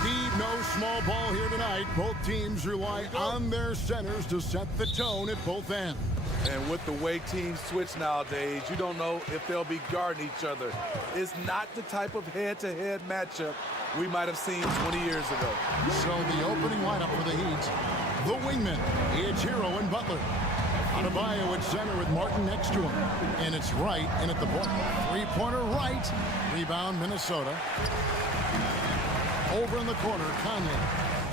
Steve, no small ball here tonight. Both teams rely on their centers to set the tone at both ends. And with the way teams switch nowadays, you don't know if they'll be guarding each other. It's not the type of head-to-head matchup we might have seen 20 years ago. So the opening lineup for the Heat, the wingmen, it's Hero and Butler. Adebayo at center with Martin next to him. And it's Wright in at the point. Three-pointer right. Rebound Minnesota. Over in the corner, Conley.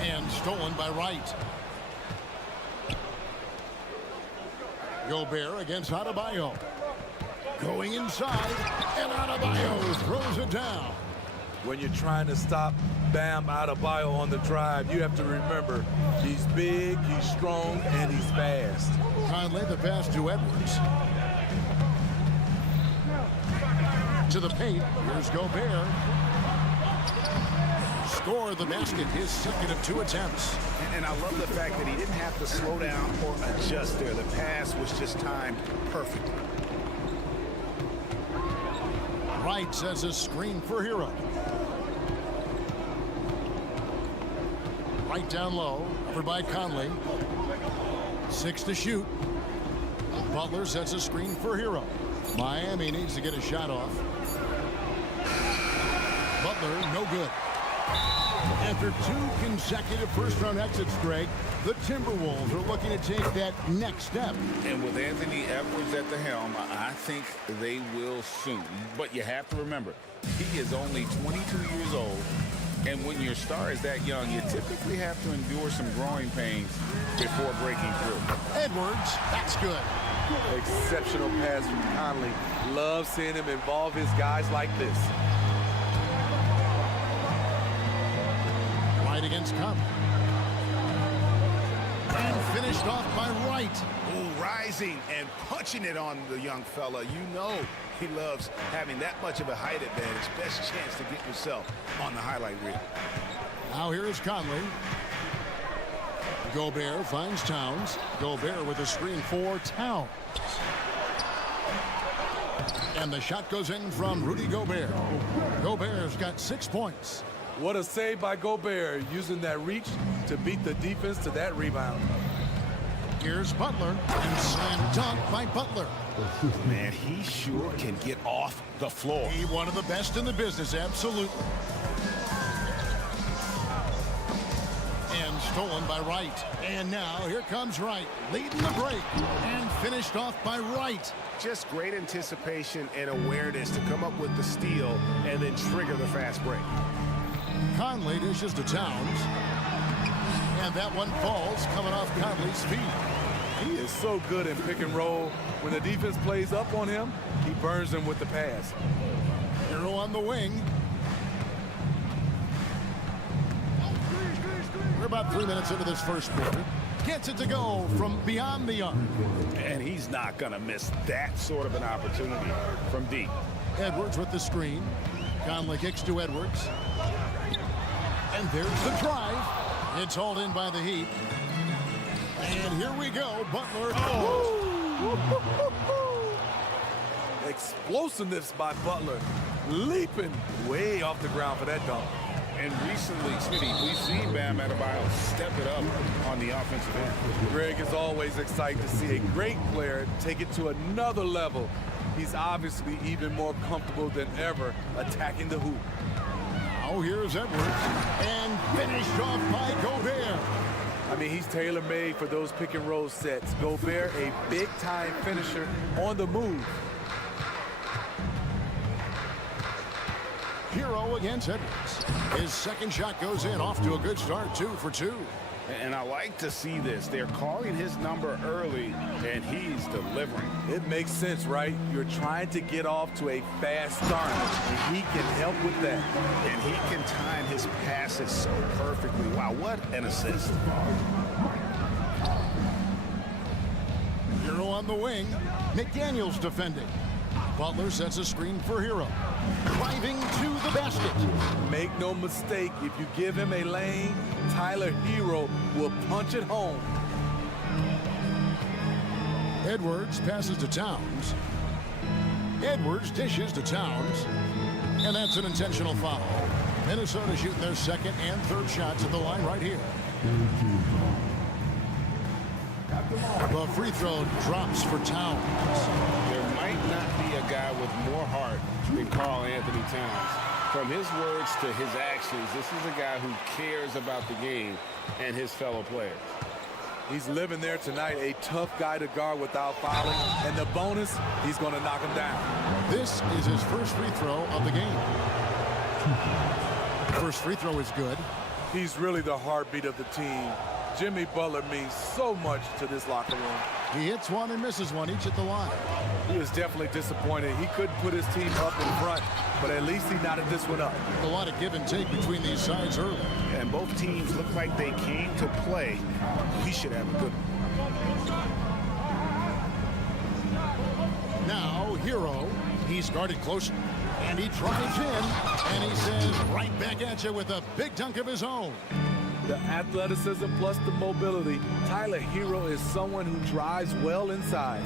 And stolen by Wright. Gobert against Adebayo. Going inside. And Adebayo throws it down. When you're trying to stop Bam Adebayo on the drive, you have to remember he's big, he's strong, and he's fast. Conley, the pass to Edwards. To the paint. Here's Gobert. Score the basket, his second of 2 attempts. And I love the fact that he didn't have to slow down or adjust there. The pass was just timed perfectly. Wright says a screen for Hero. Right down low, covered by Conley. 6 to shoot. Butler sets a screen for Hero. Miami needs to get a shot off. Butler, no good. After 2 consecutive first-round exits, Greg, the Timberwolves are looking to take that next step. And with Anthony Edwards at the helm, I think they will soon. But you have to remember, he is only 22 years old. And when your star is that young, you typically have to endure some growing pains before breaking through. Edwards, that's good. Exceptional pass from Conley. Love seeing him involve his guys like this. Right against Conley. And finished off by Wright. Ooh, rising and punching it on the young fella. You know he loves having that much of a height advantage. Best chance to get yourself on the highlight reel. Now here is Conley. Gobert finds Towns. Gobert with a screen for Towns. And the shot goes in from Rudy Gobert. Gobert's got 6 points. What a save by Gobert, using that reach to beat the defense to that rebound. Here's Butler, and slam dunk by Butler. Man, he sure can get off the floor. He one of the best in the business, absolutely. And stolen by Wright. And now here comes Wright, leading the break, and finished off by Wright. Just great anticipation and awareness to come up with the steal and then trigger the fast break. Conley dishes to Towns. And that one falls coming off Conley's feet. He is so good in pick and roll. When the defense plays up on him, he burns them with the pass. Hero on the wing. We're about 3 minutes into this first quarter. Gets it to go from beyond the arc. And he's not going to miss that sort of an opportunity from deep. Edwards with the screen. Conley kicks to Edwards. And there's the drive. It's hauled in by the Heat. And here we go, Butler. Explosiveness by Butler. Leaping way off the ground for that dunk. And recently, Smitty, we've seen Bam Adebayo step it up on the offensive end. Greg is always excited to see a great player take it to another level. He's obviously even more comfortable than ever attacking the hoop. Now here's Edwards. And finished off by Gobert. I mean, he's tailor-made for those pick and roll sets. Gobert, a big-time finisher on the move. Hero against Edwards. His second shot goes in, off to a good start, 2 for 2. And I like to see this. They're calling his number early, and he's delivering. It makes sense, right? You're trying to get off to a fast start, and he can help with that. And he can time his passes so perfectly. Wow, what an assist. Hero on the wing. McDaniels defending. Butler sets a screen for Hero. Driving to the basket. Make no mistake, if you give him a lane, Tyler Hero will punch it home. Edwards passes to Towns. Edwards dishes to Towns. And that's an intentional foul. Minnesota shooting their second and third shots at the line right here. The free throw drops for Towns. There might not be a guy with more heart than Karl Anthony Towns. From his words to his actions, this is a guy who cares about the game and his fellow players. He's living there tonight, a tough guy to guard without fouling. And the bonus, he's going to knock him down. This is his first free throw of the game. First free throw is good. He's really the heartbeat of the team. Jimmy Butler means so much to this locker room. He hits one and misses one each at the line. He was definitely disappointed. He couldn't put his team up in front, but at least he knotted this one up. A lot of give and take between these sides early. And both teams look like they came to play. He should have a good one. Now, Hero. He's guarded closer. And he drives in. And he says right back at you with a big dunk of his own. The athleticism plus the mobility. Tyler Hero is someone who drives well inside.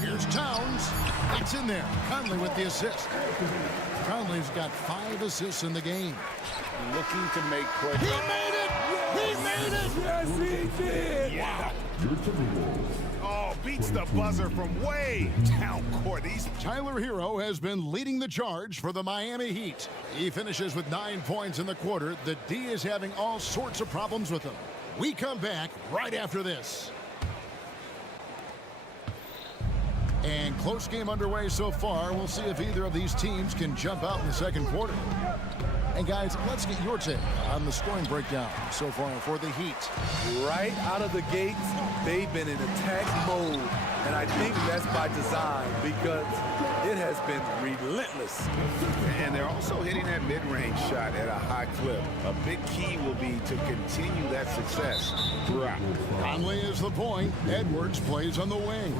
Here's Towns. It's in there. Conley with the assist. Conley's got 5 assists in the game. Looking to make plays. He made it! He made it! Yes, he did! Yeah. Oh, beats the buzzer from way down court. Tyler Hero has been leading the charge for the Miami Heat. He finishes with 9 points in the quarter. The D is having all sorts of problems with him. We come back right after this. And close game underway so far. We'll see if either of these teams can jump out in the second quarter. And guys, let's get your take on the scoring breakdown so far for the Heat. Right out of the gates, they've been in attack mode. And I think that's by design because it has been relentless. And they're also hitting that mid-range shot at a high clip. A big key will be to continue that success throughout. Conley is the point. Edwards plays on the wing.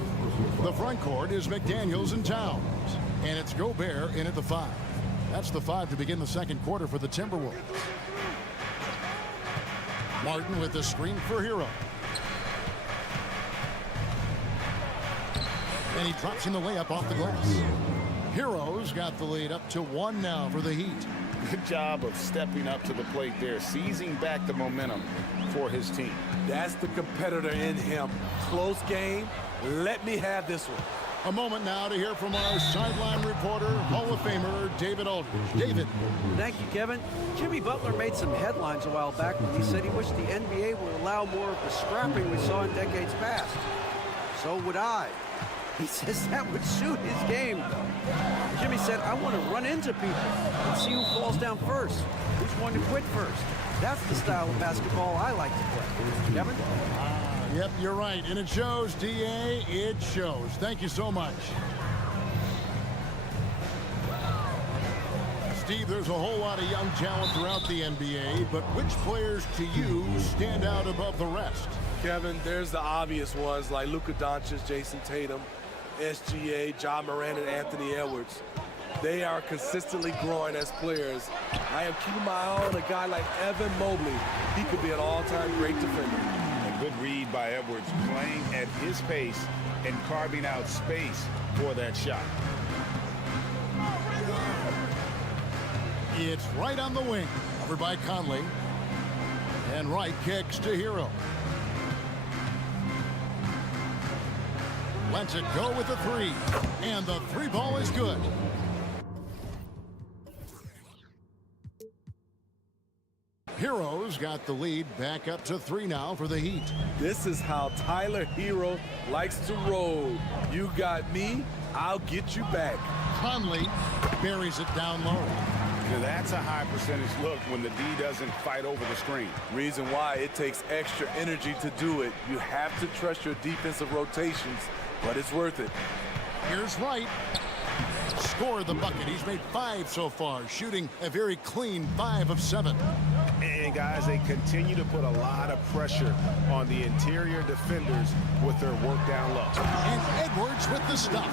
The front court is McDaniels and Towns. And it's Gobert in at the 5. That's the 5 to begin the second quarter for the Timberwolves. Martin with the screen for Hero. And he drops in the layup off the glass. Hero's got the lead up to 1 now for the Heat. Good job of stepping up to the plate there, seizing back the momentum for his team. That's the competitor in him. Close game. Let me have this one. A moment now to hear from our sideline reporter, Hall of Famer David Aldridge. David. Thank you, Kevin. Jimmy Butler made some headlines a while back when he said he wished the NBA would allow more of the scrapping we saw in decades past. So would I. He says that would suit his game, though. Jimmy said, I want to run into people and see who falls down first, who's going to quit first. That's the style of basketball I like to play. Kevin? Yep, you're right. And it shows, D.A. It shows. Thank you so much. Steve, there's a whole lot of young talent throughout the NBA, but which players to you stand out above the rest? Kevin, there's the obvious ones like Luka Doncic, Jason Tatum, SGA, John Moran, and Anthony Edwards. They are consistently growing as players. I am keeping my eye on a guy like Evan Mobley. He could be an all-time great defender. Good read by Edwards, playing at his pace and carving out space for that shot. It's right on the wing, covered by Conley. And Wright kicks to Hero. Lets it go with the 3. And the 3 ball is good. Hero's got the lead back up to 3 now for the Heat. This is how Tyler Hero likes to roll. You got me, I'll get you back. Conley buries it down low. Now, that's a high percentage look when the D doesn't fight over the screen. Reason why it takes extra energy to do it. You have to trust your defensive rotations, but it's worth it. Here's Wright. Scored the bucket. He's made 5 so far, shooting a very clean 5 of 7. And guys, they continue to put a lot of pressure on the interior defenders with their work down low. And Edwards with the stuff.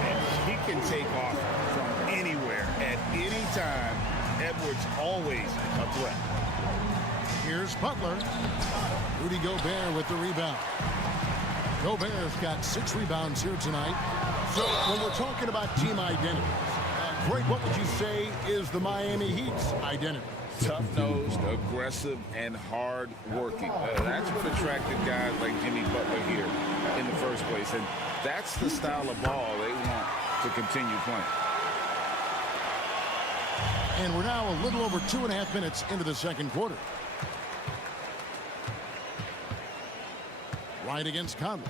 And he can take off from anywhere at any time. Edwards always a threat. Here's Butler. Rudy Gobert with the rebound. Gobert's got 6 rebounds here tonight. So when we're talking about team identity, Greg, what would you say is the Miami Heat's identity? Tough-nosed, aggressive, and hard-working. That's what attracted guys like Jimmy Butler here in the first place. And that's the style of ball they want to continue playing. And we're now a little over 2.5 minutes into the second quarter. Right against Conley.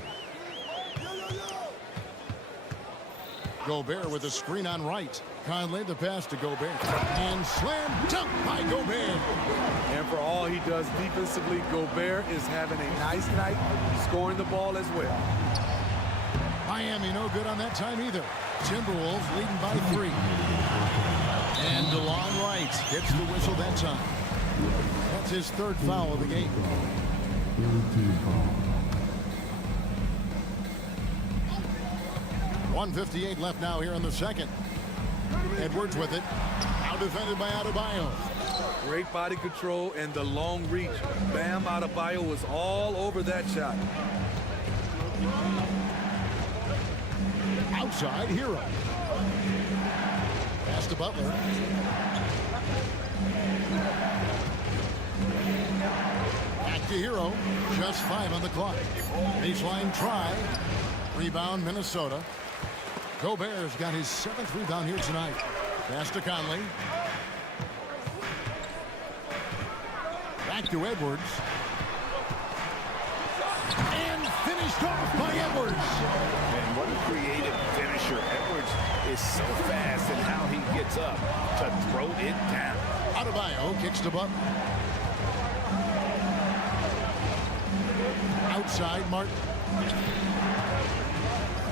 Gobert with a screen on Wright. Conley the pass to Gobert. And slam dunk by Gobert. And for all he does defensively, Gobert is having a nice night scoring the ball as well. Miami no good on that time either. Timberwolves leading by 3. And DeLon Wright gets the whistle that time. That's his 3rd foul of the game. 1:58 left now here in the second. Edwards with it. Now defended by Adebayo. Great body control and the long reach. Bam Adebayo was all over that shot. Outside, Hero. Pass to Butler. Back to Hero. Just 5 on the clock. Baseline try. Rebound, Minnesota. Gobert's got his 7th rebound here tonight. Pass to Conley. Back to Edwards. And finished off by Edwards. And what a creative finisher. Edwards is so fast in how he gets up to throw it down. Adebayo kicks to Butler. Outside, Martin.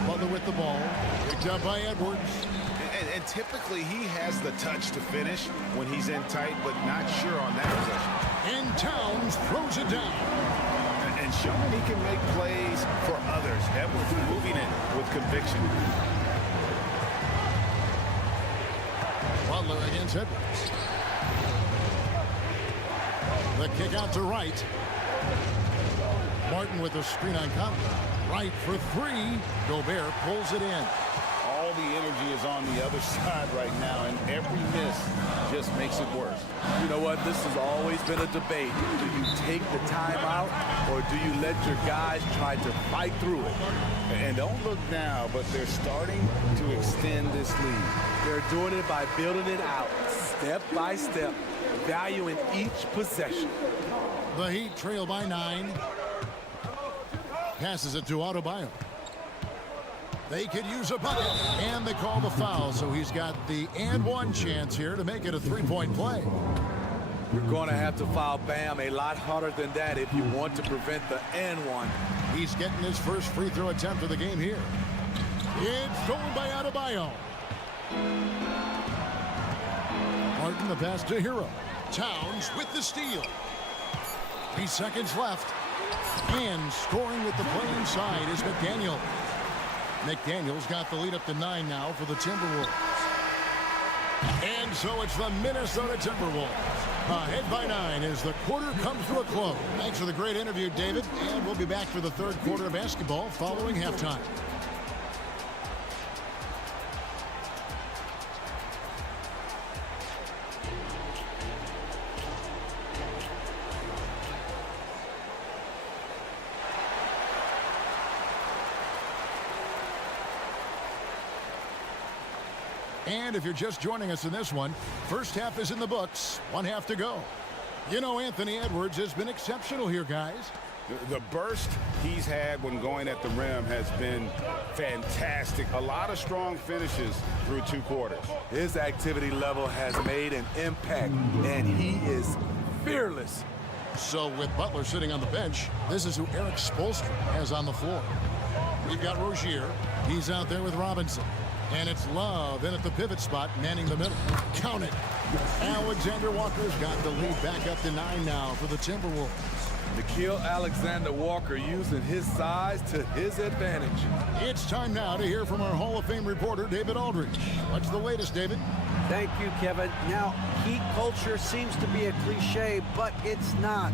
Butler with the ball. Picked up by Edwards. And typically he has the touch to finish when he's in tight, but not sure on that possession. And Towns throws it down. And showing he can make plays for others. Edwards moving in with conviction. Butler against Edwards. The kick out to Wright. Martin with the screen on Conley. Wright for 3. Gobert pulls it in. All the energy is on the other side right now, and every miss just makes it worse. You know what? This has always been a debate. Do you take the timeout or do you let your guys try to fight through it? And don't look now, but they're starting to extend this lead. They're doing it by building it out step by step, valuing each possession. The Heat trail by 9. Passes it to Adebayo. They could use a bucket, and they call the foul, so he's got the and 1 chance here to make it a 3-point play. You're going to have to foul Bam a lot harder than that if you want to prevent the and 1. He's getting his first free throw attempt of the game here. It's stolen by Adebayo. Martin the pass to Hero. Towns with the steal. 3 seconds left. And scoring with the play inside is McDaniel. McDaniel's got the lead up to 9 now for the Timberwolves. And so it's the Minnesota Timberwolves ahead by 9 as the quarter comes to a close. Thanks for the great interview, David. And we'll be back for the 3rd quarter of basketball following halftime. And if you're just joining us in this one, first half is in the books. 1 half to go. You know, Anthony Edwards has been exceptional here, guys. The burst he's had when going at the rim has been fantastic. A lot of strong finishes through 2 quarters. His activity level has made an impact, and he is fearless. So with Butler sitting on the bench, this is who Eric Spoelstra has on the floor. We've got Rozier. He's out there with Robinson. And it's Love in at the pivot spot, manning the middle. Count it. Alexander Walker's got the lead back up to 9 now for the Timberwolves. Nickeil Alexander-Walker using his size to his advantage. It's time now to hear from our Hall of Fame reporter, David Aldridge. What's the latest, David? Thank you, Kevin. Now, Heat culture seems to be a cliche, but it's not.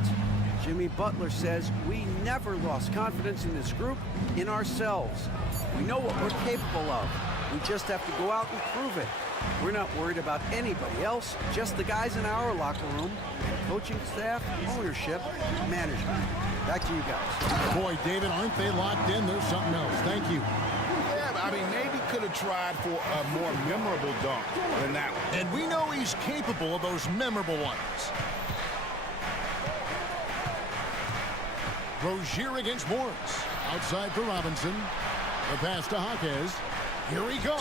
Jimmy Butler says we never lost confidence in this group, in ourselves. We know what we're capable of. We just have to go out and prove it. We're not worried about anybody else, just the guys in our locker room, coaching staff, ownership, management. Back to you guys. Boy, David, aren't they locked in? There's something else. Thank you. Yeah, I mean, maybe could have tried for a more memorable dunk than that one. And we know he's capable of those memorable ones. Rozier against Morris. Outside for Robinson. The pass to Jaquez. Here he goes.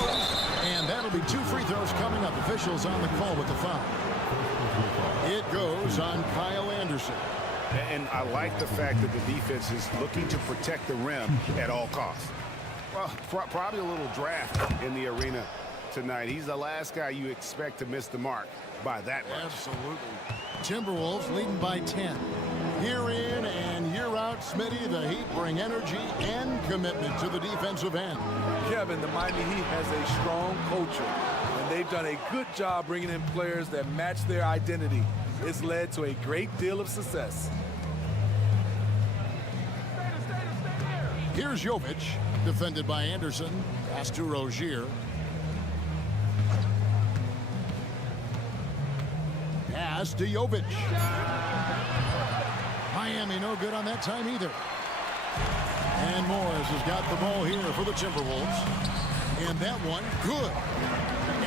And that'll be 2 free throws coming up. Officials on the call with the foul. It goes on Kyle Anderson. And I like the fact that the defense is looking to protect the rim at all costs. Well, probably a little draft in the arena tonight. He's the last guy you expect to miss the mark by that much. Absolutely. Timberwolves leading by 10. Year in and year out, Smitty, the Heat bring energy and commitment to the defensive end. Kevin, the Miami Heat has a strong culture, and they've done a good job bringing in players that match their identity. It's led to a great deal of success. Here's Jovic, defended by Anderson. Pass to Rozier. Pass to Jovic. Miami no good on that time either. And Morris has got the ball here for the Timberwolves. And that one, good.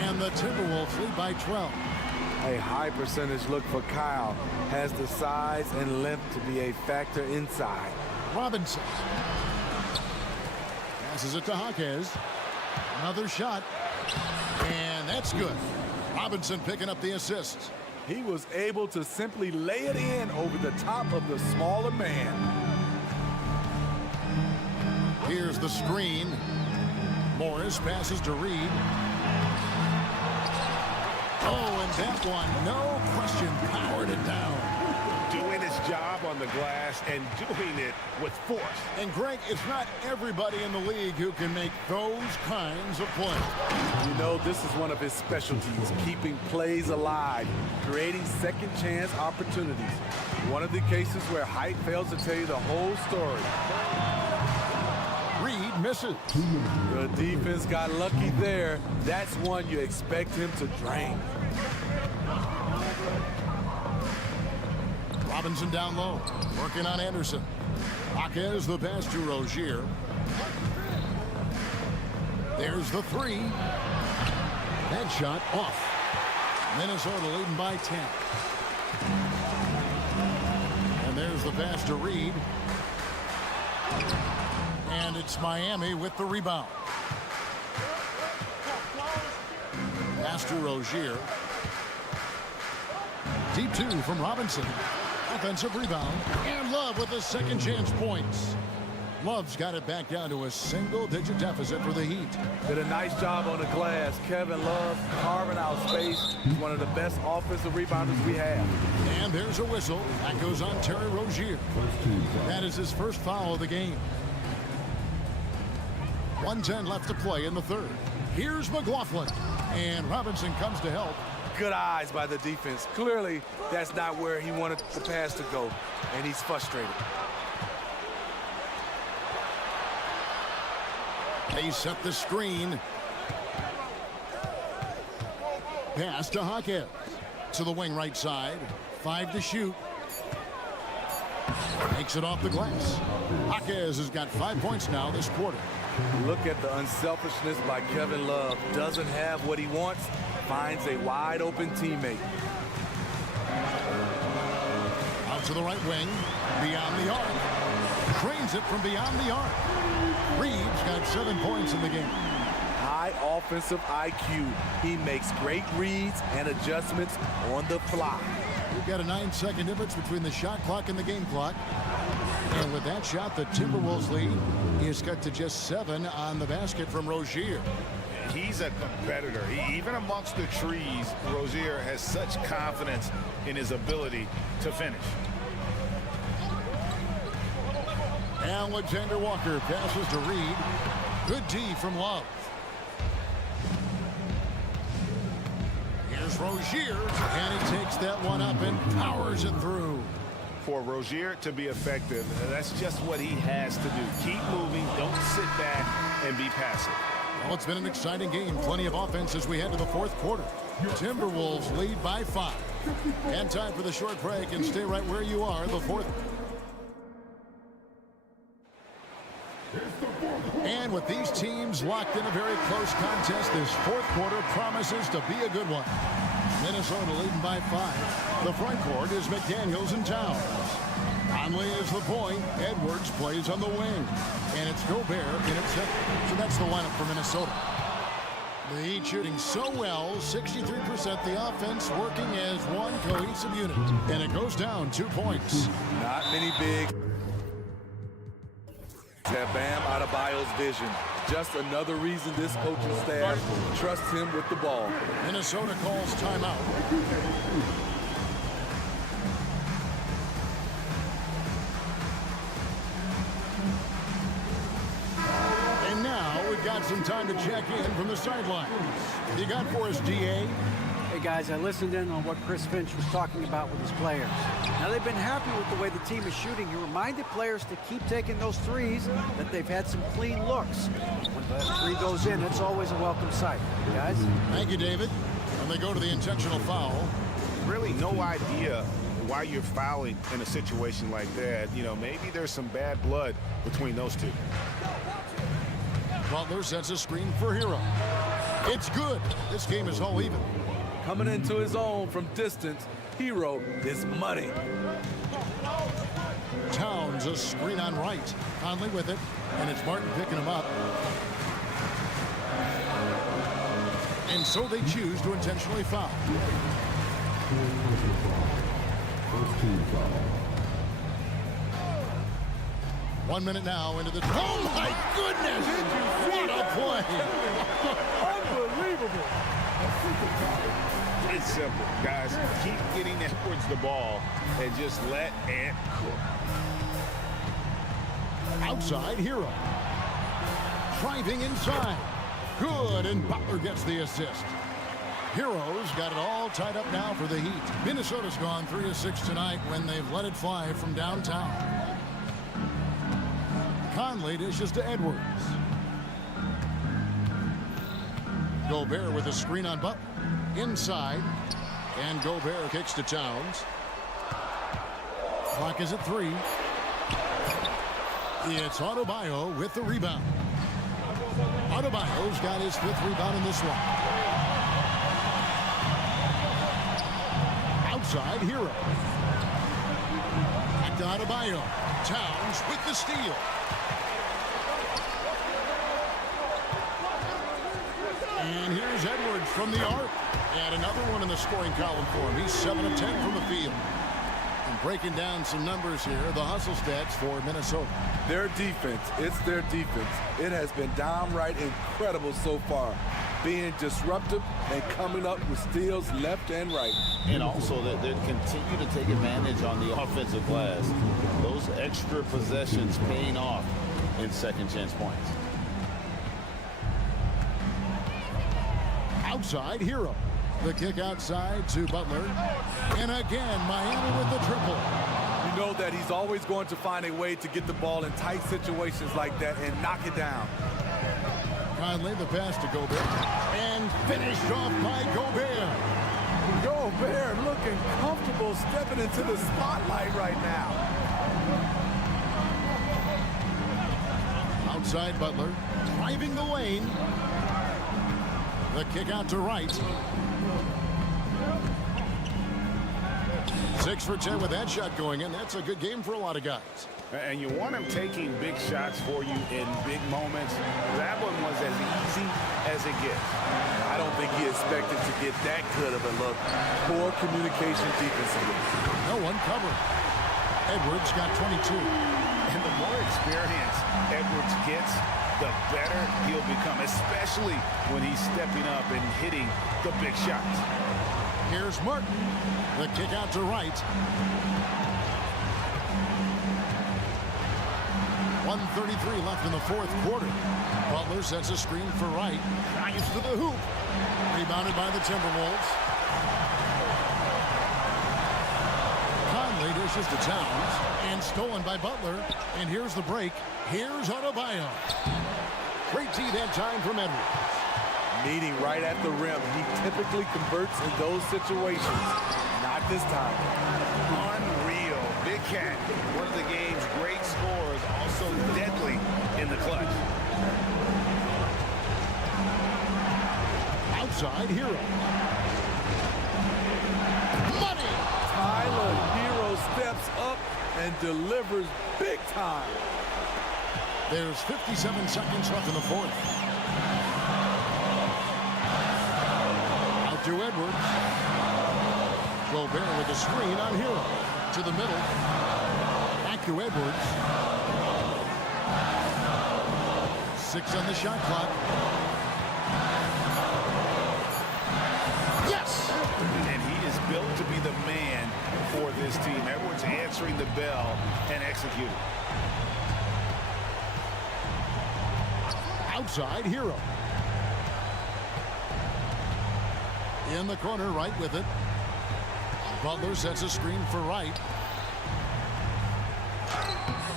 And the Timberwolves lead by 12. A high percentage look for Kyle. Has the size and length to be a factor inside. Robinson. Passes it to Jaquez. Another shot. And that's good. Robinson picking up the assist. He was able to simply lay it in over the top of the smaller man. Here's the screen. Morris passes to Reed. Oh, and that one, no question, powered it down. Doing his job on the glass and doing it with force. And Greg, it's not everybody in the league who can make those kinds of plays. You know, this is one of his specialties, keeping plays alive, creating second chance opportunities. One of the cases where height fails to tell you the whole story. Reed misses. The defense got lucky there. That's one you expect him to drain. Robinson down low, working on Anderson. Jaquez the pass to Rozier. There's the three. That shot off. Minnesota leading by 10. And there's the pass to Reed. And it's Miami with the rebound. Pass to Rozier. Deep 2 from Robinson. Offensive rebound. And Love with the second chance points. Love's got it back down to a single-digit deficit for the Heat. Did a nice job on the glass. Kevin Love carving out space. He's one of the best offensive rebounders we have. And there's a whistle. That goes on Terry Rozier. That is his first foul of the game. 1:10 left to play in the third. Here's McLaughlin. And Robinson comes to help. Good eyes by the defense. Clearly, that's not where he wanted the pass to go, and he's frustrated. They set the screen. Pass to Jaquez. To the wing right side. 5 to shoot. Makes it off the glass. Jaquez has got 5 points now this quarter. Look at the unselfishness by Kevin Love. Doesn't have what he wants. Finds a wide open teammate. Out to the right wing. Beyond the arc. Trains it from beyond the arc. Reeves got 7 points in the game. High offensive IQ. He makes great reads and adjustments on the fly. We've got a 9-second difference between the shot clock and the game clock. And with that shot, the Timberwolves lead is cut to just 7 on the basket from Rozier. He's a competitor. Even amongst the trees, Rozier has such confidence in his ability to finish. Alexander Walker passes to Reed. Good D from Love. Here's Rozier, and he takes that one up and powers it through. For Rozier to be effective, that's just what he has to do. Keep moving, don't sit back and be passive. Well, it's been an exciting game. Plenty of offense as we head to the fourth quarter. Timberwolves lead by 5. And time for the short break, and stay right where you are. The fourth. And with these teams locked in a very close contest, this fourth quarter promises to be a good one. Minnesota leading by 5. The front court is McDaniels and Towns. Conley is the point. Edwards plays on the wing. And it's Gobert in at center. So that's the lineup for Minnesota. The Heat shooting so well, 63%. The offense working as one cohesive unit. And it goes down 2 points. Not many big. Have Bam Adebayo's vision. Just another reason this coaching staff trusts him with the ball. Minnesota calls timeout. And now we've got some time to check in from the sidelines. What you got for us, DA? Hey guys, I listened in on what Chris Finch was talking about with his players. Now they've been happy with the way the team is shooting. He reminded players to keep taking those threes, that they've had some clean looks. When the three goes in, it's always a welcome sight. Guys? Thank you, David. And they go to the intentional foul. Really no idea why you're fouling in a situation like that. You know, maybe there's some bad blood between those two. Butler sets a screen for Hero. It's good. This game is all even. Coming into his own from distance, Hero is money. Towns a screen on right. Conley with it, and it's Martin picking him up. And so they choose to intentionally foul. 1 minute now into the... Oh, my goodness! What a play! Unbelievable. It's simple, guys. Keep getting Edwards the ball and just let Ant cook. Outside, Hero. Driving inside. Good, and Butler gets the assist. Hero's got it all tied up now for the Heat. Minnesota's gone 3 of 6 tonight when they've let it fly from downtown. Conley dishes to Edwards. Gobert with a screen on Butler. Inside, and Gobert kicks to Towns. Clock is at 3. It's Adebayo with the rebound. Adebayo's got his 5th rebound in this one. Outside, Hero. Back to Adebayo. Towns with the steal. And here's Edwards from the arc. And another one in the scoring column for him. He's 7 of 10 from the field. And breaking down some numbers here, the hustle stats for Minnesota. Their defense, it's their defense. It has been downright incredible so far. Being disruptive and coming up with steals left and right. And also that they continue to take advantage on the offensive glass. Those extra possessions paying off in second chance points. Outside, Hero. The kick outside to Butler. And again, Miami with the triple. You know that he's always going to find a way to get the ball in tight situations like that and knock it down. Conley, the pass to Gobert. And finished off by Gobert. Gobert looking comfortable stepping into the spotlight right now. Outside Butler. Driving the lane. The kick out to right. 6 for 10 with that shot going in. That's a good game for a lot of guys. And you want him taking big shots for you in big moments. That one was as easy as it gets. I don't think he expected to get that good of a look. Poor communication defensively. No one covered. Edwards got 22. And the more experience Edwards gets, the better he'll become, especially when he's stepping up and hitting the big shots. Here's Martin. The kick out to right. 1:33 left in the fourth quarter. Butler sets a screen for Wright. Drives to the hoop. Rebounded by the Timberwolves. Conley dishes to Towns. And stolen by Butler. And here's the break. Here's Adebayo. Great D that time from Edwards. Meeting right at the rim. He typically converts in those situations. Not this time. Unreal. Big Cat, one of the game's great scorers, also deadly in the clutch. Outside Hero. Money! Tyler Hero steps up and delivers big time. There's 57 seconds left in the fourth. Out to Edwards. Gobert with the screen on Hero. To the middle. Back to Edwards. 6 on the shot clock. Yes! And he is built to be the man for this team. Edwards answering the bell and executing. Outside Hero. In the corner, Wright with it. Butler sets a screen for Wright.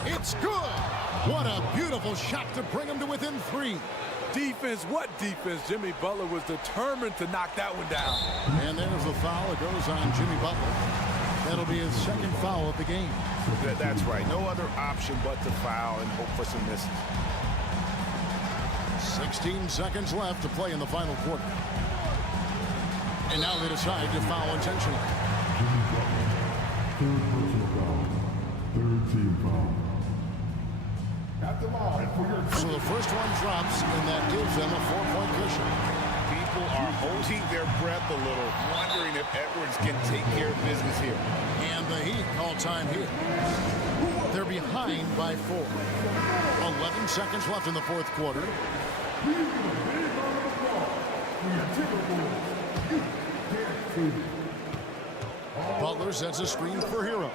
It's good! What a beautiful shot to bring him to within 3. Defense, what defense? Jimmy Butler was determined to knock that one down. And there's the foul. It goes on Jimmy Butler. That'll be his second foul of the game. That's right. No other option but to foul and hope for some misses. 16 seconds left to play in the final quarter. And now they decide to foul intentionally. Third personal foul. Third team foul. At the line for your So the first one drops, and that gives them a 4-point cushion. People are holding their breath a little, wondering if Edwards can take care of business here. And the Heat call time here. They're behind by 4. 11 seconds left in the fourth quarter. Butler sets a screen for Hero.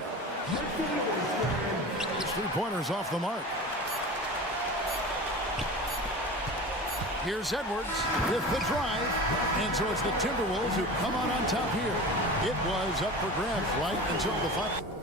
His 3-pointers off the mark. Here's Edwards with the drive. And so it's the Timberwolves who come on top here. It was up for grabs right until the final.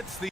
hits the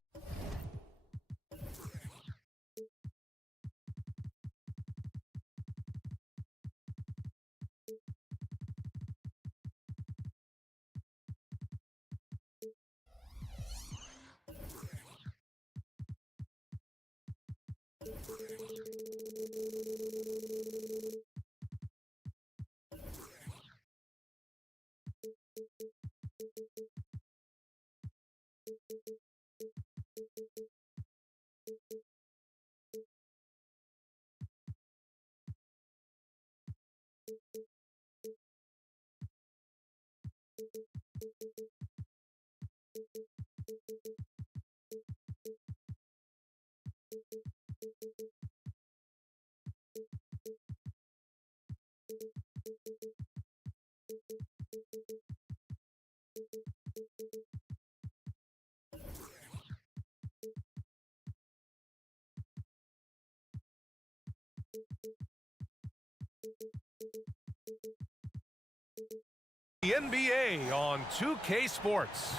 NBA on 2K Sports.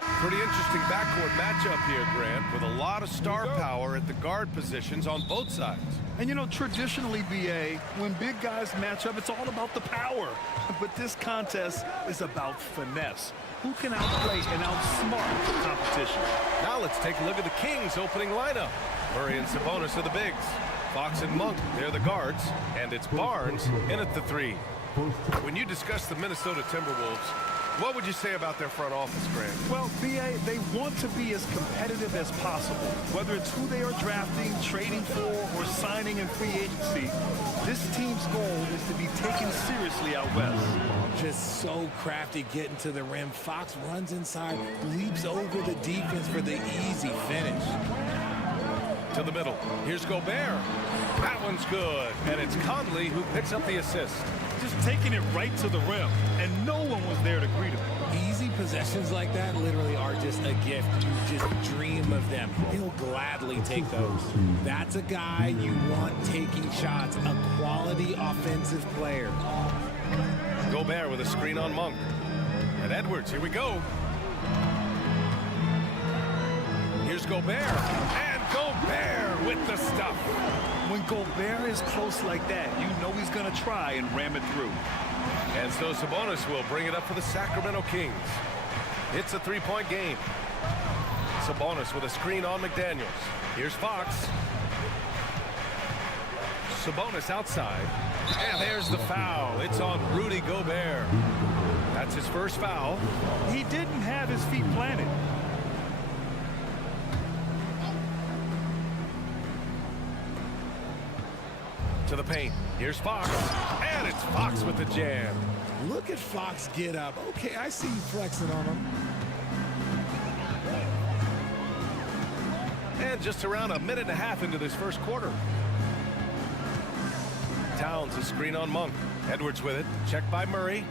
Pretty interesting backcourt matchup here, Grant, with a lot of star power at the guard positions on both sides. And you know, traditionally, BA, when big guys match up, it's all about the power. But this contest is about finesse. Who can outplay and outsmart the competition? Now let's take a look at the Kings' opening lineup. Murray and Sabonis are the bigs. Fox and Monk, they're the guards. And it's Barnes in at the 3. When you discuss the Minnesota Timberwolves, what would you say about their front office, Grant? Well, BA, they want to be as competitive as possible. Whether it's who they are drafting, trading for, or signing in free agency, this team's goal is to be taken seriously out west. Just so crafty getting to the rim. Fox runs inside, leaps over the defense for the easy finish. To the middle. Here's Gobert. That one's good. And it's Conley who picks up the assist. Just taking it right to the rim, and no one was there to greet him. Easy possessions like that literally are just a gift. You just dream of them. He'll gladly take those. That's a guy you want taking shots, a quality offensive player. Gobert with a screen on Monk. And Edwards, here we go. Here's Gobert. And Gobert with the stuff. When Gobert is close like that, you know he's going to try and ram it through. And so Sabonis will bring it up for the Sacramento Kings. It's a three-point game. Sabonis with a screen on McDaniels. Here's Fox. Sabonis outside. And there's the foul. It's on Rudy Gobert. That's his first foul. He didn't have his feet planted. To the paint. Here's Fox. And it's Fox with the jam. Look at Fox get up. Okay, I see you flexing on him. And just around a minute and a half into this first quarter. Towns, a screen on Monk. Edwards with it. Checked by Murray.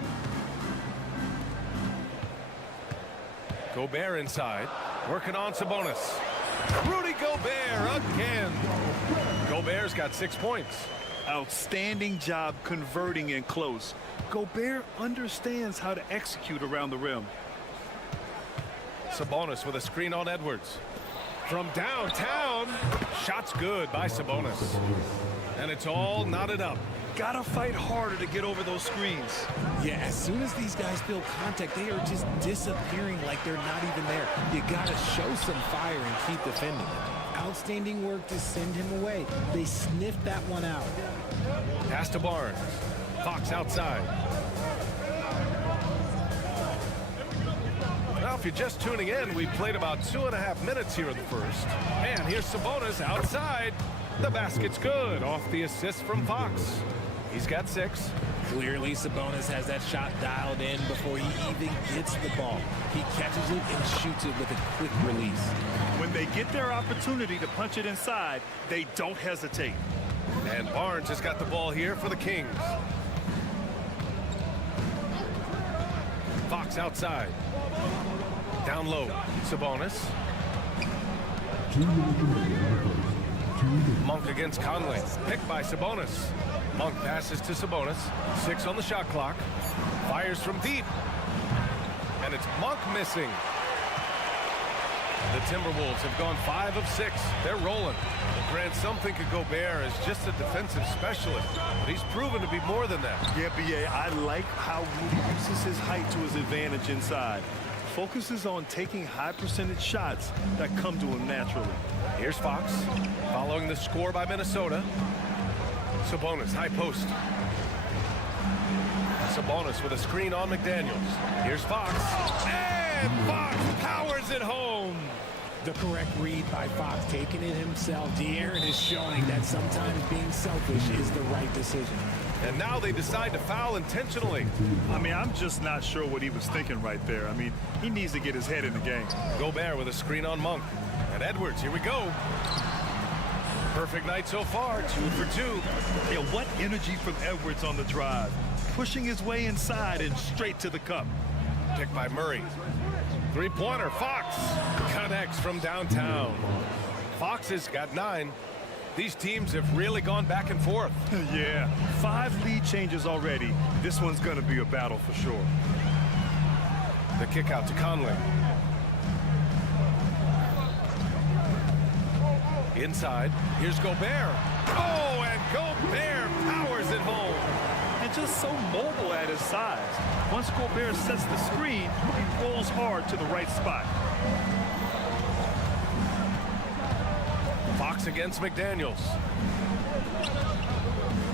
Gobert inside. Working on Sabonis. Rudy Gobert again. Gobert's got 6 points. Outstanding job converting in close. Gobert understands how to execute around the rim. Sabonis with a screen on Edwards. From downtown. Shot's good by Sabonis. And it's all knotted up. Gotta fight harder to get over those screens. Yeah, as soon as these guys feel contact, they are just disappearing like they're not even there. You gotta show some fire and keep defending. Outstanding work to send him away. They sniffed that one out. Pass to Barnes. Fox outside. Now, if you're just tuning in, we played about 2.5 minutes here in the first. And here's Sabonis outside. The basket's good off the assist from Fox. He's got 6. Clearly, Sabonis has that shot dialed in before he even gets the ball. He catches it and shoots it with a quick release. When they get their opportunity to punch it inside, they don't hesitate. And Barnes has got the ball here for the Kings. Fox outside. Down low. Sabonis. Monk against Conley. Picked by Sabonis. Monk passes to Sabonis. 6 on the shot clock. Fires from deep. And it's Monk missing. The Timberwolves have gone 5 of 6. They're rolling. Well, Grant, some think of Gobert as just a defensive specialist, but he's proven to be more than that. Yeah, B.A., I like how Rudy uses his height to his advantage inside. Focuses on taking high percentage shots that come to him naturally. Here's Fox, following the score by Minnesota. Sabonis, high post. Sabonis with a screen on McDaniels. Here's Fox. And Fox powers it home. The correct read by Fox, taking it himself. De'Aaron is showing that sometimes being selfish is the right decision. And now they decide to foul intentionally. I mean, I'm just not sure what he was thinking right there. I mean, he needs to get his head in the game. Gobert with a screen on Monk. And Edwards, here we go. Perfect night so far, 2 for 2. Yeah, what energy from Edwards on the drive. Pushing his way inside and straight to the cup. Picked by Murray. Three-pointer, Fox connects from downtown. Fox has got 9. These teams have really gone back and forth. Yeah, 5 lead changes already. This one's going to be a battle for sure. The kick out to Conley. Inside, here's Gobert. Oh, and Gobert powers it home. And just so mobile at his size. Once Gobert sets the screen, he rolls hard to the right spot. Fox against McDaniels.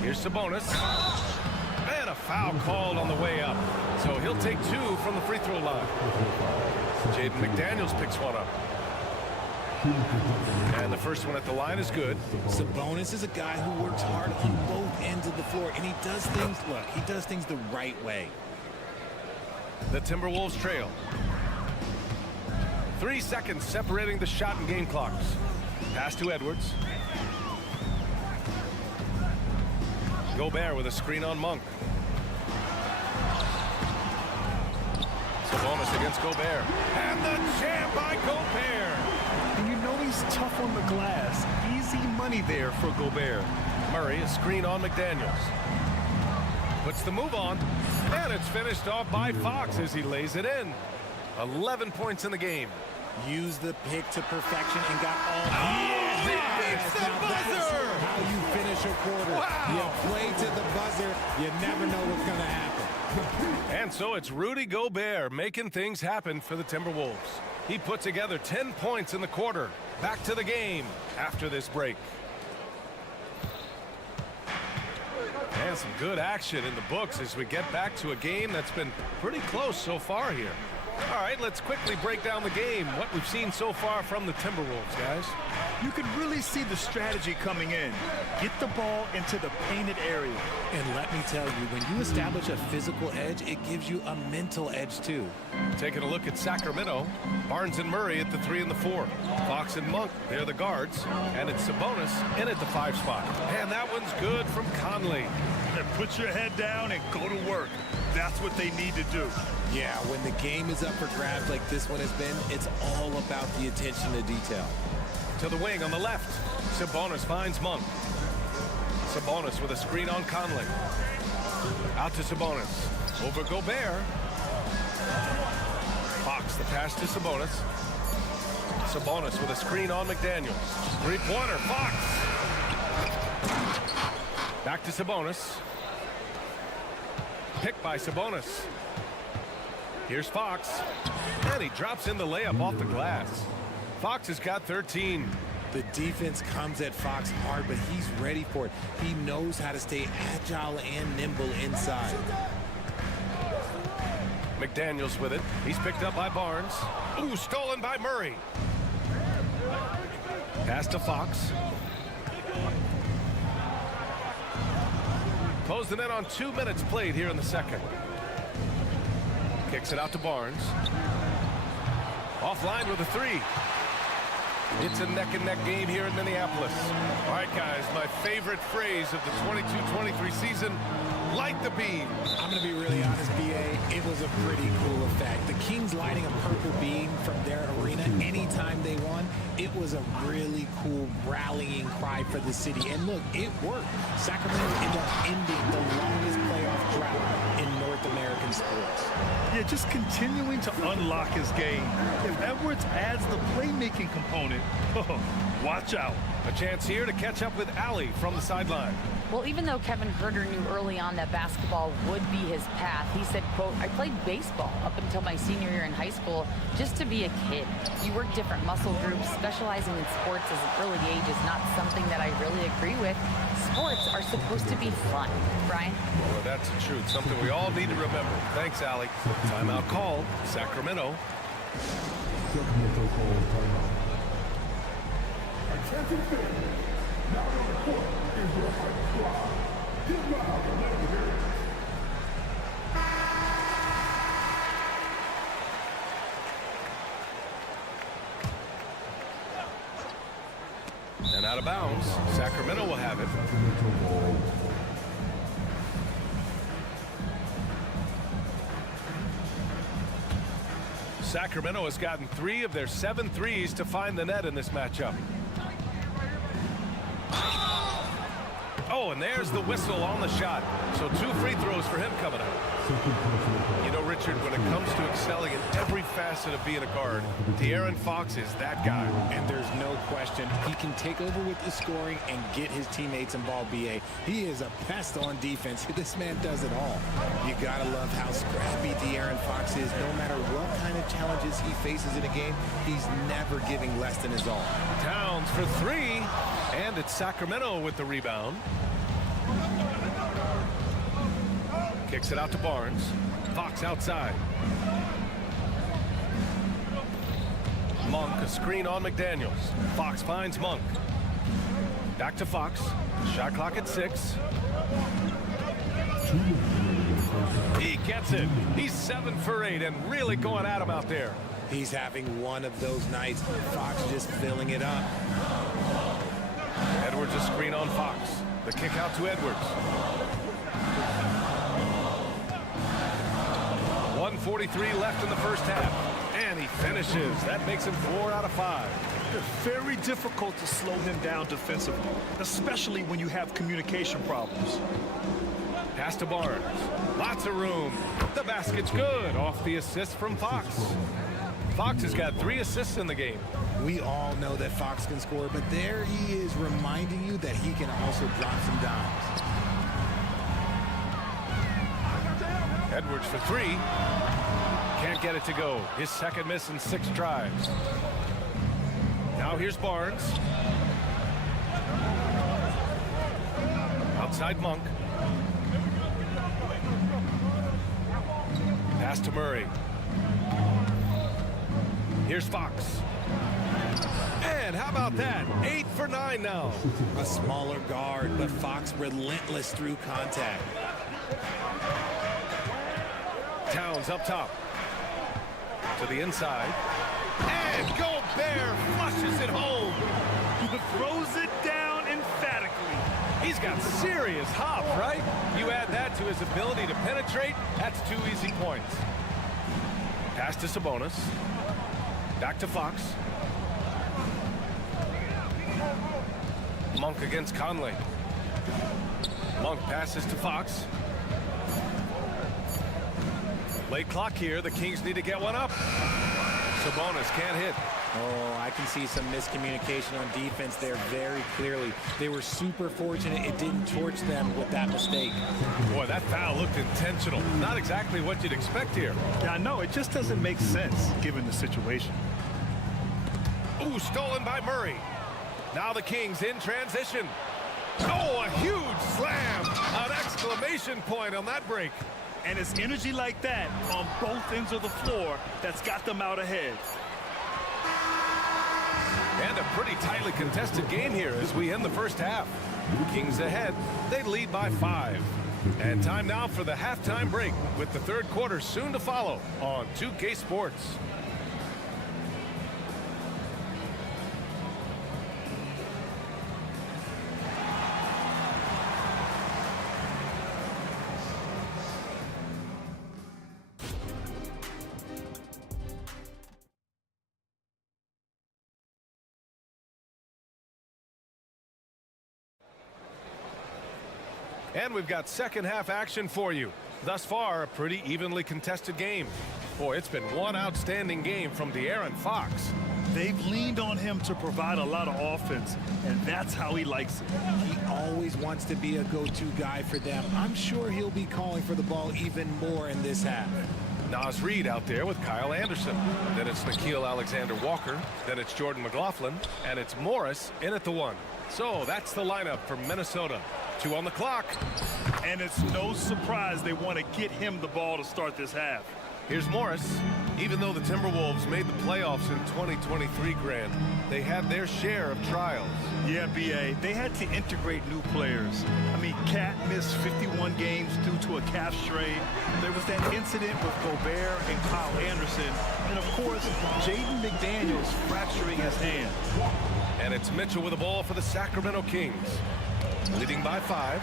Here's Sabonis. And a foul called on the way up. So he'll take 2 from the free throw line. Jaden McDaniels picks one up. And the first one at the line is good. Sabonis is a guy who works hard on both ends of the floor, and he does things, look, he does things the right way. The Timberwolves trail. 3 seconds separating the shot and game clocks. Pass to Edwards. Gobert with a screen on Monk. Sabonis against Gobert. And the jam by Gobert. And you know he's tough on the glass. Easy money there for Gobert. Murray, a screen on McDaniels. Puts the move on. And it's finished off by Fox as he lays it in. 11 points in the game. Use the pick to perfection and got all. He beats the buzzer! How you finish a quarter. Wow. You play to the buzzer. You never know what's going to happen. And so it's Rudy Gobert making things happen for the Timberwolves. He put together 10 points in the quarter. Back to the game after this break. And some good action in the books as we get back to a game that's been pretty close so far here. All right, let's quickly break down the game, what we've seen so far from the Timberwolves, guys. You can really see the strategy coming in. Get the ball into the painted area. And let me tell you, when you establish a physical edge, it gives you a mental edge too. Taking a look at Sacramento, Barnes and Murray at the 3 and the 4. Fox and Monk, they're the guards. And it's Sabonis in at the 5 spot. And that one's good from Conley. And put your head down and go to work. That's what they need to do. Yeah, when the game is up for grabs like this one has been, it's all about the attention to detail. To the wing on the left, Sabonis finds Monk. Sabonis with a screen on Conley. Out to Sabonis. Over Gobert. Fox the pass to Sabonis. Sabonis with a screen on McDaniels. Three-pointer, Fox. Back to Sabonis. Picked by Sabonis. Here's Fox. And he drops in the layup off the glass. Fox has got 13. The defense comes at Fox hard, but he's ready for it. He knows how to stay agile and nimble inside. McDaniels with it. He's picked up by Barnes. Ooh, stolen by Murray. Pass to Fox. Closing in on 2 minutes played here in the second. Kicks it out to Barnes. Offline with a 3. It's a neck-and-neck game here in Minneapolis. All right, guys, my favorite phrase of the 22-23 season, light the beam. I'm going to be really honest, BA. It was a pretty cool effect. The Kings lighting a purple beam from their arena anytime they won. It was a really cool rallying cry for the city. And look, it worked. Sacramento ended up ending the longest playoff drought in North American sports. Yeah, just continuing to unlock his game. If Edwards adds the playmaking component, watch out. A chance here to catch up with Allie from the sideline. Well, even though Kevin Herter knew early on that basketball would be his path, he said, quote, I played baseball up until my senior year in high school just to be a kid. You work different muscle groups. Specializing in sports as an early age is not something that I really agree with. Sports are supposed to be fun. Brian? Well, that's the truth. Something we all need to remember. Thanks, Allie. Timeout call, Sacramento. Sacramento calls timeout. Attention fans. Now on the court is your fight squad. Get loud and let them hear it. And out of bounds, Sacramento will have it. Sacramento ball. Sacramento has gotten 3 of their 7 threes to find the net in this matchup. Oh, and there's the whistle on the shot. So 2 free throws for him coming up. You know, Richard, when it comes to excelling in every facet of being a guard, De'Aaron Fox is that guy. And there's no question he can take over with the scoring and get his teammates involved, BA. He is a pest on defense. This man does it all. You gotta love how scrappy De'Aaron Fox is. No matter what kind of challenges he faces in a game, he's never giving less than his all. Towns for 3, and it's Sacramento with the rebound. Kicks it out to Barnes. Fox outside. Monk, a screen on McDaniels. Fox finds Monk. Back to Fox. Shot clock at 6. He gets it. He's 7 for 8 and really going at him out there. He's having one of those nights. Fox just filling it up. Edwards a screen on Fox. The kick out to Edwards. 1:43 left in the first half. And he finishes. That makes him 4 out of 5. It's very difficult to slow him down defensively, especially when you have communication problems. Pass to Barnes. Lots of room. The basket's good off the assist from Fox. Fox has got 3 assists in the game. We all know that Fox can score, but there he is reminding you that he can also drop some dimes. Edwards for 3. Can't get it to go. His second miss in 6 tries. Now here's Barnes. Outside Monk. Pass to Murray. Here's Fox. And how about that? 8 for 9 now. A smaller guard, but Fox relentless through contact. Towns up top. To the inside. And Gobert flushes it home. Throws it down emphatically. He's got serious hop, right? You add that to his ability to penetrate, that's 2 easy points. Pass to Sabonis. Back to Fox. Monk against Conley. Monk passes to Fox. Late clock here. The Kings need to get one up. Sabonis can't hit. Oh, I can see some miscommunication on defense there very clearly. They were super fortunate it didn't torch them with that mistake. Boy, that foul looked intentional. Not exactly what you'd expect here. Yeah, I know. It just doesn't make sense given the situation. Ooh, stolen by Murray. Now the Kings in transition. Oh, a huge slam. An exclamation point on that break. And it's energy like that on both ends of the floor that's got them out ahead. And a pretty tightly contested game here as we end the first half. Kings ahead. They lead by 5. And time now for the halftime break with the third quarter soon to follow on 2K Sports. And we've got second half action for you. Thus far, a pretty evenly contested game. Boy, it's been one outstanding game from De'Aaron Fox. They've leaned on him to provide a lot of offense, and that's how he likes it. He always wants to be a go-to guy for them. I'm sure he'll be calling for the ball even more in this half. Naz Reid out there with Kyle Anderson. Then it's Nickeil Alexander-Walker. Then it's Jordan McLaughlin. And it's Morris in at the 1. So that's the lineup for Minnesota. 2 on the clock. And it's no surprise they want to get him the ball to start this half. Here's Morris. Even though the Timberwolves made the playoffs in 2023, Grant, they had their share of trials. Yeah, B.A., they had to integrate new players. I mean, Cat missed 51 games due to a calf strain. There was that incident with Gobert and Kyle Anderson. And, of course, Jaden McDaniels fracturing his hand. And it's Mitchell with the ball for the Sacramento Kings. Leading by 5.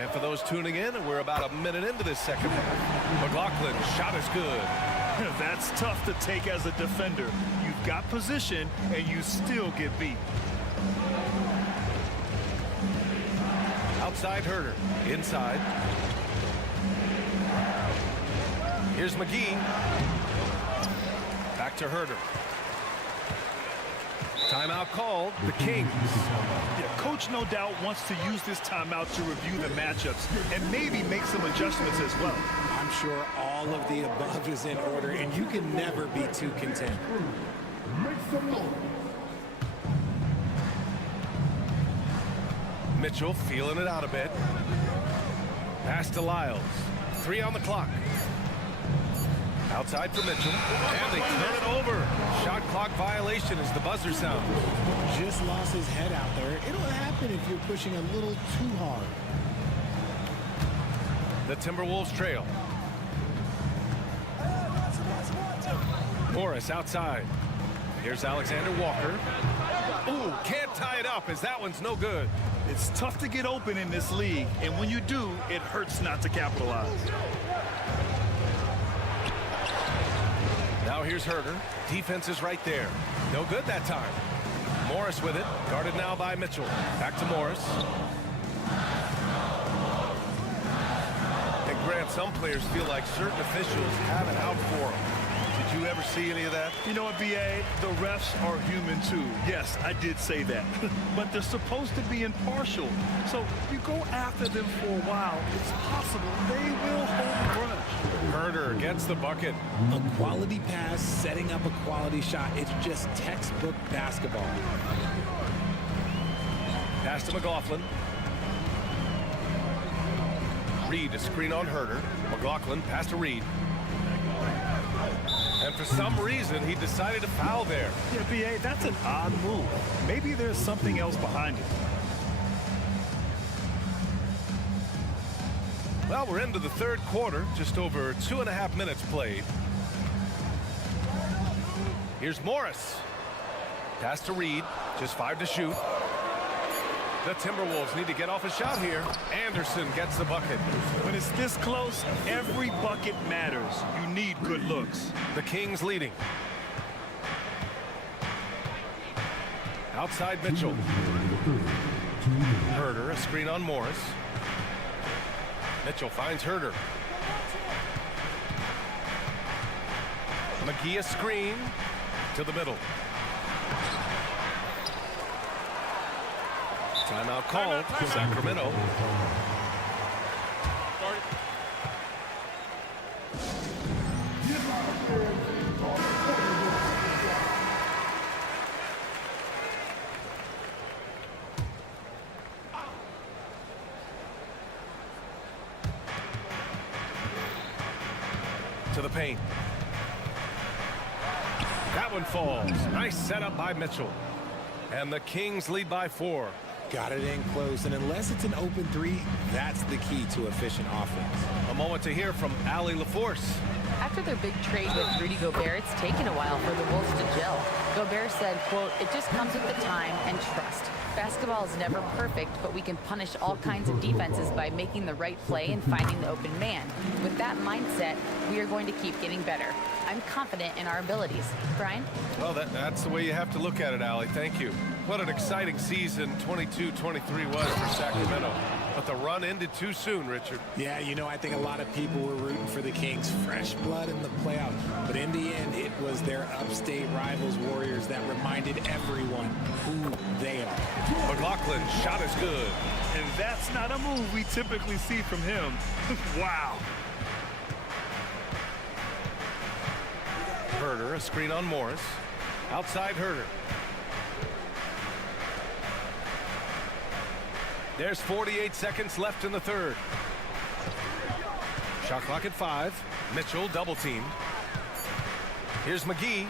And for those tuning in, we're about a minute into this second half. McLaughlin's shot is good. That's tough to take as a defender. You've got position, and you still get beat. Outside Herter. Inside. Here's McGee. Back to Herter. Timeout called. The Kings. Yeah, Coach no doubt wants to use this timeout to review the matchups and maybe make some adjustments as well. I'm sure all of the above is in order, and you can never be too content. Make some noise. Mitchell feeling it out a bit. Pass to Lyles. 3 on the clock. Outside for Mitchell. And they turn it over. Shot clock violation as the buzzer sounds. Just lost his head out there. It'll happen if you're pushing a little too hard. The Timberwolves trail. Morris outside. Here's Alexander Walker. Ooh, can't tie it up as that one's no good. It's tough to get open in this league, and when you do, it hurts not to capitalize. Now here's Herter. Defense is right there. No good that time. Morris with it. Guarded now by Mitchell. Back to Morris. And Grant, some players feel like certain officials have it out for them. Did you ever see any of that? You know what, B.A.? The refs are human, too. Yes, I did say that. But they're supposed to be impartial. So you go after them for a while, it's possible they will hold a grudge. Herter gets the bucket. A quality pass, setting up a quality shot. It's just textbook basketball. Pass to McLaughlin. Reid, a screen on Herter. McLaughlin, pass to Reid. And for some reason, he decided to foul there. Yeah, B.A., that's an odd move. Maybe there's something else behind it. Well, we're into the third quarter, just over 2.5 minutes played. Here's Morris. Pass to Reid, just 5 to shoot. The Timberwolves need to get off a shot here. Anderson gets the bucket. When it's this close, every bucket matters. You need good looks. The Kings leading. Outside Mitchell. Herter, a screen on Morris. Mitchell finds Herter. McGee a screen to the middle. Timeout called. Sacramento. To the paint. That one falls. Nice setup by Mitchell. And the Kings lead by 4. Got it in close, and unless it's an open 3, that's the key to efficient offense. A moment to hear from Allie LaForce. After their big trade with Rudy Gobert, it's taken a while for the Wolves to gel. Gobert said, quote, "It just comes with the time and trust. Basketball is never perfect, but we can punish all kinds of defenses by making the right play and finding the open man. With that mindset, we are going to keep getting better." I'm confident in our abilities. Brian? Well, that's the way you have to look at it, Allie. Thank you. What an exciting season 22-23 was for Sacramento. But the run ended too soon, Richard. Yeah, you know, I think a lot of people were rooting for the Kings. Fresh blood in the playoff. But in the end, it was their upstate rivals, Warriors, that reminded everyone who they are. McLaughlin, shot is good. And that's not a move we typically see from him. Wow. Herter, a screen on Morris. Outside Herter. There's 48 seconds left in the third. Shot clock at 5. Mitchell double teamed. Here's McGee.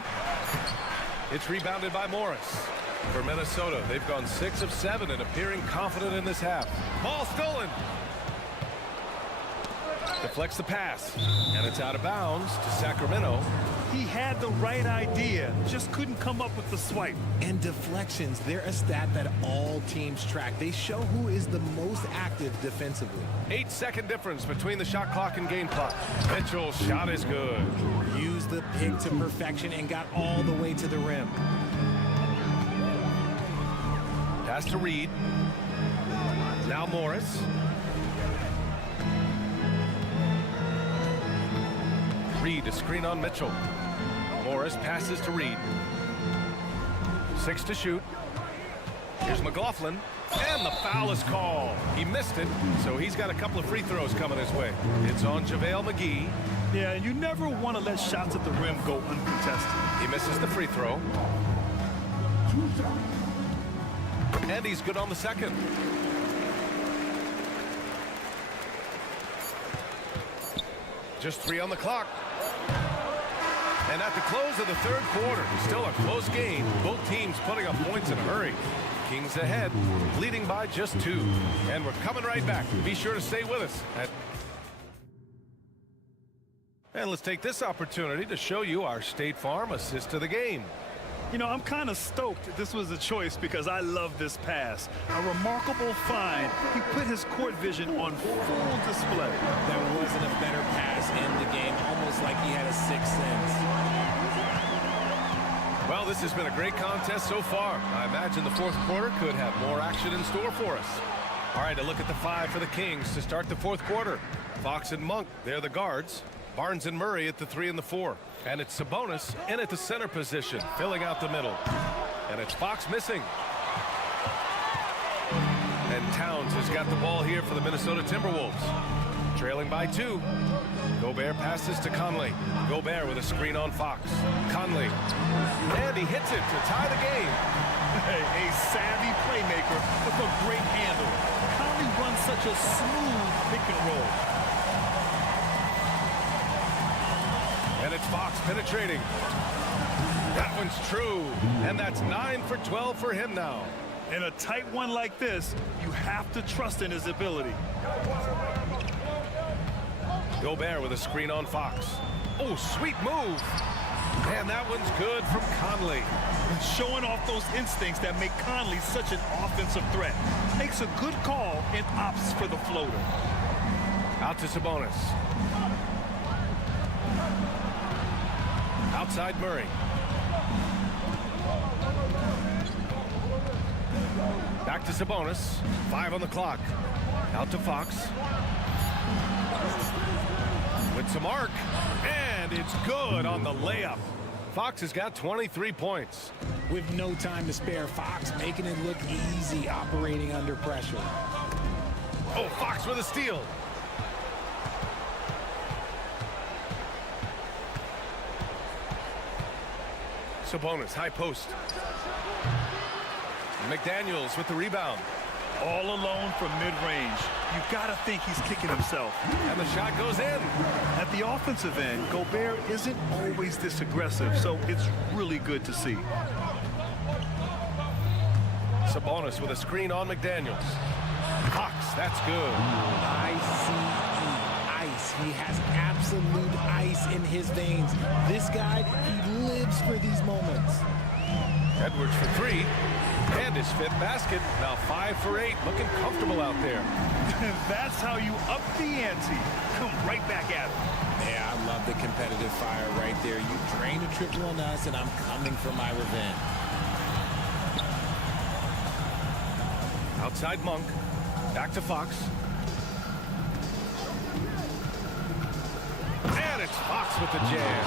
It's rebounded by Morris. For Minnesota, they've gone 6 of 7 and appearing confident in this half. Ball stolen. Deflects the pass, and it's out of bounds to Sacramento. He had the right idea, just couldn't come up with the swipe. And deflections, they're a stat that all teams track. They show who is the most active defensively. 8-second difference between the shot clock and game clock. Mitchell's shot is good. Used the pick to perfection and got all the way to the rim. Pass to Reed. Now Morris. Reed, a screen on Mitchell. Morris passes to Reed. 6 to shoot. Here's McLaughlin. And the foul is called. He missed it, so he's got a couple of free throws coming his way. It's on JaVale McGee. Yeah, you never want to let shots at the rim go uncontested. He misses the free throw. And he's good on the second. Just 3 on the clock. And at the close of the third quarter, still a close game. Both teams putting up points in a hurry. Kings ahead, leading by just 2. And we're coming right back. Be sure to stay with us. And let's take this opportunity to show you our State Farm assist of the game. You know, I'm kind of stoked this was a choice because I love this pass. A remarkable find. He put his court vision on full display. There wasn't a better pass in the game, almost like he had a sixth sense. Well, this has been a great contest so far. I imagine the fourth quarter could have more action in store for us. All right, a look at the 5 for the Kings to start the fourth quarter. Fox and Monk, they're the guards. Barnes and Murray at the 3 and the 4. And it's Sabonis in at the center position, filling out the middle. And it's Fox missing. And Towns has got the ball here for the Minnesota Timberwolves. Trailing by 2. Gobert passes to Conley. Gobert with a screen on Fox. Conley. And he hits it to tie the game. A savvy playmaker with a great handle. Conley runs such a smooth pick and roll. And it's Fox penetrating. That one's true. And that's 9 for 12 for him now. In a tight one like this, you have to trust in his ability. Gobert with a screen on Fox. Oh, sweet move. And that one's good from Conley. Showing off those instincts that make Conley such an offensive threat. Makes a good call and opts for the floater. Out to Sabonis. Outside Murray. Back to Sabonis. 5 on the clock. Out to Fox. With some arc. And it's good on the layup. Fox has got 23 points. With no time to spare, Fox making it look easy operating under pressure. Oh, Fox with a steal. Sabonis, high post. McDaniels with the rebound. All alone from mid-range. You gotta think he's kicking himself. And the shot goes in. At the offensive end, Gobert isn't always this aggressive, so it's really good to see. Sabonis with a screen on McDaniels. Fox, that's good. ICE. He has absolute ice in his veins. This guy, he lives for these moments. Edwards for 3. And his 5th basket. Now 5 for 8. Looking comfortable out there. That's how you up the ante. Come right back at him. Yeah, I love the competitive fire right there. You drained a triple on us, and I'm coming for my revenge. Outside Monk. Back to Fox. And it's Fox with the jam.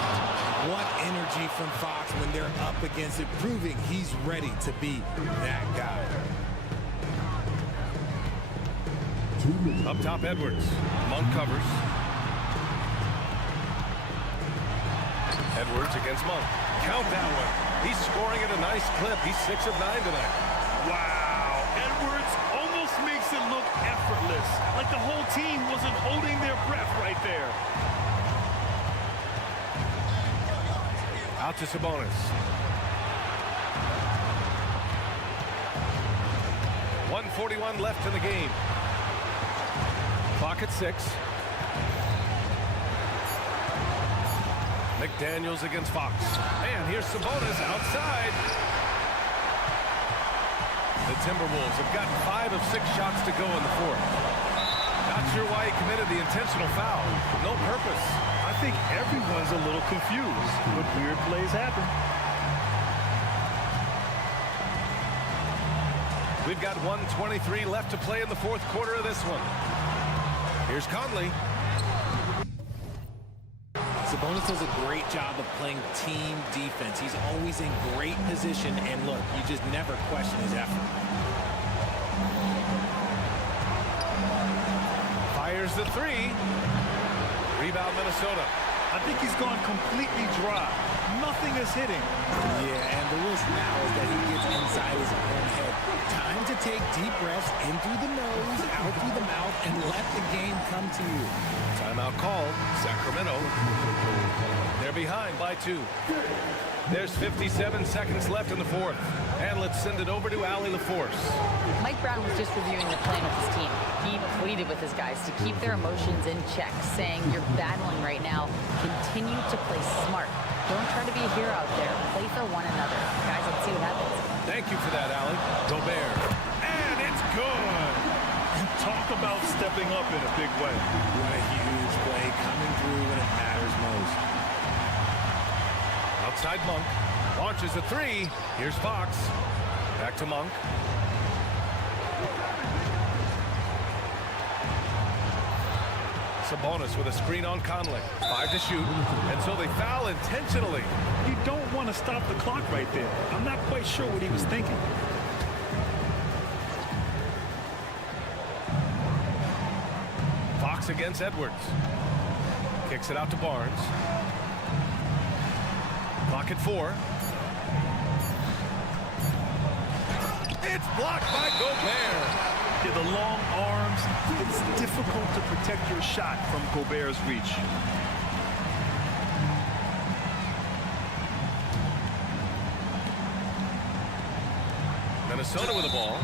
What energy from Fox when they're up against it, proving he's ready to be that guy. Up top, Edwards. Monk covers. Edwards against Monk. Count that one. He's scoring at a nice clip. He's 6 of 9 tonight. Wow. Edwards almost makes it look effortless. Like the whole team wasn't holding their breath right there. Out to Sabonis. 1:41 left in the game. Clock at 6. McDaniels against Fox. And here's Sabonis outside. The Timberwolves have gotten 5 of 6 shots to go in the fourth. Not sure why he committed the intentional foul. No purpose. I think everyone's a little confused, but weird plays happen. We've got 1:23 left to play in the fourth quarter of this one. Here's Conley. Sabonis does a great job of playing team defense. He's always in great position, and look, you just never question his effort. Fires the 3. Rebound Minnesota. I think he's gone completely dry. Nothing is hitting. Yeah, and the risk now is that he gets inside his own head. Time to take deep breaths in through the nose, out through the mouth, and let the game come to you. Timeout called. Sacramento. They're behind by 2. There's 57 seconds left in the fourth. And let's send it over to Allie LaForce. Mike Brown was just reviewing the plan with his team. He pleaded with his guys to keep their emotions in check, saying, you're battling right now. Continue to play smart. Don't try to be a hero out there. Play for one another. Guys, let's see what happens. Thank you for that, Allie. Gobert. And it's good. Talk about stepping up in a big way. What a huge play coming through when it matters most. Outside Monk. Launches a 3. Here's Fox. Back to Monk. Sabonis with a screen on Conley. 5 to shoot. And so they foul intentionally. You don't want to stop the clock right there. I'm not quite sure what he was thinking. Fox against Edwards. Kicks it out to Barnes. Clock at 4. It's blocked by Gobert. Yeah, the long arms, it's difficult to protect your shot from Gobert's reach. Minnesota with the ball.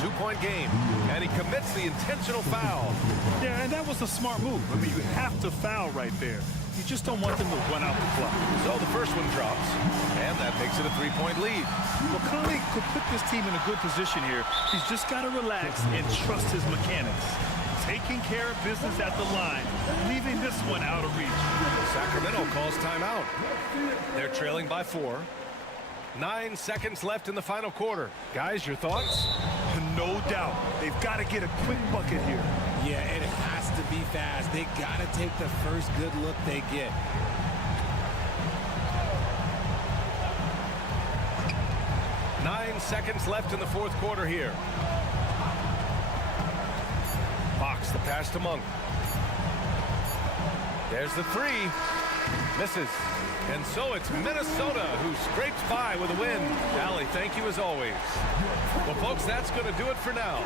2-point game. And he commits the intentional foul. Yeah, and that was a smart move. I mean, you have to foul right there. You just don't want them to run out the clock. So the first one drops. And that makes it a 3-point lead. Well, Conley could put this team in a good position here. He's just got to relax and trust his mechanics. Taking care of business at the line, leaving this one out of reach. Sacramento calls timeout. They're trailing by 4. 9 seconds left in the final quarter. Guys, your thoughts? No doubt. They've got to get a quick bucket here. Yeah, it has to be fast. They got to take the first good look they get. Nine seconds left in the fourth quarter here. Fox, the pass to Monk. There's the 3. Misses. And so it's Minnesota who scrapes by with a win. Allie, thank you as always. Well, folks, that's going to do it for now.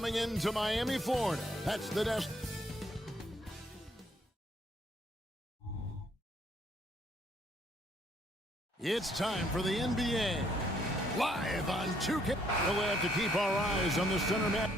coming into Miami, Florida. That's the desk. It's time for the NBA. Live on 2K. We'll have to keep our eyes on the center mat.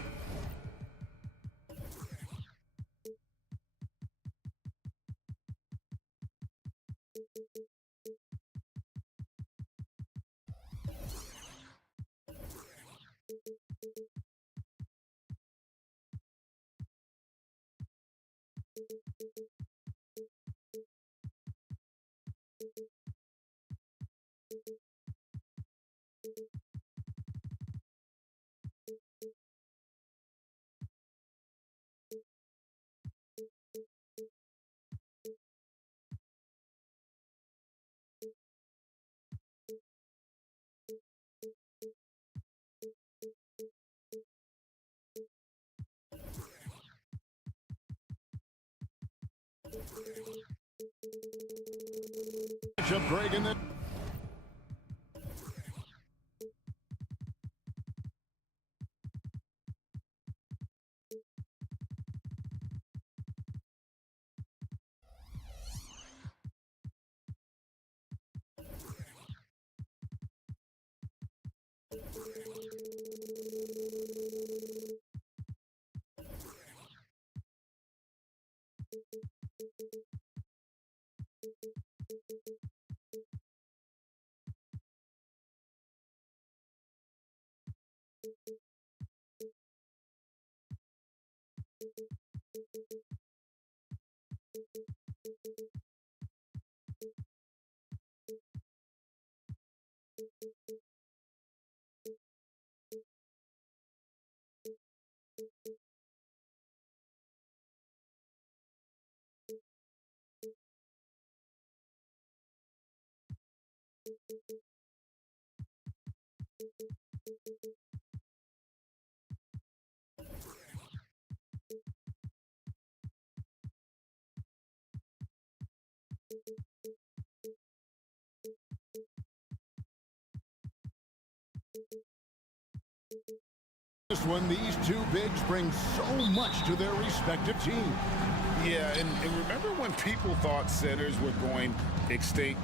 Matchup break in the this one, these two bigs bring so much to their respective teams. Yeah, and remember when people thought centers were going extinct?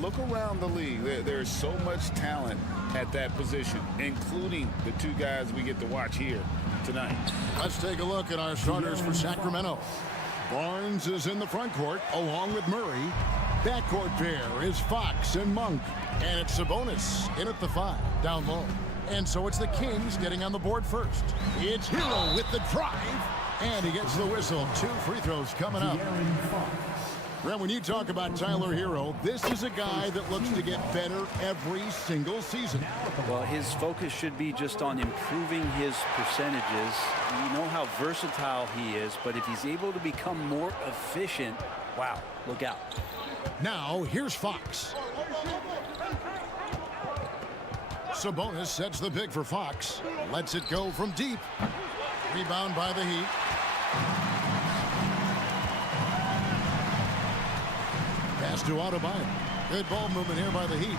Look around the league. There's so much talent at that position, including the two guys we get to watch here tonight. Let's take a look at our starters for Sacramento. Barnes is in the front court along with Murray. Backcourt pair is Fox and Monk. And it's Sabonis in at the 5, down low. And so it's the Kings getting on the board first. It's Hero with the drive. And he gets the whistle. 2 free throws coming up. Ren, when you talk about Tyler Hero, this is a guy that looks to get better every single season. Well, his focus should be just on improving his percentages. You know how versatile he is, but if he's able to become more efficient, wow, look out. Now, here's Fox. Sabonis sets the pick for Fox. Lets it go from deep. Rebound by the Heat. Pass to Adebayo. Good ball movement here by the Heat.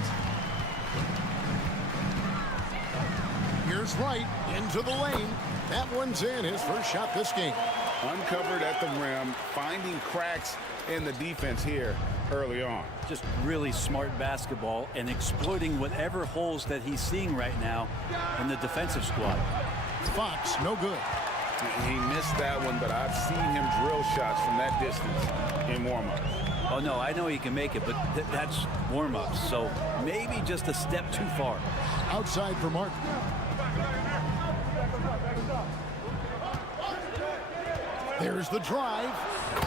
Here's Wright into the lane. That one's in. His first shot this game. Uncovered at the rim, finding cracks in the defense here early on. Just really smart basketball and exploiting whatever holes that he's seeing right now in the defensive squad. Fox, no good. He missed that one, but I've seen him drill shots from that distance in warm-ups. Oh, no, I know he can make it, but that's warm-ups, so maybe just a step too far. Outside for Martin. There's the drive.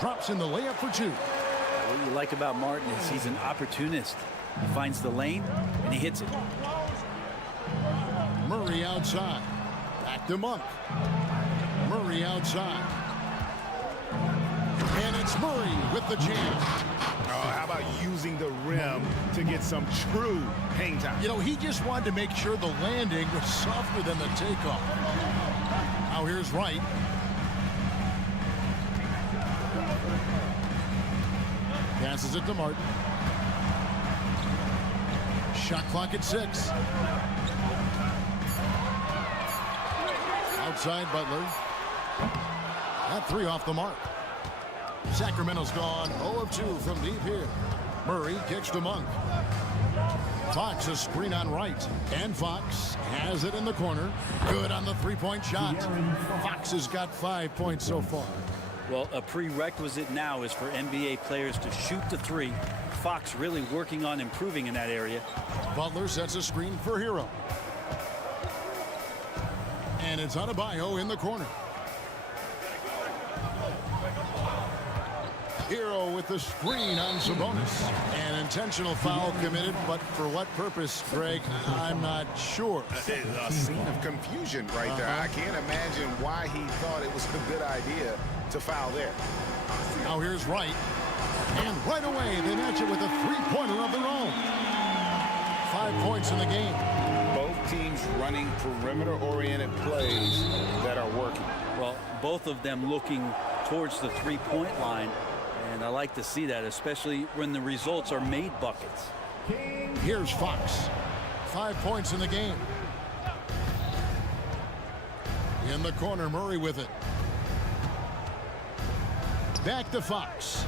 Drops in the layup for 2. What you like about Martin is he's an opportunist. He finds the lane, and he hits it. Murray outside. Back to Monk. Murray outside. And it's Murray with the jam. Oh, how about using the rim to get some true hang time? You know, he just wanted to make sure the landing was softer than the takeoff. Now here's Wright. Passes it to Martin. Shot clock at 6. Outside Butler. That three off the mark. Sacramento's gone 0 of 2 from deep here. Murray kicks to Monk. Fox a screen on right. And Fox has it in the corner. Good on the three-point shot. Fox has got 5 points so far. Well, a prerequisite now is for NBA players to shoot the three. Fox really working on improving in that area. Butler sets a screen for Hero. And it's Adebayo in the corner. Hero with the screen on Sabonis. An intentional foul committed, but for what purpose, Greg? I'm not sure. A scene of confusion right there. I can't imagine why he thought it was a good idea to foul there. Now here's Wright. And right away, they match it with a three-pointer of their own. 5 points in the game. Both teams running perimeter-oriented plays that are working. Well, both of them looking towards the three-point line. And I like to see that, especially when the results are made buckets. Here's Fox. 5 points in the game. In the corner, Murray with it. Back to Fox.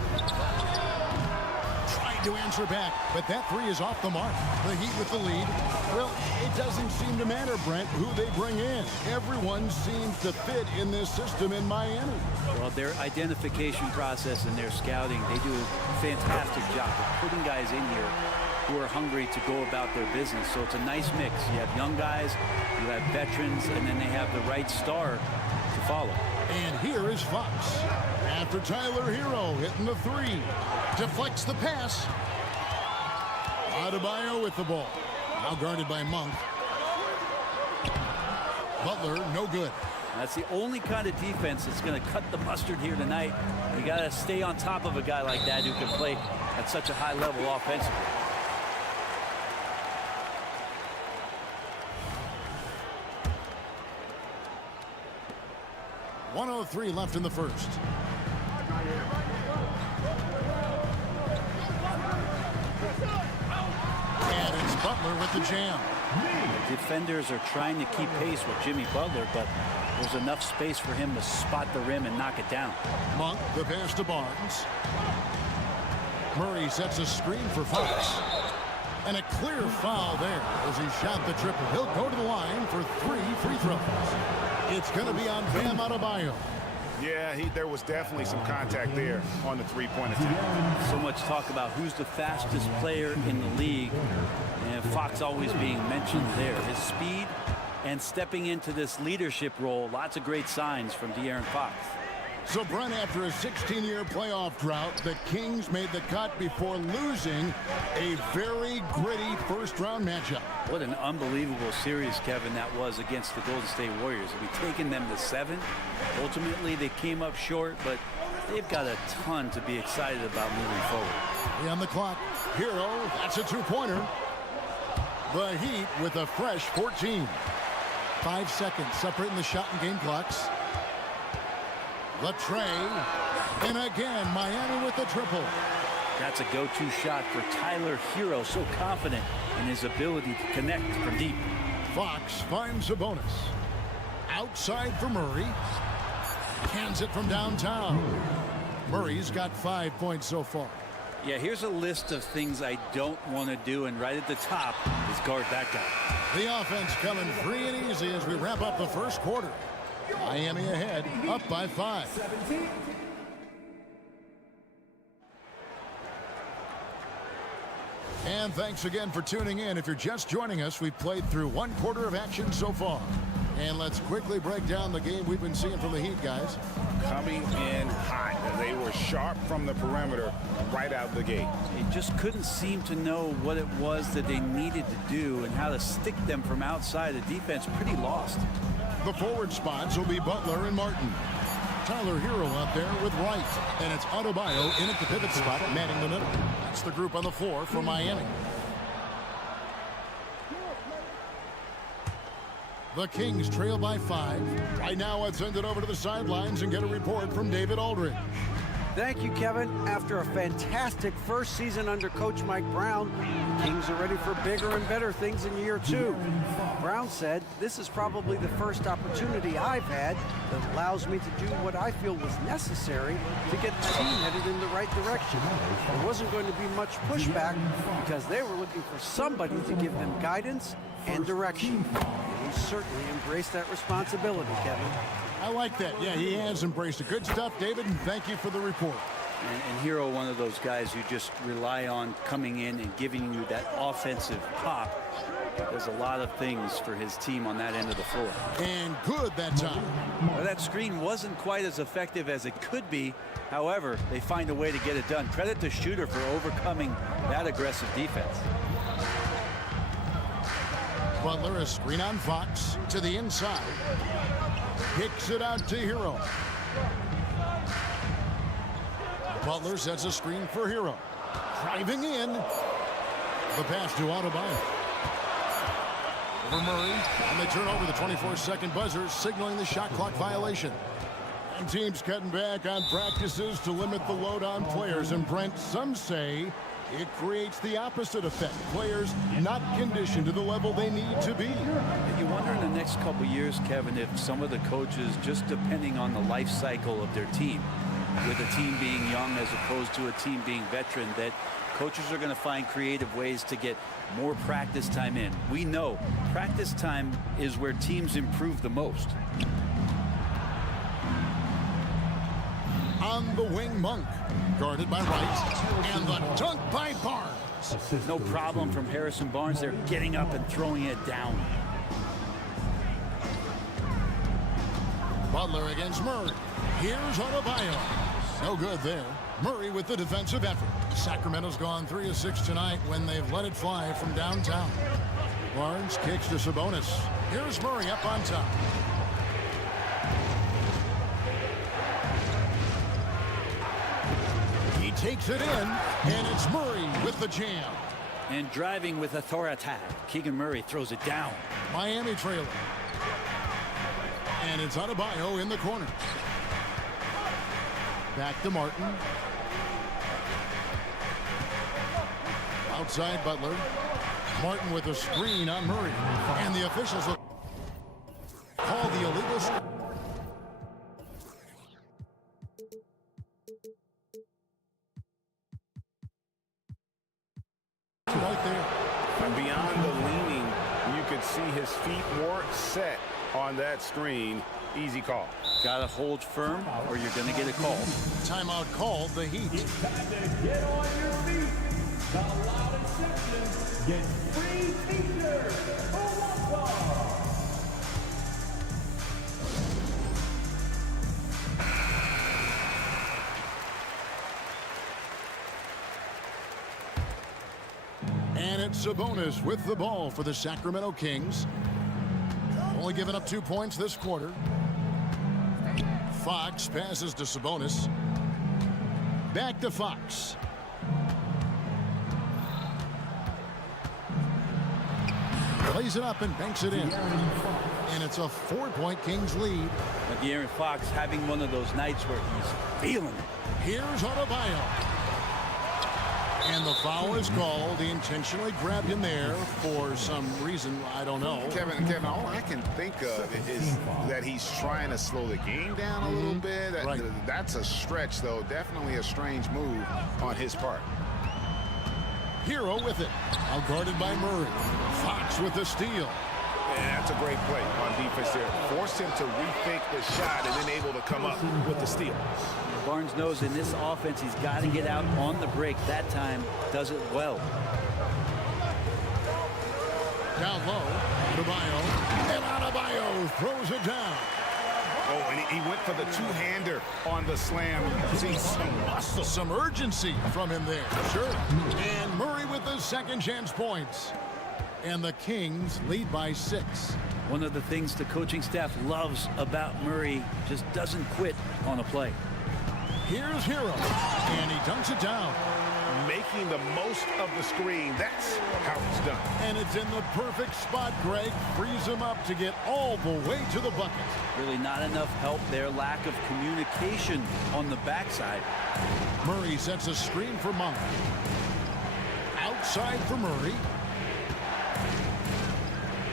Tried to answer back, but that three is off the mark. The Heat with the lead. Well, it doesn't seem to matter, Brent, who they bring in. Everyone seems to fit in this system in Miami. Well, their identification process and their scouting, they do a fantastic job of putting guys in here who are hungry to go about their business. So it's a nice mix. You have young guys, you have veterans, and then they have the right star to follow. And here is Fox. After Tyler Hero hitting the three. Deflects the pass. Adebayo with the ball. Now guarded by Monk. Butler, no good. That's the only kind of defense that's going to cut the mustard here tonight. You got to stay on top of a guy like that who can play at such a high level offensively. .103 left in the first. And it's Butler with the jam. The defenders are trying to keep pace with Jimmy Butler, but there's enough space for him to spot the rim and knock it down. Monk, the pass to Barnes. Murray sets a screen for Fox. And a clear foul there as he shot the triple. He'll go to the line for 3 free throws. It's going to be on Bam Adebayo. Yeah, there was definitely some contact there on the three-point attempt. So much talk about who's the fastest player in the league, and Fox always being mentioned there. His speed and stepping into this leadership role, lots of great signs from De'Aaron Fox. So, Brent, after a 16-year playoff drought, the Kings made the cut before losing a very gritty first-round matchup. What an unbelievable series, Kevin, that was against the Golden State Warriors. We've taken them to 7. Ultimately, they came up short, but they've got a ton to be excited about moving forward. On the clock, Hero, that's a two-pointer. The Heat with a fresh 14. 5 seconds separating the shot and game clocks. Latrey, and again, Miami with the triple. That's a go-to shot for Tyler Hero, so confident in his ability to connect from deep. Fox finds Sabonis. Outside for Murray. Hands it from downtown. Murray's got 5 points so far. Yeah, here's a list of things I don't want to do, and right at the top is guard that guy. The offense coming free and easy as we wrap up the first quarter. Miami ahead, up by 5. And thanks again for tuning in. If you're just joining us, we've played through 1 quarter of action so far. And let's quickly break down the game we've been seeing from the Heat, guys. Coming in hot. They were sharp from the perimeter right out the gate. They just couldn't seem to know what it was that they needed to do and how to stick them from outside. The defense pretty lost. The forward spots will be Butler and Martin. Tyler Hero out there with Wright. And it's Adebayo in at the pivot spot, manning the middle. That's the group on the floor for Miami. The Kings trail by 5. Right now, let's send it over to the sidelines and get a report from David Aldridge. Thank you, Kevin. After a fantastic first season under Coach Mike Brown, the Kings are ready for bigger and better things in year 2. Brown said, "This is probably the first opportunity I've had that allows me to do what I feel was necessary to get the team headed in the right direction. There wasn't going to be much pushback because they were looking for somebody to give them guidance and direction." And he certainly embraced that responsibility, Kevin. I like that. Yeah, he has embraced it. Good stuff, David, and thank you for the report. And Hero, one of those guys you just rely on coming in and giving you that offensive pop. Does a lot of things for his team on that end of the floor. And good that time. Well, that screen wasn't quite as effective as it could be. However, they find a way to get it done. Credit to Shooter for overcoming that aggressive defense. Butler, a screen on Fox to the inside. Kicks it out to Hero. Butler sets a screen for Hero. Driving in. The pass to Adebayo. Over Murray. And they turn over the 24-second buzzer, signaling the shot clock violation. And teams cutting back on practices to limit the load on players. And Brent, some say it creates the opposite effect. Players not conditioned to the level they need to be. And you wonder in the next couple years, Kevin, if some of the coaches, just depending on the life cycle of their team, with a team being young as opposed to a team being veteran, that coaches are going to find creative ways to get more practice time in. We know practice time is where teams improve the most. On the wing, Monk. Guarded by Wright. And the dunk by Barnes. No problem from Harrison Barnes. They're getting up and throwing it down. Butler against Murray. Here's Adebayo. No good there. Murray with the defensive effort. Sacramento's gone 3 of 6 tonight when they've let it fly from downtown. Barnes kicks to Sabonis. Here's Murray up on top. He takes it in, and it's Murray with the jam. And driving with authority, Keegan Murray throws it down. Miami trailer. And it's Adebayo in the corner. Back to Martin. Outside Butler. Martin with a screen on Murray. And the officials will call the illegal screen. Right there. And beyond the leaning, you could see his feet more set on that screen. Easy call. Got to hold firm or you're going to get a call. Timeout called, the Heat. It's time to get on your feet. The loudest section gets free t-shirts. And it's Sabonis with the ball for the Sacramento Kings. Only giving up 2 points this quarter. Fox passes to Sabonis. Back to Fox. Plays it up and banks it in. And it's a 4-point Kings lead. De'Aaron Fox having one of those nights where he's feeling it. Here's Adebayo. And the foul is called. He intentionally grabbed him there for some reason. I don't know. Kevin, all I can think of is that he's trying to slow the game down a little bit. Right. That's a stretch, though. Definitely a strange move on his part. Hero with it. Out guarded by Murray. Fox with the steal. And that's a great play on defense there. Forced him to rethink the shot and then able to come up with the steal. Barnes knows in this offense he's got to get out on the break. That time does it well. Down low. Adebayo. And Adebayo throws it down. Oh, and he went for the two-hander on the slam. See some muscle. Some urgency from him there. Sure. And Murray with the second chance points. And the Kings lead by 6. One of the things the coaching staff loves about Murray, just doesn't quit on a play. Here's Hero. And he dunks it down. making the most of the screen. That's how it's done. And it's in the perfect spot, Greg. Frees him up to get all the way to the bucket. Really not enough help there. Lack of communication on the backside. Murray sets a screen for Monk. Outside for Murray.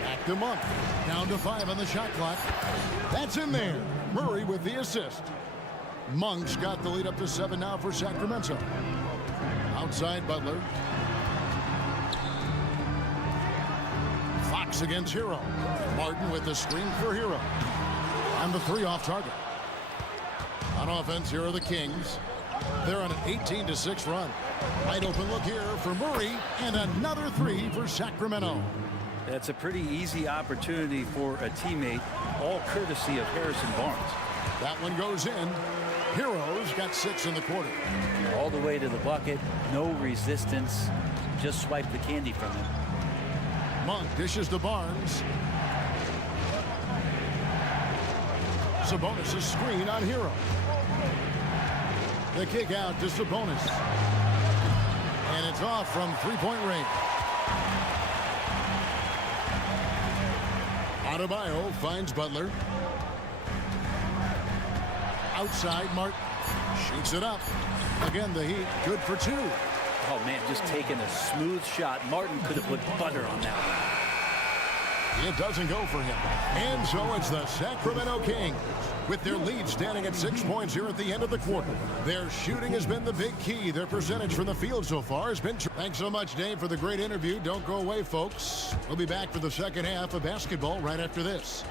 Back to Monk. Down to 5 on the shot clock. That's in there. Murray with the assist. Monk's got the lead up to 7 now for Sacramento. Outside Butler. Fox against Hero. Martin with the screen for Hero. And the 3 off target. On offense, here are the Kings. They're on an 18-6 run. Wide open look here for Murray. And another 3 for Sacramento. That's a pretty easy opportunity for a teammate, all courtesy of Harrison Barnes. That one goes in. Heroes got 6 in the quarter. All the way to the bucket, no resistance, just swipe the candy from him. Monk dishes to Barnes. Sabonis' screen on Hero. The kick out to Sabonis. And it's off from three-point range. Adebayo finds Butler. Outside, Martin shoots it up. Again, the Heat good for 2. Oh, man, just taking a smooth shot. Martin could have put butter on that one. It doesn't go for him. And so it's the Sacramento Kings with their lead standing at 6 points here at the end of the quarter. Their shooting has been the big key. Their percentage from the field so far has been... Thanks so much, Dave, for the great interview. Don't go away, folks. We'll be back for the second half of basketball right after this.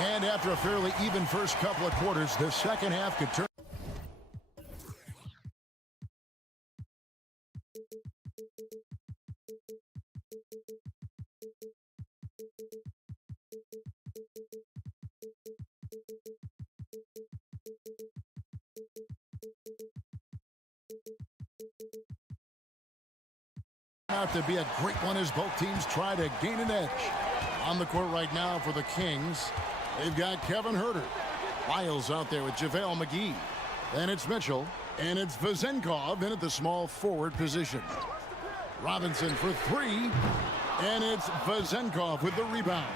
And after a fairly even first couple of quarters, the second half could turn. Out to be a great one as both teams try to gain an edge. On the court right now for the Kings, they've got Kevin Huerter. Lyles out there with JaVale McGee. Then it's Mitchell, and it's Vezenkov in at the small forward position. Robinson for 3, and it's Vezenkov with the rebound.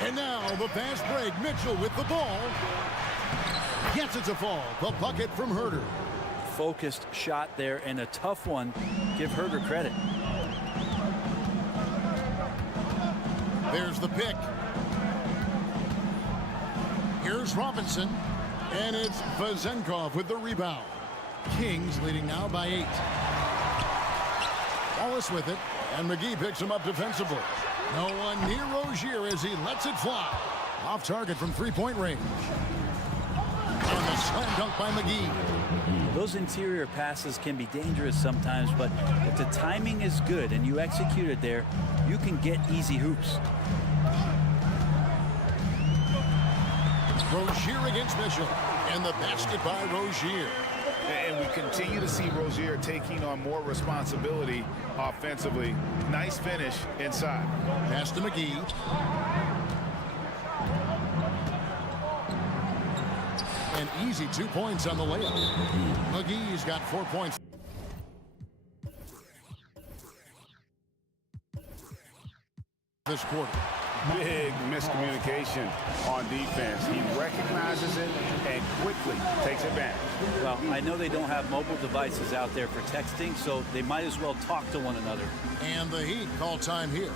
And now the fast break. Mitchell with the ball. Yes, it's a fall. The bucket from Huerter. Focused shot there and a tough one. Give Huerter credit. There's the pick. Here's Robinson, and it's Vezenkov with the rebound. Kings leading now by 8. Wallace with it, and McGee picks him up defensively. No one near Rozier as he lets it fly. Off target from three-point range. And the slam dunk by McGee. Those interior passes can be dangerous sometimes, but if the timing is good and you execute it there, you can get easy hoops. Rozier against Mitchell, and the basket by Rozier. And we continue to see Rozier taking on more responsibility offensively. Nice finish inside. Pass to McGee. An easy 2 points on the layup. McGee's got 4 points. This quarter. Big miscommunication on defense. He recognizes it and quickly takes advantage. Well, I know they don't have mobile devices out there for texting, so they might as well talk to one another. And the Heat call time here.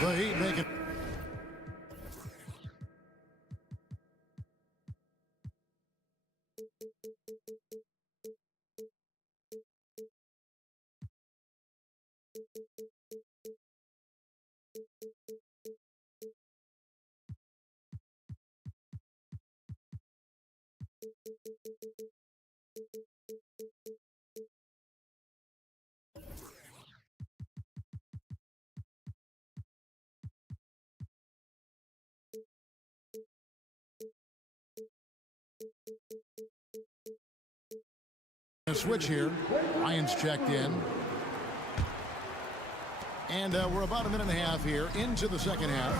The Heat make it. A switch here. Ryan's checked in. And we're about a minute and a half here into the second half.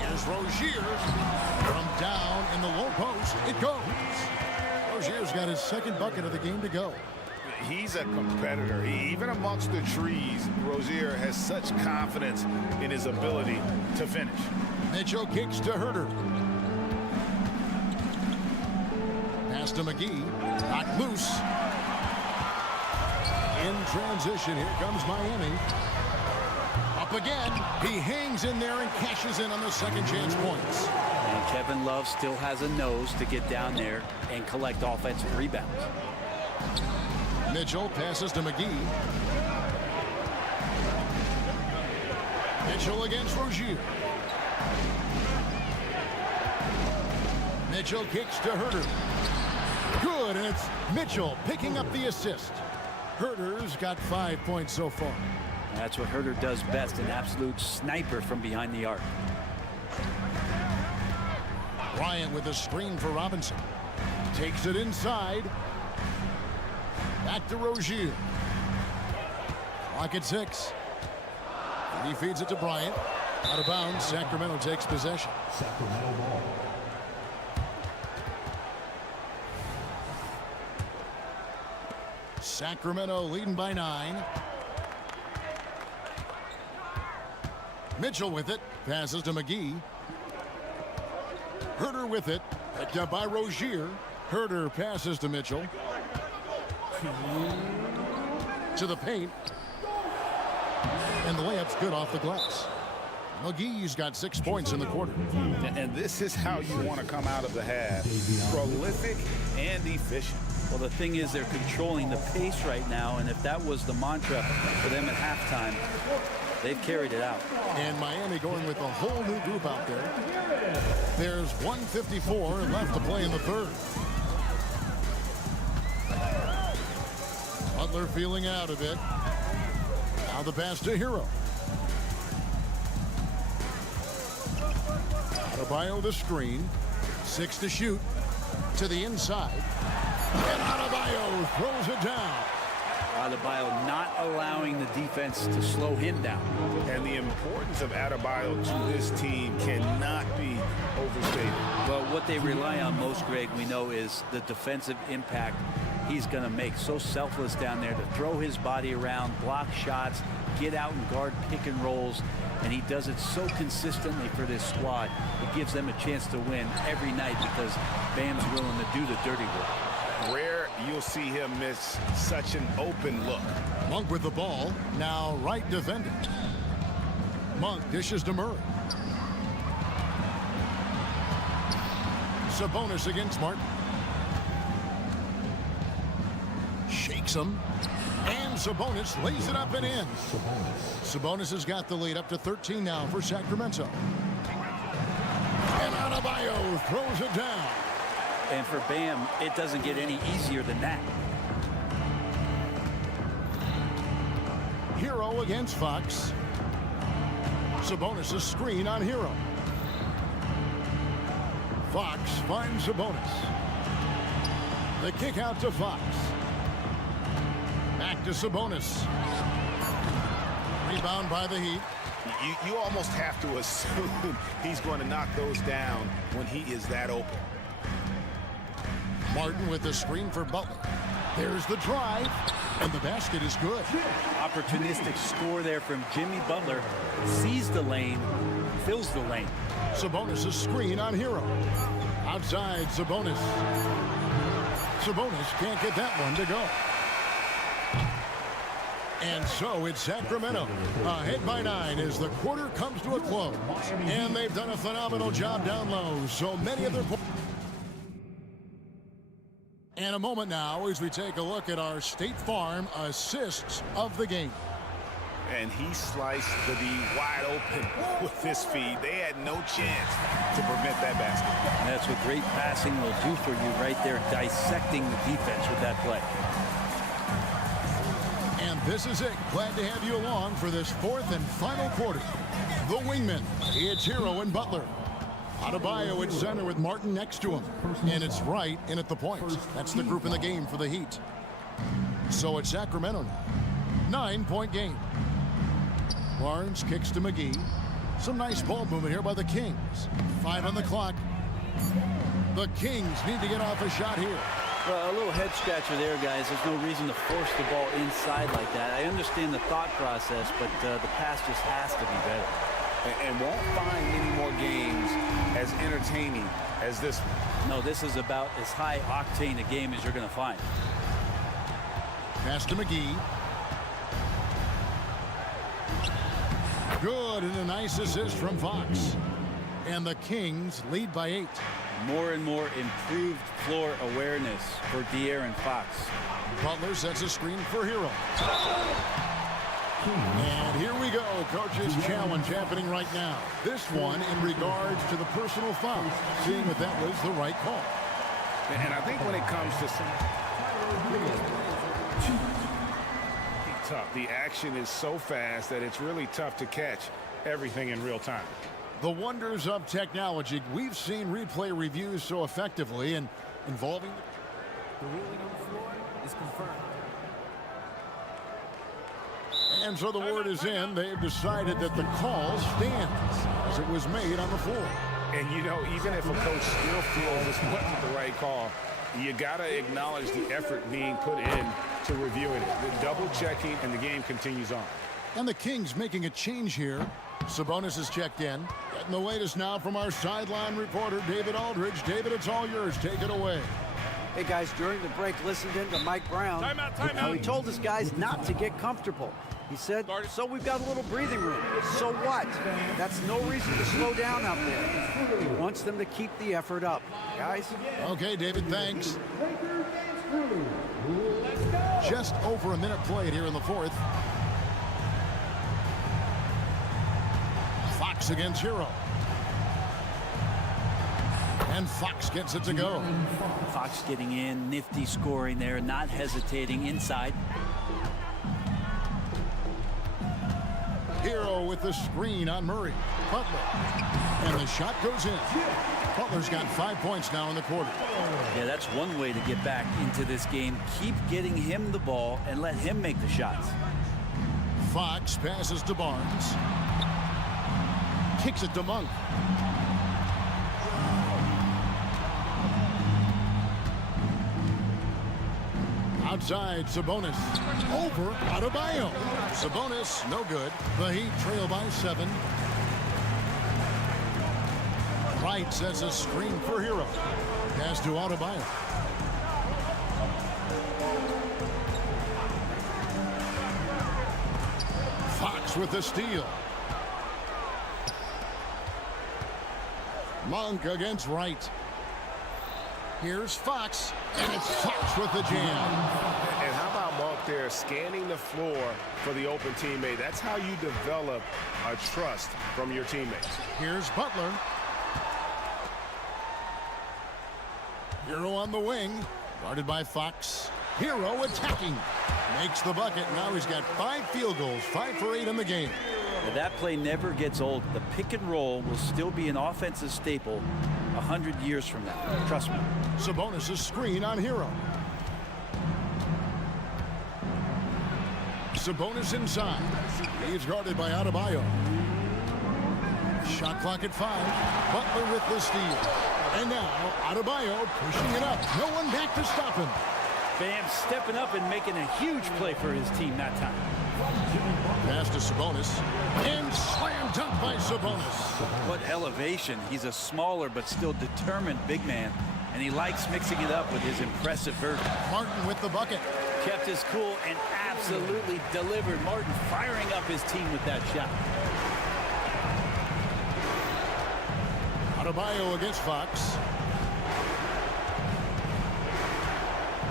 Here's Rozier from down in the low post. It goes. Rozier's got his second bucket of the game to go. He's a competitor. Even amongst the trees, Rozier has such confidence in his ability to finish. Mitchell kicks to Herter. Pass to McGee. Knocked loose. In transition, here comes Miami. Up again. He hangs in there and cashes in on the second chance points. And Kevin Love still has a nose to get down there and collect offensive rebounds. Mitchell passes to McGee. Mitchell against Rozier. Mitchell kicks to Herter. Good, and it's Mitchell picking up the assist. Herter's got 5 points so far. And that's what Herter does best, an absolute sniper from behind the arc. Bryant with a screen for Robinson. Takes it inside. Back to Rozier. Clock at 6. He feeds it to Bryant. Out of bounds, Sacramento takes possession. Sacramento ball. Sacramento leading by 9. Mitchell with it. Passes to McGee. Herter with it. Picked up by Rozier. Herter passes to Mitchell. To the paint. And the layup's good off the glass. McGee's got 6 points in the quarter. And this is how you want to come out of the half. Prolific and efficient. Well, the thing is they're controlling the pace right now, and if that was the mantra for them at halftime, they've carried it out. And Miami going with a whole new group out there. There's 1:54 left to play in the third. Butler feeling out of it. Now the pass to Hero. Adebayo the screen. 6 to shoot. To the inside. And Adebayo throws it down. Adebayo not allowing the defense to slow him down. And the importance of Adebayo to this team cannot be overstated. Well, what they rely on most, Greg, we know, is the defensive impact he's going to make. So selfless down there to throw his body around, block shots, get out and guard pick and rolls. And he does it so consistently for this squad. It gives them a chance to win every night because Bam's willing to do the dirty work. Rare you'll see him miss such an open look. Monk with the ball. Now right defending. Monk dishes to Murray. Sabonis against Martin. Shakes him. And Sabonis lays it up and in. Sabonis has got the lead up to 13 now for Sacramento. And Adebayo throws it down. And for Bam, it doesn't get any easier than that. Hero against Fox. Sabonis' screen on Hero. Fox finds Sabonis. The kick out to Fox. Back to Sabonis. Rebound by the Heat. You almost have to assume he's going to knock those down when he is that open. Martin with the screen for Butler. There's the drive, and the basket is good. Opportunistic score there from Jimmy Butler. Sees the lane, fills the lane. Sabonis' screen on Hero. Outside, Sabonis. Sabonis can't get that one to go. And so it's Sacramento ahead by 9 as the quarter comes to a close. And they've done a phenomenal job down low. So many of their points. And a moment now as we take a look at our State Farm assists of the game. And he sliced the D wide open with his feed. They had no chance to prevent that basket. And that's what great passing will do for you right there, dissecting the defense with that play. And this is it. Glad to have you along for this fourth and final quarter. The wingmen, it's Hero and Butler. Adebayo at center with Martin next to him. And it's Wright in at the point. That's the group in the game for the Heat. So it's Sacramento now. 9-point game. Barnes kicks to McGee. Some nice ball movement here by the Kings. 5 on the clock. The Kings need to get off a shot here. Well, a little head scratcher there, guys. There's no reason to force the ball inside like that. I understand the thought process, but the pass just has to be better. And won't find many more games as entertaining as this one. No, this is about as high octane a game as you're going to find. Pass to McGee. Good, and a nice assist from Fox. And the Kings lead by 8. More and more improved floor awareness for De'Aaron Fox. Butler sets a screen for Hero. And here we go. Coach's challenge happening right now. This one in regards to the personal foul. Seeing that that was the right call. And I think when it comes to tough, the action is so fast that it's really tough to catch everything in real time. The wonders of technology. We've seen replay reviews so effectively and involving The ruling on the floor is confirmed. And so the word is in. They've decided that the call stands as it was made on the floor. And, you know, even if a coach still feels this wasn't the right call, you got to acknowledge the effort being put in to reviewing it. The double checking, and the game continues on. And the Kings making a change here. Sabonis is checked in. Getting the latest now from our sideline reporter, David Aldridge. David, it's all yours. Take it away. Hey, guys, during the break, listened in to Mike Brown. How he told his guys not to get comfortable. He said, so we've got a little breathing room. So what? That's no reason to slow down out there. He wants them to keep the effort up. Guys? Okay, David, thanks. Just over a minute played here in the fourth. Fox against Hero. And Fox gets it to go. Fox getting in, nifty scoring there, not hesitating inside. Hero with the screen on Murray. Butler. And the shot goes in. Butler's got 5 points now in the quarter. Yeah, that's one way to get back into this game. Keep getting him the ball and let him make the shots. Fox passes to Barnes. Kicks it to Monk. Outside, Sabonis. Over Adebayo. Sabonis, no good. The Heat trail by 7. Wright sets a screen for Hero. Pass to Adebayo. Fox with the steal. Monk against Wright. Here's Fox, and it's Fox with the jam. And how about Monk there scanning the floor for the open teammate? That's how you develop a trust from your teammates. Here's Butler. Hero on the wing, guarded by Fox. Hero attacking. Makes the bucket. Now he's got 5 field goals, 5 for 8 in the game. Well, that play never gets old. The pick and roll will still be an offensive staple 100 years from now. Trust me. Sabonis' screen on Hero. Sabonis inside. He's guarded by Adebayo. Shot clock at 5. Butler with the steal. And now Adebayo pushing it up. No one back to stop him. Bam stepping up and making a huge play for his team that time. Pass to Sabonis. And slam dunk by Sabonis. What elevation. He's a smaller but still determined big man. And he likes mixing it up with his impressive vert. Martin with the bucket. Kept his cool and absolutely delivered. Martin firing up his team with that shot. Adebayo against Fox.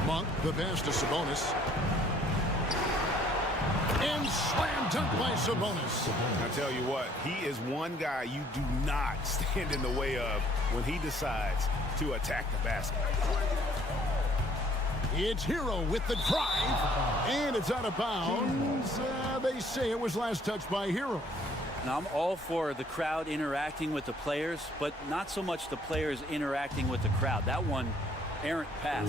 Monk, the pass to Sabonis. And slam dunk by Sabonis. I tell you what, he is one guy you do not stand in the way of when he decides to attack the basket. It's Hero with the drive, and it's out of bounds. They say it was last touched by Hero. Now, I'm all for the crowd interacting with the players, but not so much the players interacting with the crowd. That one, errant pass.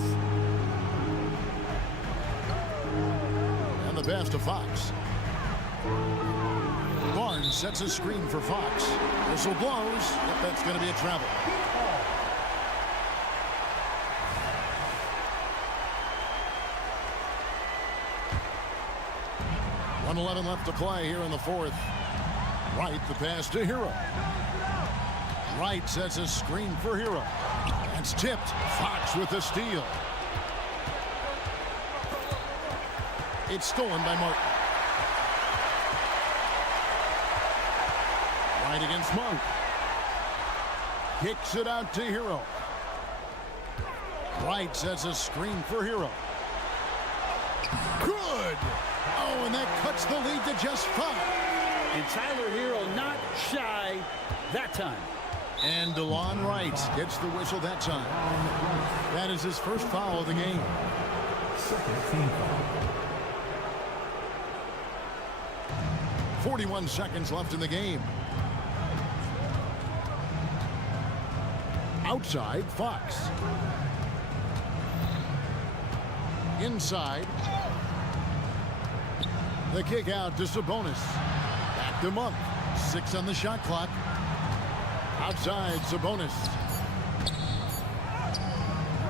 And the pass to Fox. Barnes sets a screen for Fox. Whistle blows. Yep, that's going to be a travel. .11 left to play here in the fourth. Wright, the pass to Hero. Wright sets a screen for Hero. It's tipped. Fox with the steal. It's stolen by Martin. Wright against Monk. Kicks it out to Hero. Wright sets a screen for Hero. Good! Oh, and that cuts the lead to just 5. And Tyler Hero not shy that time. And DeLon Wright gets the whistle that time. That is his first foul of the game. Second team foul. 41 seconds left in the game. Outside, Fox. Inside. The kick out to Sabonis. Back to Monk. 6 on the shot clock. Outside, Sabonis.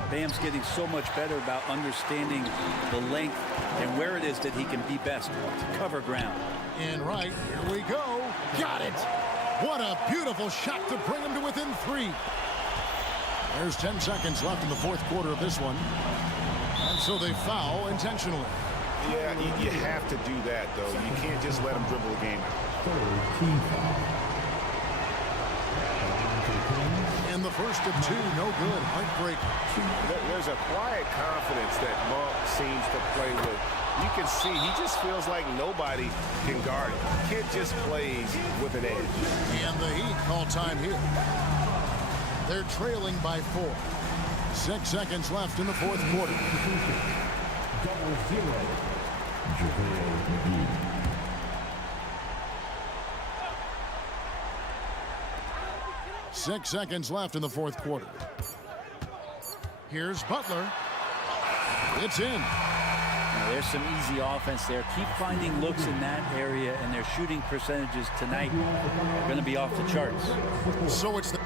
Bam's getting so much better about understanding the length and where it is that he can be best to cover ground. And right, here we go. Got it. What a beautiful shot to bring him to within 3. There's 10 seconds left in the fourth quarter of this one. And so they foul intentionally. Yeah, you have to do that, though. You can't just let him dribble the game out. Third team foul. And the first of 2, no good. Heartbreaker. There's a quiet confidence that Monk seems to play with. You can see he just feels like nobody can guard him. Kid just plays with an edge. And the Heat call time here. They're trailing by 4. 6 seconds left in the fourth quarter. 0-0. JaVale McGee. Six seconds left in the fourth quarter. Here's Butler. It's in. Now, there's some easy offense there. Keep finding looks in that area, and their shooting percentages tonight are going to be off the charts. So it's the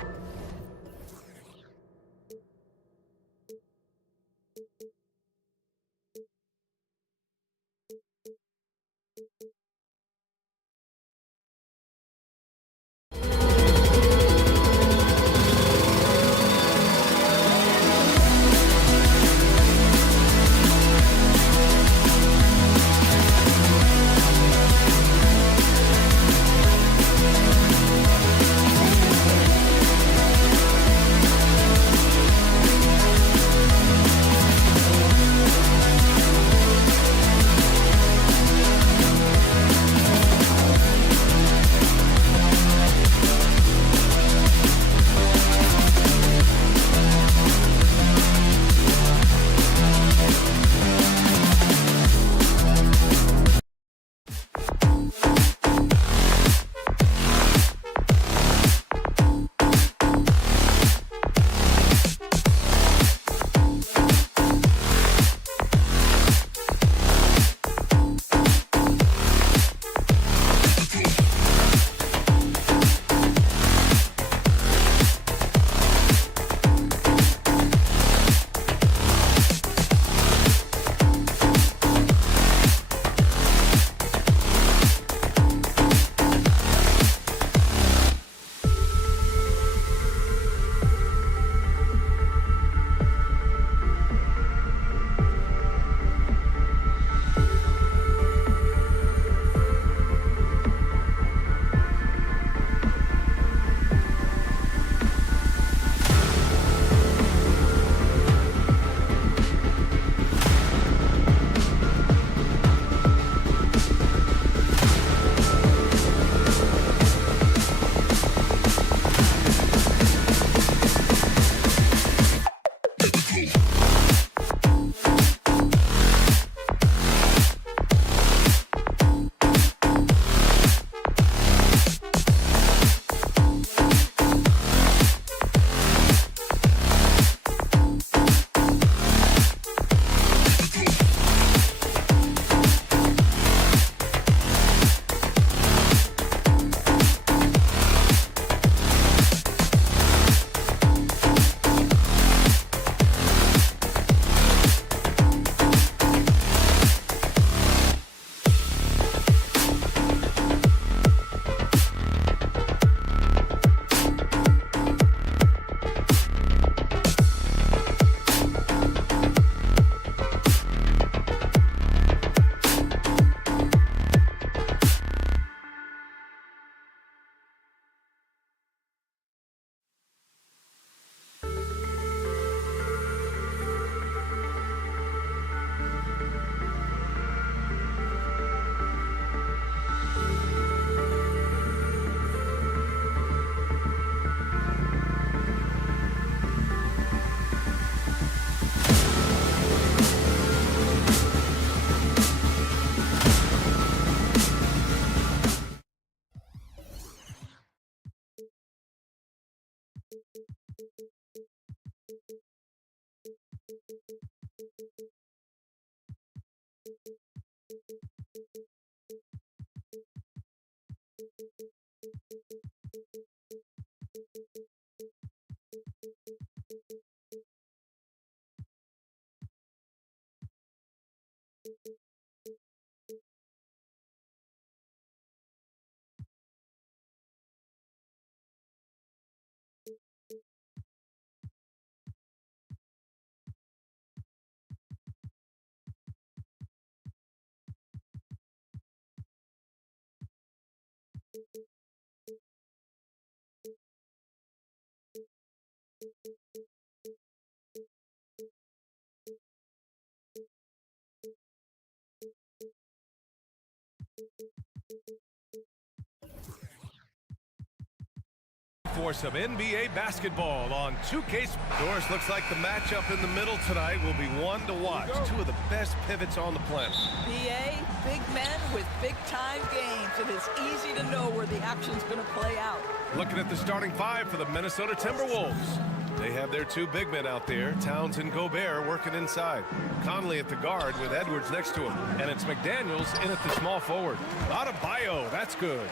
for some NBA basketball on 2K. Doris, looks like the matchup in the middle tonight will be one to watch. Two of the best pivots on the planet. BA, big men with big-time games. It is easy to know where the action's going to play out. Looking at the starting five for the Minnesota Timberwolves. They have their two big men out there, Towns and Gobert, working inside. Conley at the guard with Edwards next to him. And it's McDaniels in at the small forward. Adebayo, that's good.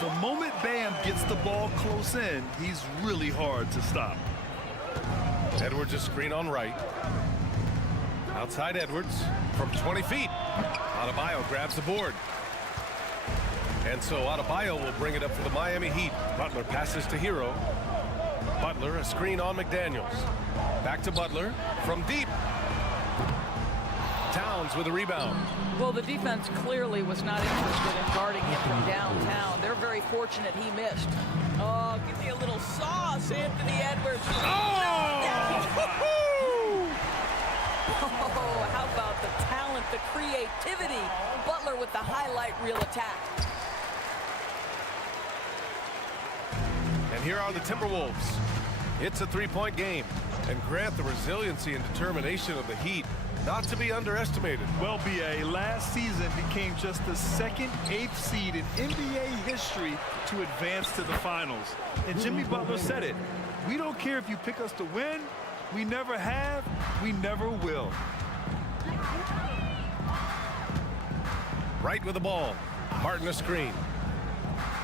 The moment Bam gets the ball close in, he's really hard to stop. Edwards a screen on right. Outside Edwards from 20 feet. Adebayo grabs the board. And so Adebayo will bring it up for the Miami Heat. Butler passes to Hero. Butler a screen on McDaniels. Back to Butler from deep. Towns with a rebound. Well, the defense clearly was not interested in guarding him from downtown. They're very fortunate he missed. Oh, give me a little sauce, Anthony Edwards. Oh, how about the talent, the creativity? Butler with the highlight reel attack. And here are the Timberwolves. It's a three-point game. And Grant, the resiliency and determination of the Heat, not to be underestimated. Well, BA, last season became just the second 8th seed in NBA history to advance to the finals. And Jimmy Butler said it. We don't care if you pick us to win. We never have. We never will. Wright with the ball. Martin a screen.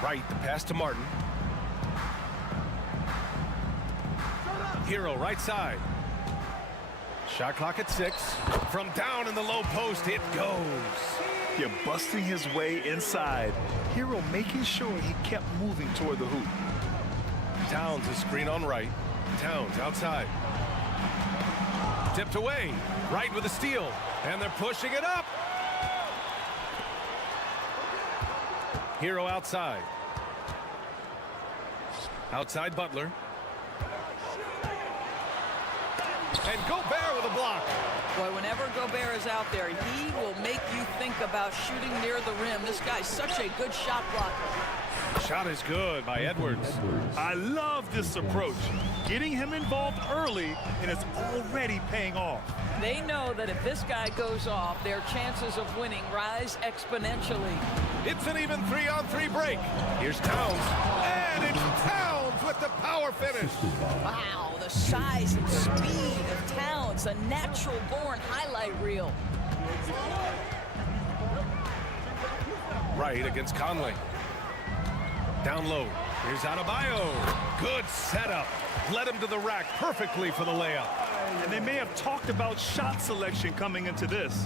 Wright, the pass to Martin. Hero right side. Shot clock at 6. From down in the low post, it goes. You're busting his way inside. Hero making sure he kept moving toward the hoop. Towns a screen on right. Towns outside. Tipped away. Wright with a steal. And they're pushing it up. Hero outside. Outside Butler. And Gobert with a block. Boy, whenever Gobert is out there, he will make you think about shooting near the rim. This guy's such a good shot blocker. Shot is good by Edwards. I love this approach. Getting him involved early, and it's already paying off. They know that if this guy goes off, their chances of winning rise exponentially. It's an even 3-on-3 break. Here's Towns. And it's Towns with the power finish. Wow, the size and speed of Towns, a natural-born highlight reel. Wright against Conley. Down low. Here's Adebayo. Good setup. Led him to the rack perfectly for the layup. And they may have talked about shot selection coming into this.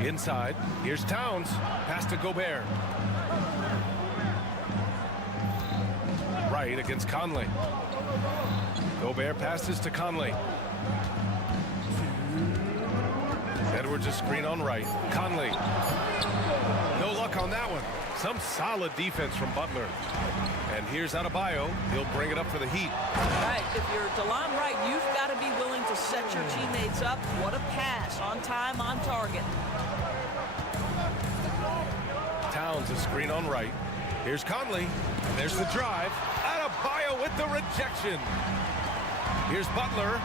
Inside. Here's Towns. Pass to Gobert. Wright against Conley. Gobert passes to Conley. Edwards a screen on Wright. Conley. No luck on that one. Some solid defense from Butler. And here's Adebayo. He'll bring it up for the Heat. Right, if you're DeLon Wright, you've got to be willing to set your teammates up. What a pass. On time, on target. Towns a screen on Wright. Here's Conley. There's the drive. Adebayo with the rejection. Here's Butler.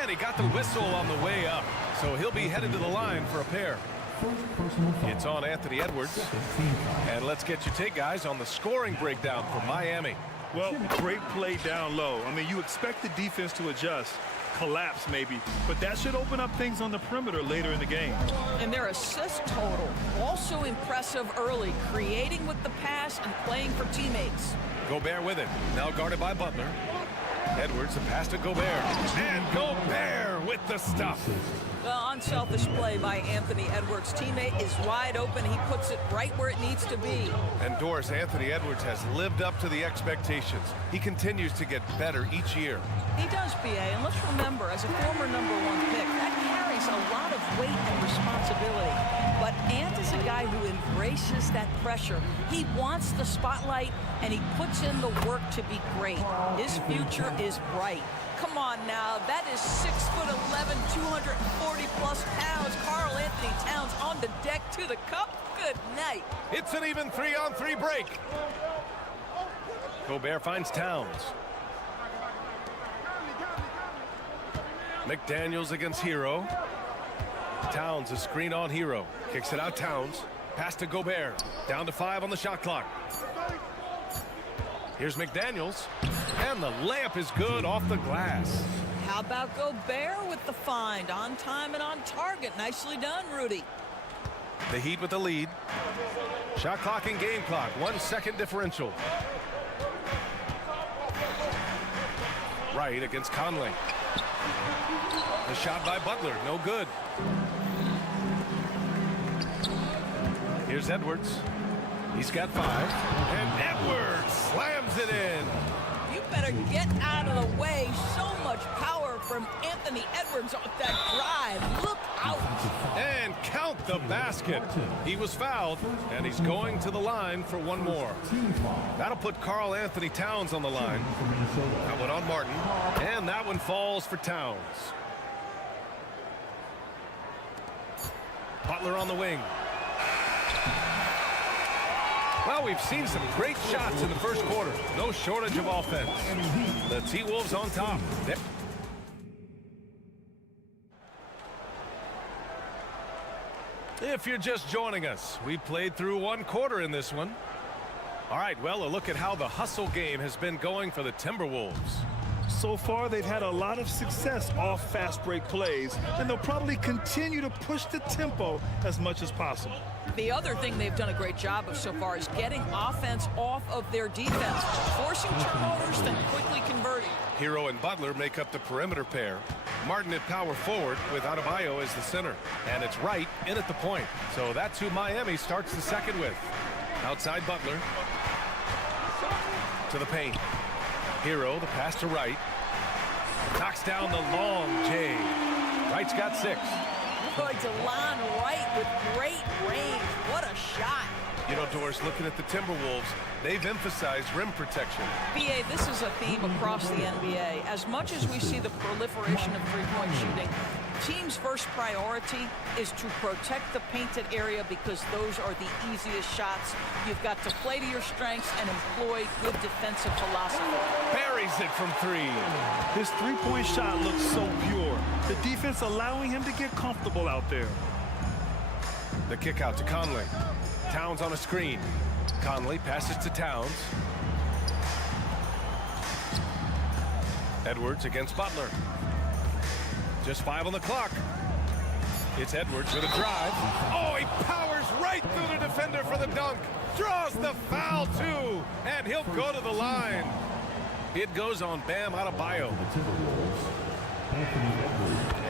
And he got the whistle on the way up. So he'll be headed to the line for a pair. It's on Anthony Edwards. And let's get your take, guys, on the scoring breakdown for Miami. Well, great play down low. I mean, you expect the defense to adjust, collapse maybe, but that should open up things on the perimeter later in the game. And their assist total, also impressive early, creating with the pass and playing for teammates. Gobert with it. Now guarded by Butler. Edwards, a pass to Gobert. And Gobert with the stuff. Well, unselfish play by Anthony Edwards. Teammate is wide open. He puts it right where it needs to be. And Doris, Anthony Edwards has lived up to the expectations. He continues to get better each year. He does, BA, and let's remember, as a former #1 pick, that carries a lot of weight and responsibility. But Ant is a guy who embraces that pressure. He wants the spotlight, and he puts in the work to be great. His future is bright. come on now. That is 6'11", 240-plus pounds. Karl Anthony Towns on the deck to the cup. Good night. It's an even 3-on-3 break. Gobert finds Towns. McDaniels against Hero. Towns a screen on Hero. Kicks it out Towns. Pass to Gobert. Down to 5 on the shot clock. Here's McDaniels. And the layup is good off the glass. How about Gobert with the find? On time and on target. Nicely done, Rudy. The Heat with the lead. Shot clock and game clock. 1 second differential. Wright against Conley. The shot by Butler, no good. Here's Edwards. He's got 5. And Edwards slams it in. You better get out of the way. So much power from Anthony Edwards off that drive. Look out. And count the basket. He was fouled, and he's going to the line for one more. That'll put Karl Anthony Towns on the line. That one on Martin, and that one falls for Towns. Butler on the wing. Well, we've seen some great shots in the first quarter. No shortage of offense. The T-Wolves on top. If you're just joining us, we played through 1 quarter in this one. All right, well, a look at how the hustle game has been going for the Timberwolves. So far, they've had a lot of success off fast break plays, and they'll probably continue to push the tempo as much as possible. The other thing they've done a great job of so far is getting offense off of their defense, forcing turnovers, then quickly converting. Hero and Butler make up the perimeter pair. Martin at power forward with Adebayo as the center. And it's Wright in at the point. So that's who Miami starts the second with. Outside Butler. To the paint. Hero, the pass to Wright. Knocks down the long J. Wright's got 6. Boy, DeLon Wright with great range. What a shot. You know, Doris, looking at the Timberwolves, they've emphasized rim protection. BA, this is a theme across the NBA. As much as we see the proliferation of three-point shooting, teams' first priority is to protect the painted area because those are the easiest shots. You've got to play to your strengths and employ good defensive philosophy. Buries it from 3. His three-point shot looks so pure. The defense allowing him to get comfortable out there. The kick out to Conley. Towns on a screen. Conley passes to Towns. Edwards against Butler. Just 5 on the clock. It's Edwards with a drive. Oh, he powers right through the defender for the dunk. Draws the foul, too. And he'll go to the line. It goes on Bam Adebayo.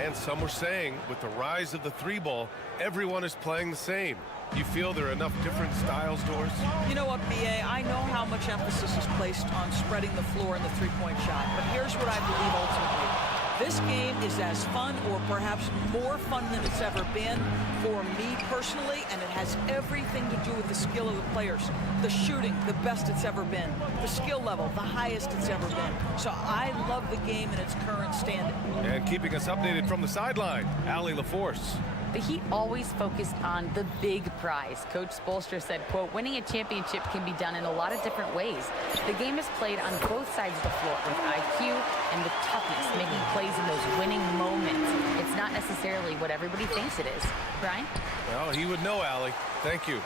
And some were saying, with the rise of the 3-ball, everyone is playing the same. You feel there are enough different styles, Doris? You know what, BA? I know how much emphasis is placed on spreading the floor in the three-point shot, but here's what I believe ultimately. This game is as fun or perhaps more fun than it's ever been for me personally, and it has everything to do with the skill of the players. The shooting, the best it's ever been. The skill level, the highest it's ever been. So I love the game in its current standing. And keeping us updated from the sideline, Allie LaForce. The Heat always focused on the big prize. Coach Spoelstra said, quote, winning a championship can be done in a lot of different ways. The game is played on both sides of the floor with IQ and with toughness, making plays in those winning moments. It's not necessarily what everybody thinks it is. Brian? Well, he would know, Allie. Thank you.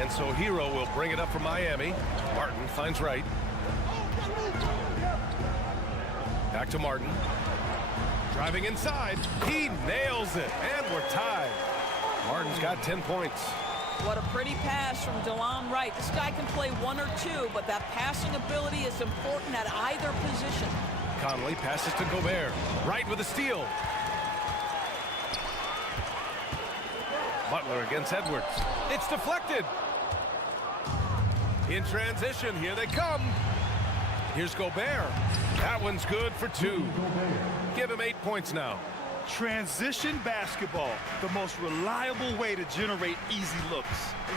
And so Hero will bring it up for Miami. Martin finds Wright. Back to Martin. Driving inside, he nails it, and we're tied. Martin's got 10 points. What a pretty pass from DeLon Wright. This guy can play 1 or 2, but that passing ability is important at either position. Conley passes to Gobert. Wright with a steal. Butler against Edwards. It's deflected. In transition, here they come. Here's Gobert. That one's good for 2. Give him 8 points now. Transition basketball, the most reliable way to generate easy looks.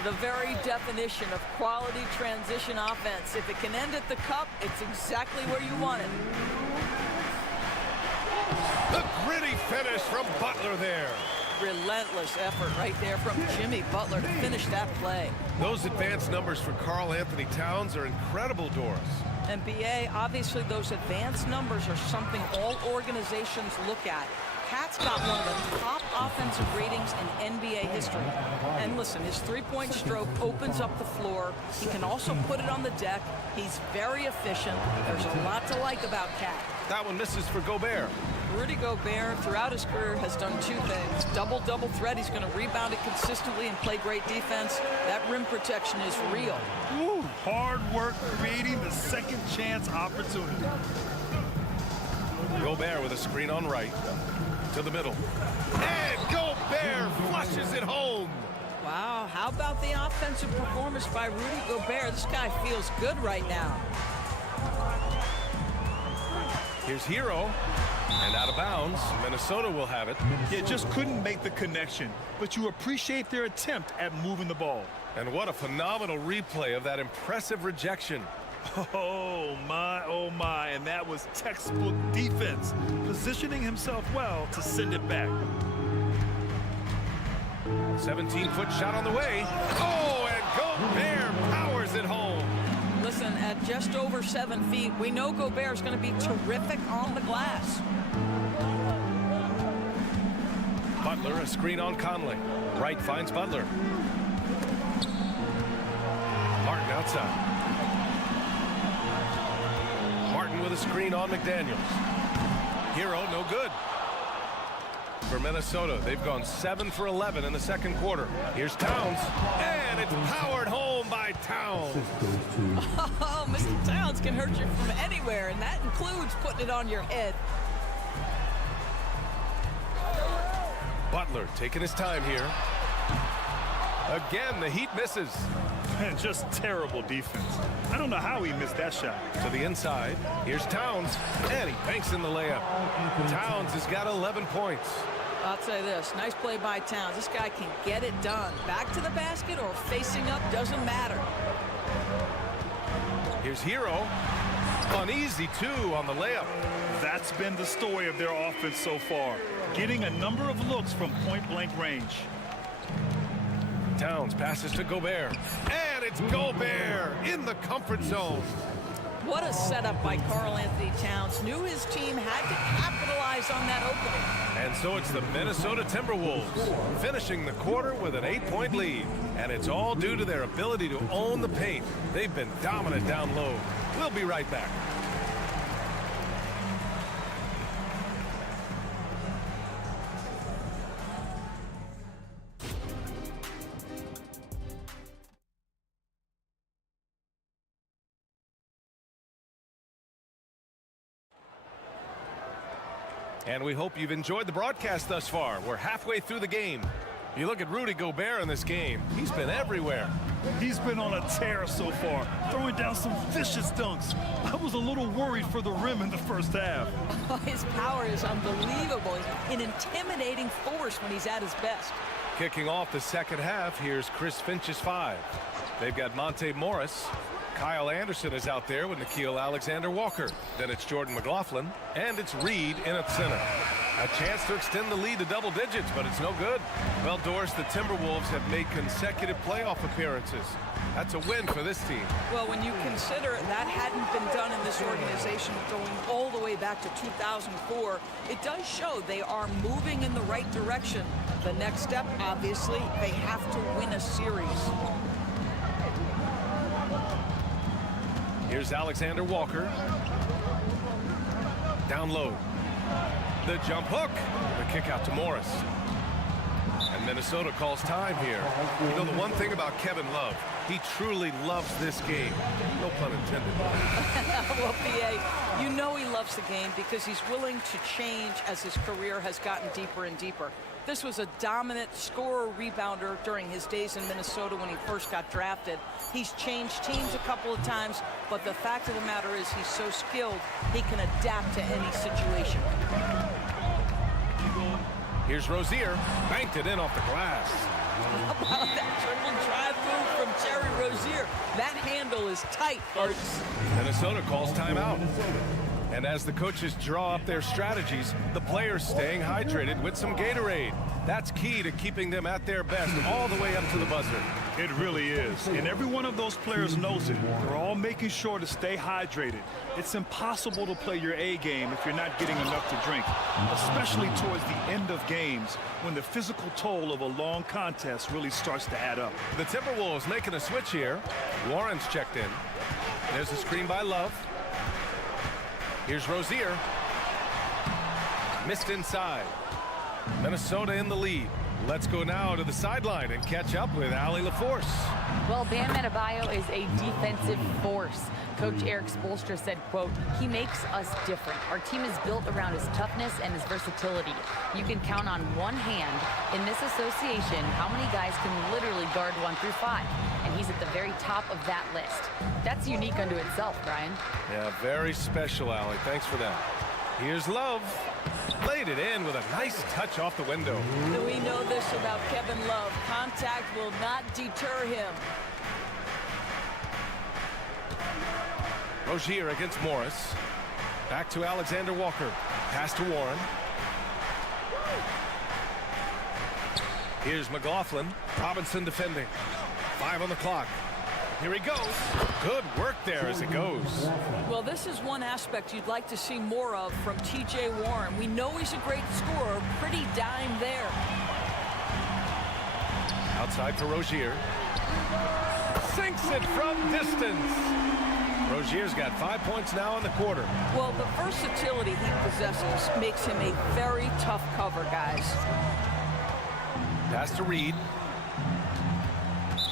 The very definition of quality transition offense. If it can end at the cup, it's exactly where you want it. The gritty finish from Butler there. Relentless effort right there from Jimmy Butler to finish that play. Those advanced numbers for Karl Anthony Towns are incredible, Doris. And BA, obviously those advanced numbers are something all organizations look at. Cat's got one of the top offensive ratings in NBA history. And listen, his three-point stroke opens up the floor. He can also put it on the deck. He's very efficient. There's a lot to like about Cat. That one misses for Gobert. Rudy Gobert, throughout his career, has done two things. Double-double threat. He's going to rebound it consistently and play great defense. That rim protection is real. Woo, hard work creating the second chance opportunity. Gobert with a screen on right. To the middle. And Gobert flushes it home. Wow, how about the offensive performance by Rudy Gobert? This guy feels good right now. Here's Hero. And out of bounds. Minnesota will have it. Yeah, just couldn't make the connection. But you appreciate their attempt at moving the ball. And what a phenomenal replay of that impressive rejection. Oh my, and that was textbook defense, positioning himself well to send it back. 17-foot shot on the way. Oh, and Gobert powers it home. Listen, at just over 7 feet, we know Gobert is going to be terrific on the glass. Butler, a screen on Conley. Wright finds Butler. Martin outside. Martin with a screen on McDaniels. Hero, no good. For Minnesota, they've gone 7 for 11 in the second quarter. Here's Towns, and it's powered home by Towns. Oh, Mr. Towns can hurt you from anywhere, and that includes putting it on your head. Butler taking his time here. Again, the Heat misses. Man, just terrible defense. I don't know how he missed that shot. To the inside. Here's Towns, and he banks in the layup. Towns has got 11 points. I'll say this, nice play by Towns. This guy can get it done. Back to the basket or facing up, doesn't matter. Here's Hero. Uneasy, too, on the layup. That's been the story of their offense so far. Getting a number of looks from point-blank range. Towns passes to Gobert. And it's Gobert in the comfort zone. What a setup by Karl Anthony Towns. Knew his team had to capitalize on that opening. And so it's the Minnesota Timberwolves finishing the quarter with an 8-point lead. And it's all due to their ability to own the paint. They've been dominant down low. We'll be right back. And we hope you've enjoyed the broadcast thus far. We're halfway through the game. You look at Rudy Gobert in this game. He's been everywhere. He's been on a tear so far, throwing down some vicious dunks. I was a little worried for the rim in the first half. His power is unbelievable. An intimidating force when he's at his best. Kicking off the second half, here's Chris Finch's 5. They've got Monte Morris. Kyle Anderson is out there with Nickeil Alexander-Walker. Then it's Jordan McLaughlin, and it's Reed in at center. A chance to extend the lead to double digits, but it's no good. Well, Doris, the Timberwolves have made consecutive playoff appearances. That's a win for this team. Well, when you consider that hadn't been done in this organization going all the way back to 2004, it does show they are moving in the right direction. The next step, obviously, they have to win a series. Here's Alexander Walker. Down low. The jump hook. The kick out to Morris. And Minnesota calls time here. You know, the one thing about Kevin Love, he truly loves this game. No pun intended. Well, PA, you know he loves the game because he's willing to change as his career has gotten deeper and deeper. This was a dominant scorer-rebounder during his days in Minnesota when he first got drafted. He's changed teams a couple of times, but the fact of the matter is he's so skilled, he can adapt to any situation. Here's Rozier. Banked it in off the glass. How about that triple drive move from Terry Rozier? That handle is tight, folks. Minnesota calls timeout. And as the coaches draw up their strategies, the players staying hydrated with some Gatorade. That's key to keeping them at their best all the way up to the buzzer. It really is. And every one of those players knows it. They're all making sure to stay hydrated. It's impossible to play your A game if you're not getting enough to drink, especially towards the end of games when the physical toll of a long contest really starts to add up. The Timberwolves making a switch here. Warren's checked in. There's a screen by Love. Here's Rozier. Missed inside. Minnesota in the lead. Let's go now to the sideline and catch up with Allie LaForce. Well, Bam Adebayo is a defensive force. Coach Eric Spoelstra said, quote, "He makes us different. Our team is built around his toughness and his versatility. You can count on one hand in this association how many guys can literally guard 1 through 5. And he's at the very top of that list. That's unique unto itself, Brian." Yeah, very special, Allie. Thanks for that. Here's Love. Laid it in with a nice touch off the window. We know this about Kevin Love. Contact will not deter him. Rozier against Morris. Back to Alexander Walker. Pass to Warren. Here's McLaughlin. Robinson defending. 5 on the clock. Here he goes. Good work there as it goes. Well, this is one aspect you'd like to see more of from T.J. Warren. We know he's a great scorer. Pretty dime there. Outside for Rozier. Sinks it from distance. Rozier's got 5 points now in the quarter. Well, the versatility he possesses makes him a very tough cover, guys. Pass to Reed.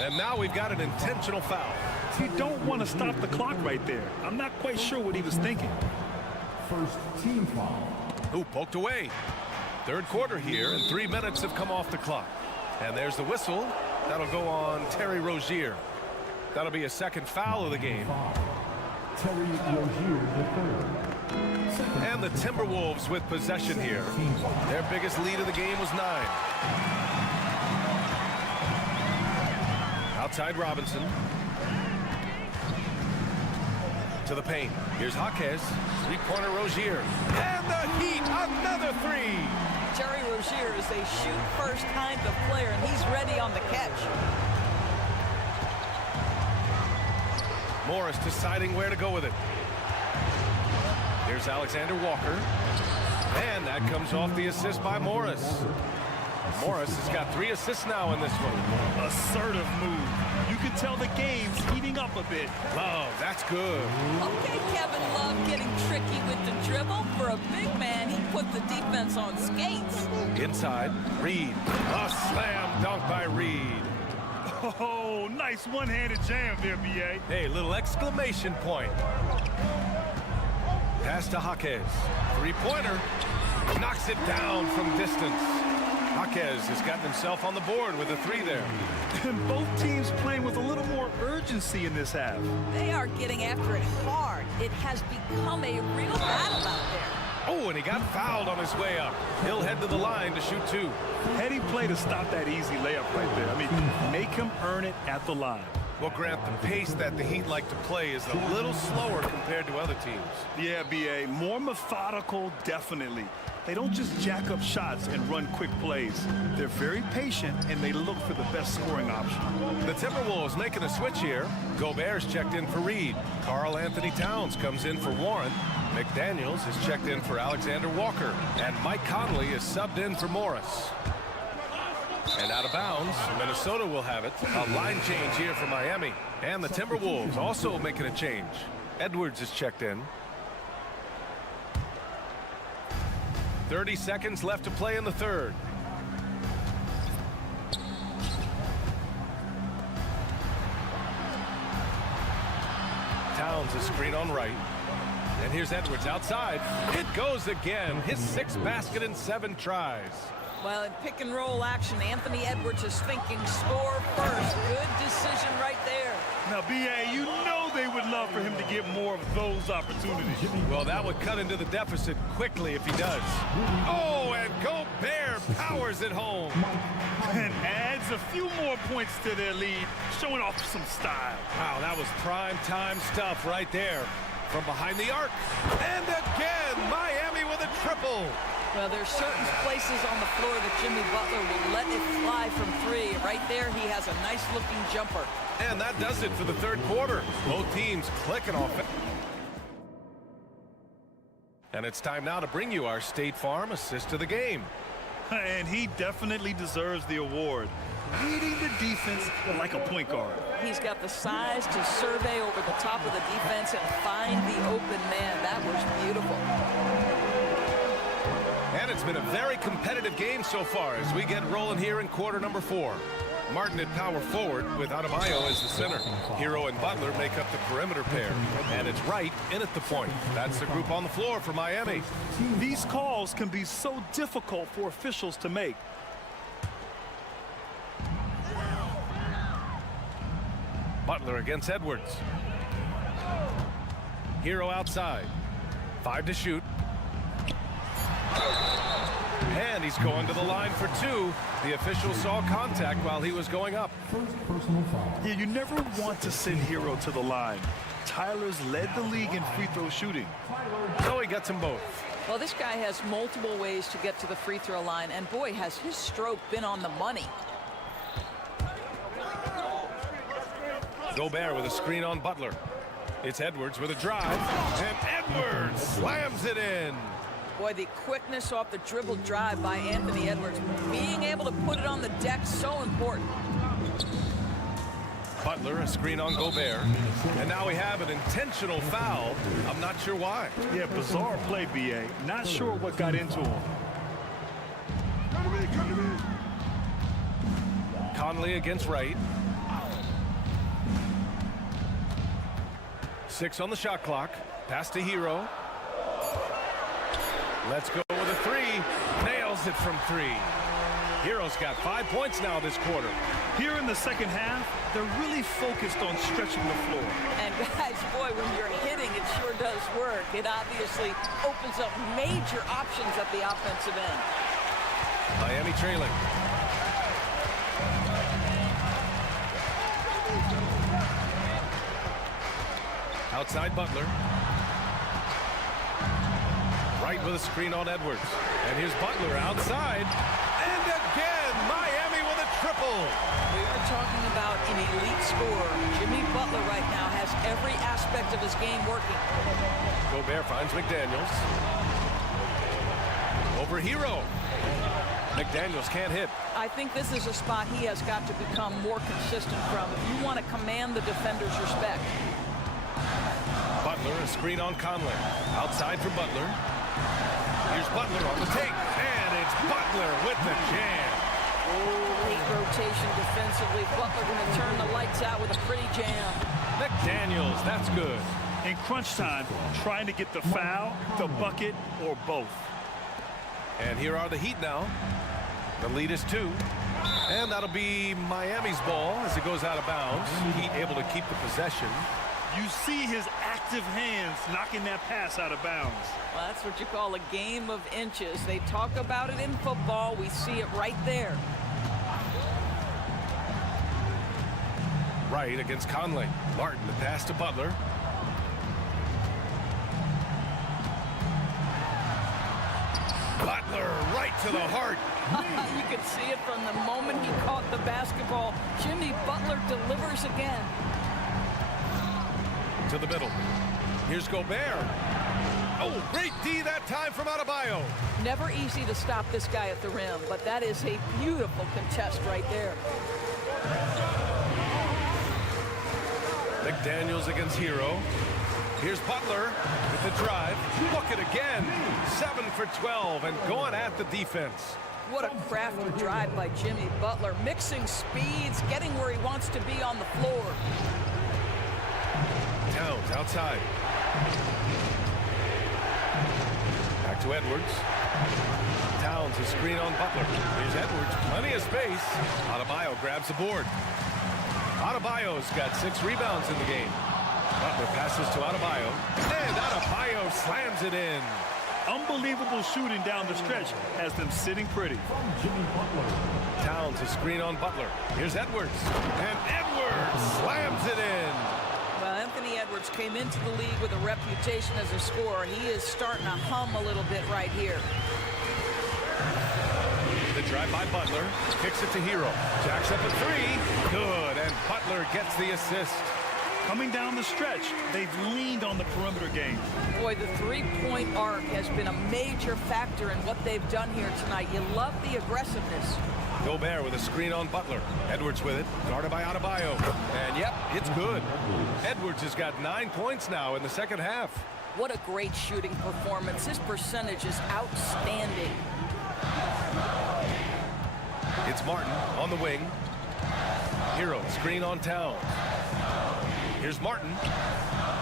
And now we've got an intentional foul. You don't want to stop the clock right there. I'm not quite sure what he was thinking. First team foul. Ooh, poked away. Third quarter here, and 3 minutes have come off the clock. And there's the whistle. That'll go on Terry Rozier. That'll be a second foul of the game. Terry Rozier, the third. And the Timberwolves with possession here. Their biggest lead of the game was 9. Outside Robinson. To the paint. Here's Jaquez. Three-pointer Rozier. And the Heat, another 3. Terry Rozier is a shoot-first kind of player, and he's ready on the catch. Morris deciding where to go with it. Here's Alexander Walker. And that comes off the assist by Morris. Morris has got 3 assists now in this one. Assertive move. You can tell the game's heating up a bit. Love, that's good. Okay, Kevin Love getting tricky with the dribble. For a big man, he put the defense on skates. Inside, Reed. A slam dunk by Reed. Oh, nice one-handed jam there, B.A. Hey, little exclamation point. Pass to Jaquez. Three-pointer. Knocks it down from distance. Jaquez has gotten himself on the board with a 3 there. And both teams playing with a little more urgency in this half. They are getting after it hard. It has become a real battle out there. Oh, and he got fouled on his way up. He'll head to the line to shoot 2. Heady play to stop that easy layup right there. I mean, make him earn it at the line. Well, Grant, the pace that the Heat like to play is a little slower compared to other teams. Yeah, B.A. More methodical, definitely. They don't just jack up shots and run quick plays. They're very patient, and they look for the best scoring option. The Timberwolves making a switch here. Gobert's checked in for Reed. Karl Anthony Towns comes in for Warren. McDaniels is checked in for Alexander Walker. And Mike Conley is subbed in for Morris. And out of bounds, Minnesota will have it. A line change here for Miami. And the Timberwolves also making a change. Edwards is checked in. 30 seconds left to play in the third. Towns is screen on right. And here's Edwards outside. It goes again. His 6th basket in 7 tries. Well, in pick and roll action, Anthony Edwards is thinking score first. Good decision right there. Now, B.A., you know they would love for him to get more of those opportunities. Well, that would cut into the deficit quickly if he does. Oh, and Gobert powers it home. And adds a few more points to their lead, showing off some style. Wow, that was prime time stuff right there. from behind the arc. And again, Miami with a triple. Well, there's certain places on the floor that Jimmy Butler will let it fly from three. Right there, he has a nice-looking jumper. And that does it for the third quarter. Both teams clicking off it. And it's time now to bring you our State Farm assist of the game. And he definitely deserves the award. Leading the defense like a point guard. He's got the size to survey over the top of the defense and find the open man. That was beautiful. And it's been a very competitive game so far as we get rolling here in quarter number 4. Martin at power forward with Adebayo as the center. Hero and Butler make up the perimeter pair. And it's Wright in at the point. That's the group on the floor for Miami. These calls can be so difficult for officials to make. Butler against Edwards. Hero outside. 5 to shoot. And he's going to the line for 2. The official saw contact while he was going up. Yeah, you never want to send Hero to the line. Tyler's led the league in free throw shooting. So he gets them both. Well, this guy has multiple ways to get to the free throw line, and boy, has his stroke been on the money. Gobert with a screen on Butler. It's Edwards with a drive, and Edwards slams it in. Boy, the quickness off the dribble drive by Anthony Edwards. Being able to put it on the deck, so important. Butler, a screen on Gobert. And now we have an intentional foul. I'm not sure why. Yeah, bizarre play, B.A. Not sure what got into him. Conley against Wright. 6 on the shot clock. Pass to Hero. Let's go with a 3. Nails it from 3. Hero's got 5 points now this quarter. Here in the second half, they're really focused on stretching the floor. And guys, boy, when you're hitting, it sure does work. It obviously opens up major options at the offensive end. Miami trailing. Outside Butler. Wright with a screen on Edwards. And here's Butler outside. And again, Miami with a triple. We were talking about an elite scorer. Jimmy Butler right now has every aspect of his game working. Gobert finds McDaniels. Over Hero. McDaniels can't hit. I think this is a spot he has got to become more consistent from if you want to command the defender's respect. Butler, a screen on Conley. Outside for Butler. Here's Butler on the take. And it's Butler with the jam. Oh, late rotation defensively. Butler going to turn the lights out with a pretty jam. McDaniels, that's good. In crunch time, trying to get the foul, the bucket, or both. And here are the Heat now. The lead is 2. And that'll be Miami's ball as it goes out of bounds. Heat able to keep the possession. You see his active hands knocking that pass out of bounds. Well, that's what you call a game of inches. They talk about it in football. We see it right there. Wright against Conley. Martin, the pass to Butler. Butler right to the heart. You can see it from the moment he caught the basketball. Jimmy Butler delivers again. To the middle. Here's Gobert. Oh, great D that time from Adebayo. Never easy to stop this guy at the rim, but that is a beautiful contest right there. McDaniels against Hero. Here's Butler with the drive. Look at again. 7 for 12 and going at the defense. What a crafty drive by Jimmy Butler. Mixing speeds, getting where he wants to be on the floor. Towns outside. Back to Edwards. Towns a screen on Butler. Here's Edwards, plenty of space. Adebayo grabs the board. Adebayo's got 6 rebounds in the game. Butler passes to Adebayo. And Adebayo slams it in. Unbelievable shooting down the stretch has them sitting pretty. Towns a screen on Butler. Here's Edwards. And Edwards slams it in. Well, Anthony Edwards Edwards came into the league with a reputation as a scorer. He is starting to hum a little bit right here. The drive by Butler, kicks it to Hero. Jacks up a three, good, and Butler gets the assist. Coming down the stretch, they've leaned on the perimeter game. Boy, the three-point arc has been a major factor in what they've done here tonight. You love the aggressiveness. Gobert with a screen on Butler. Edwards with it, guarded by Adebayo. And yep, it's good. Edwards has got 9 points now in the second half. What a great shooting performance. His percentage is outstanding. It's Martin on the wing. Hero, screen on Towns. Here's Martin.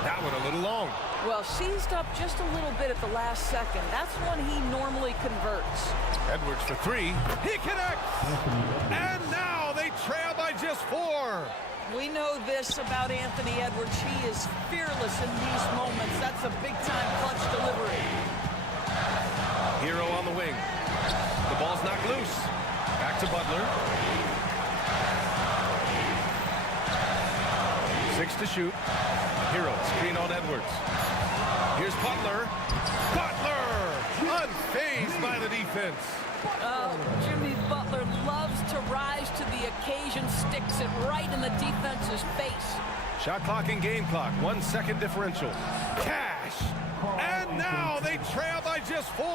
That one a little long. Well, seized up just a little bit at the last second. That's when he normally converts. Edwards for three. He connects! And now they trail by just 4. We know this about Anthony Edwards. He is fearless in these moments. That's a big-time clutch delivery. Hero on the wing. The ball's knocked loose. Back to Butler. 6 to shoot. Hero, screen on Edwards. Here's Butler. Butler! Unfazed by the defense. Oh, Jimmy Butler loves to rise to the occasion, sticks it right in the defense's face. Shot clock and game clock, 1 second differential. Cash! And now they trail by just 4.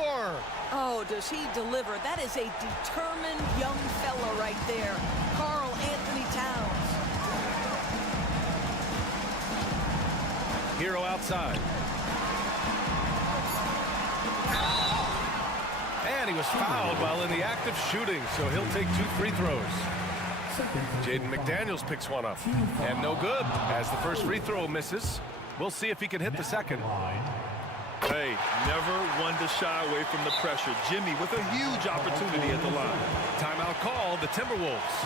Oh, does he deliver? That is a determined young fella right there. Karl Anthony Towns. Hero outside. And he was fouled while in the act of shooting, so he'll take 2 free throws. Jaden McDaniels picks one up. And no good, as the first free throw misses. We'll see if he can hit the second. Hey, never one to shy away from the pressure. Jimmy with a huge opportunity at the line. Timeout called, the Timberwolves.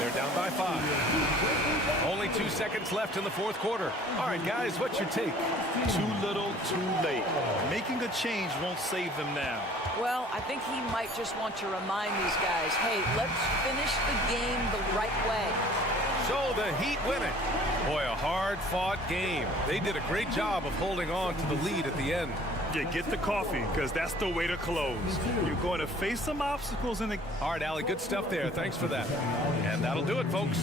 They're down by 5. Only 2 seconds left in the fourth quarter. All right, guys, what's your take? Too little, too late. Making a change won't save them now. Well, I think he might just want to remind these guys, hey, let's finish the game the right way. So the Heat win it. Boy, a hard-fought game. They did a great job of holding on to the lead at the end. Yeah, get the coffee, because that's the way to close. You're going to face some obstacles in the... All right, Allie, good stuff there. Thanks for that. And that'll do it, folks.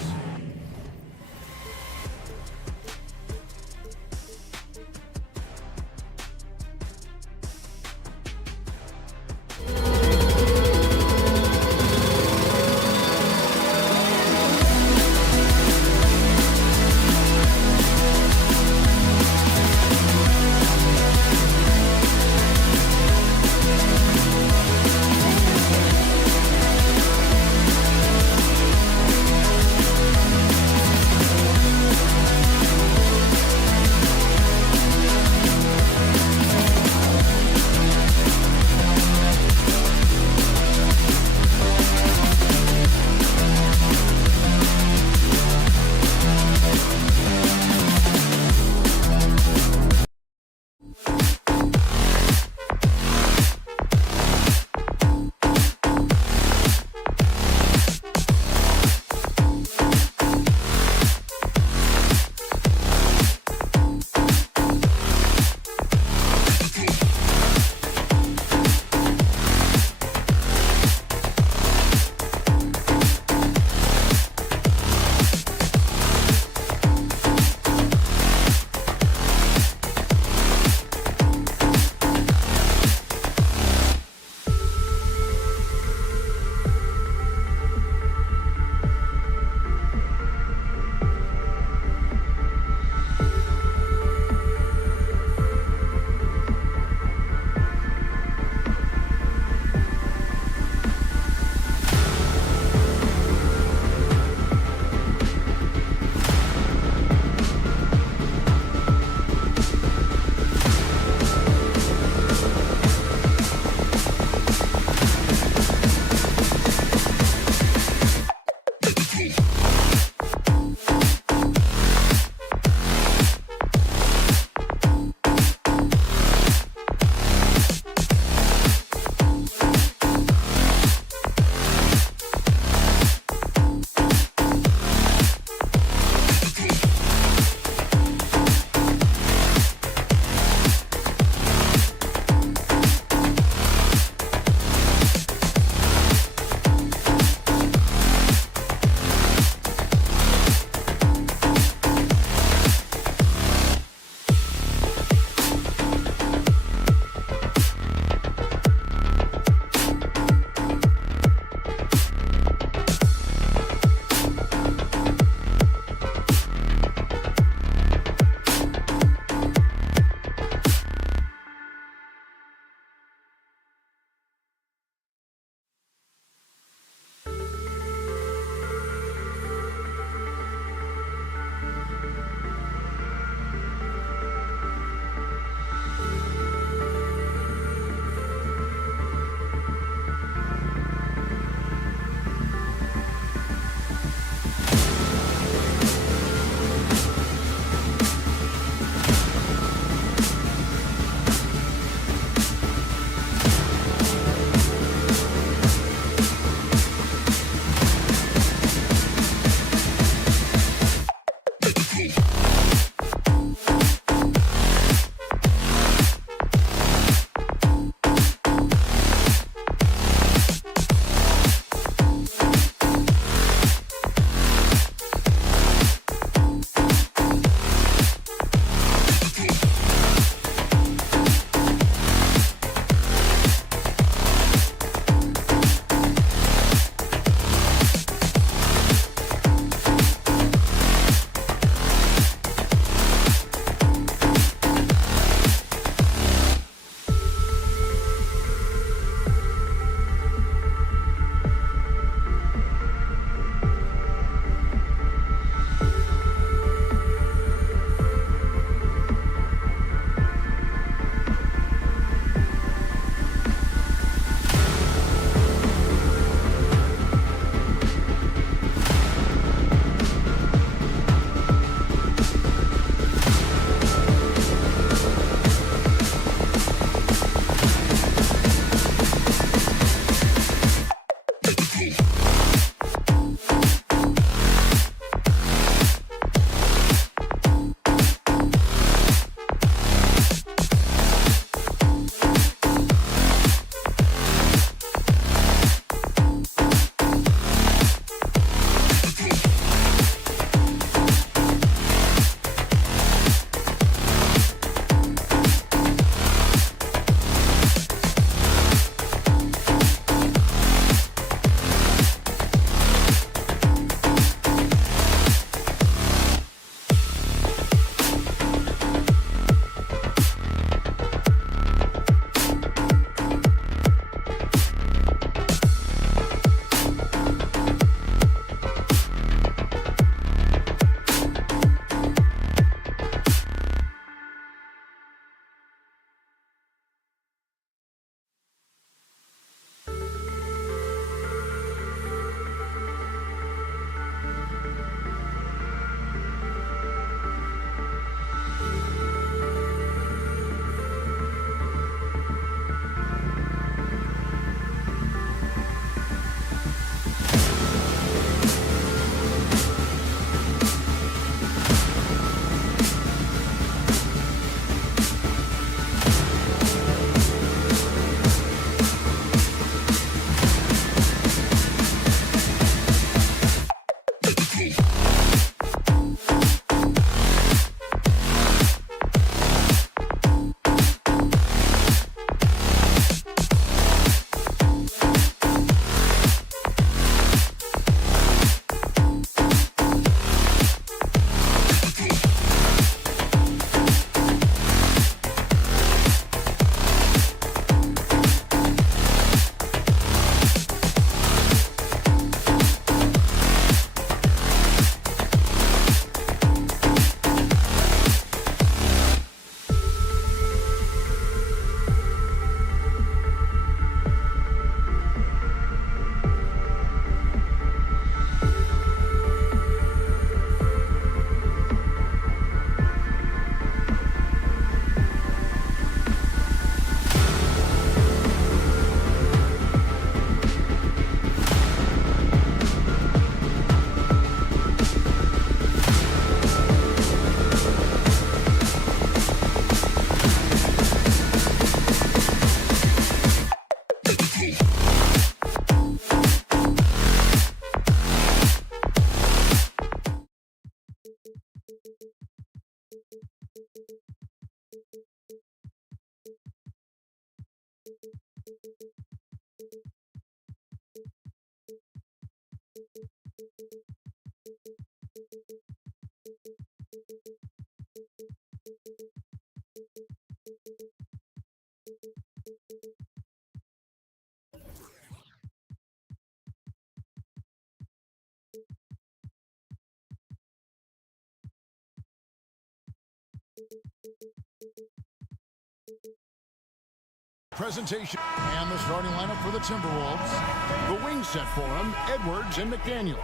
Presentation and the starting lineup for the Timberwolves. The wing set for him, Edwards and McDaniels.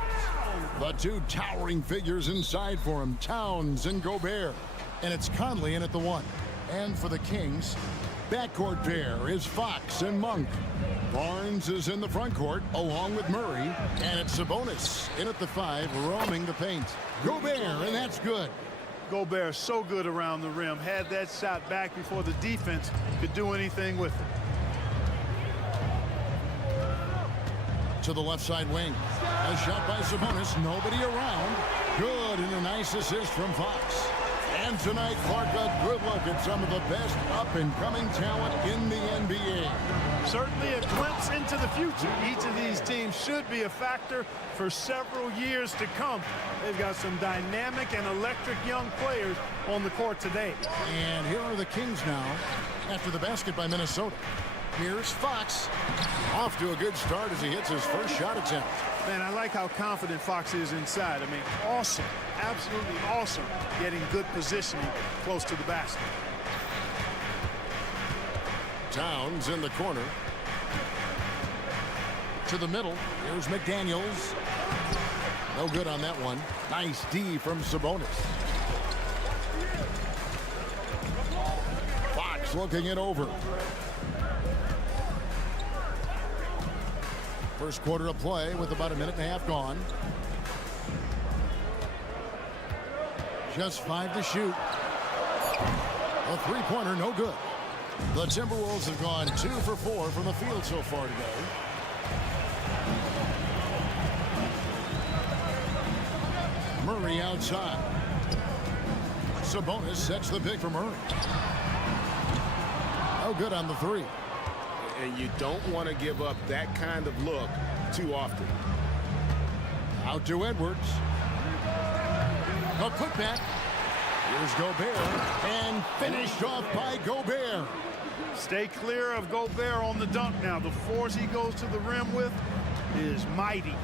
The two towering figures inside for him, Towns and Gobert. And it's Conley in at the 1. And for the Kings, backcourt pair is Fox and Monk. Barnes is in the front court along with Murray. And it's Sabonis in at the 5, roaming the paint. Gobert, and that's good. Gobert so good around the rim. Had that shot back before the defense could do anything with it. To the left side wing. A shot by Sabonis. Nobody around. Good, and a nice assist from Fox. And tonight, Clark, a good look at some of the best up-and-coming talent in the NBA. Certainly a glimpse into the future. Each of these teams should be a factor for several years to come. They've got some dynamic and electric young players on the court today. And here are the Kings now after the basket by Minnesota. Here's Fox. Off to a good start as he hits his first shot attempt. Man, I like how confident Fox is inside. I mean, awesome, absolutely awesome, getting good positioning close to the basket. Towns in the corner. To the middle. Here's McDaniels. No good on that one. Nice D from Sabonis. Fox looking it over. First quarter of play with about a minute and a half gone. Just 5 to shoot. A three-pointer, no good. The Timberwolves have gone 2 for 4 from the field so far today. Murray outside. Sabonis sets the pick for Murray. No good on the 3. And you don't want to give up that kind of look too often. Out to Edwards. A putback. Here's Gobert. And finished off by Gobert. Stay clear of Gobert on the dunk now. The force he goes to the rim with is mighty.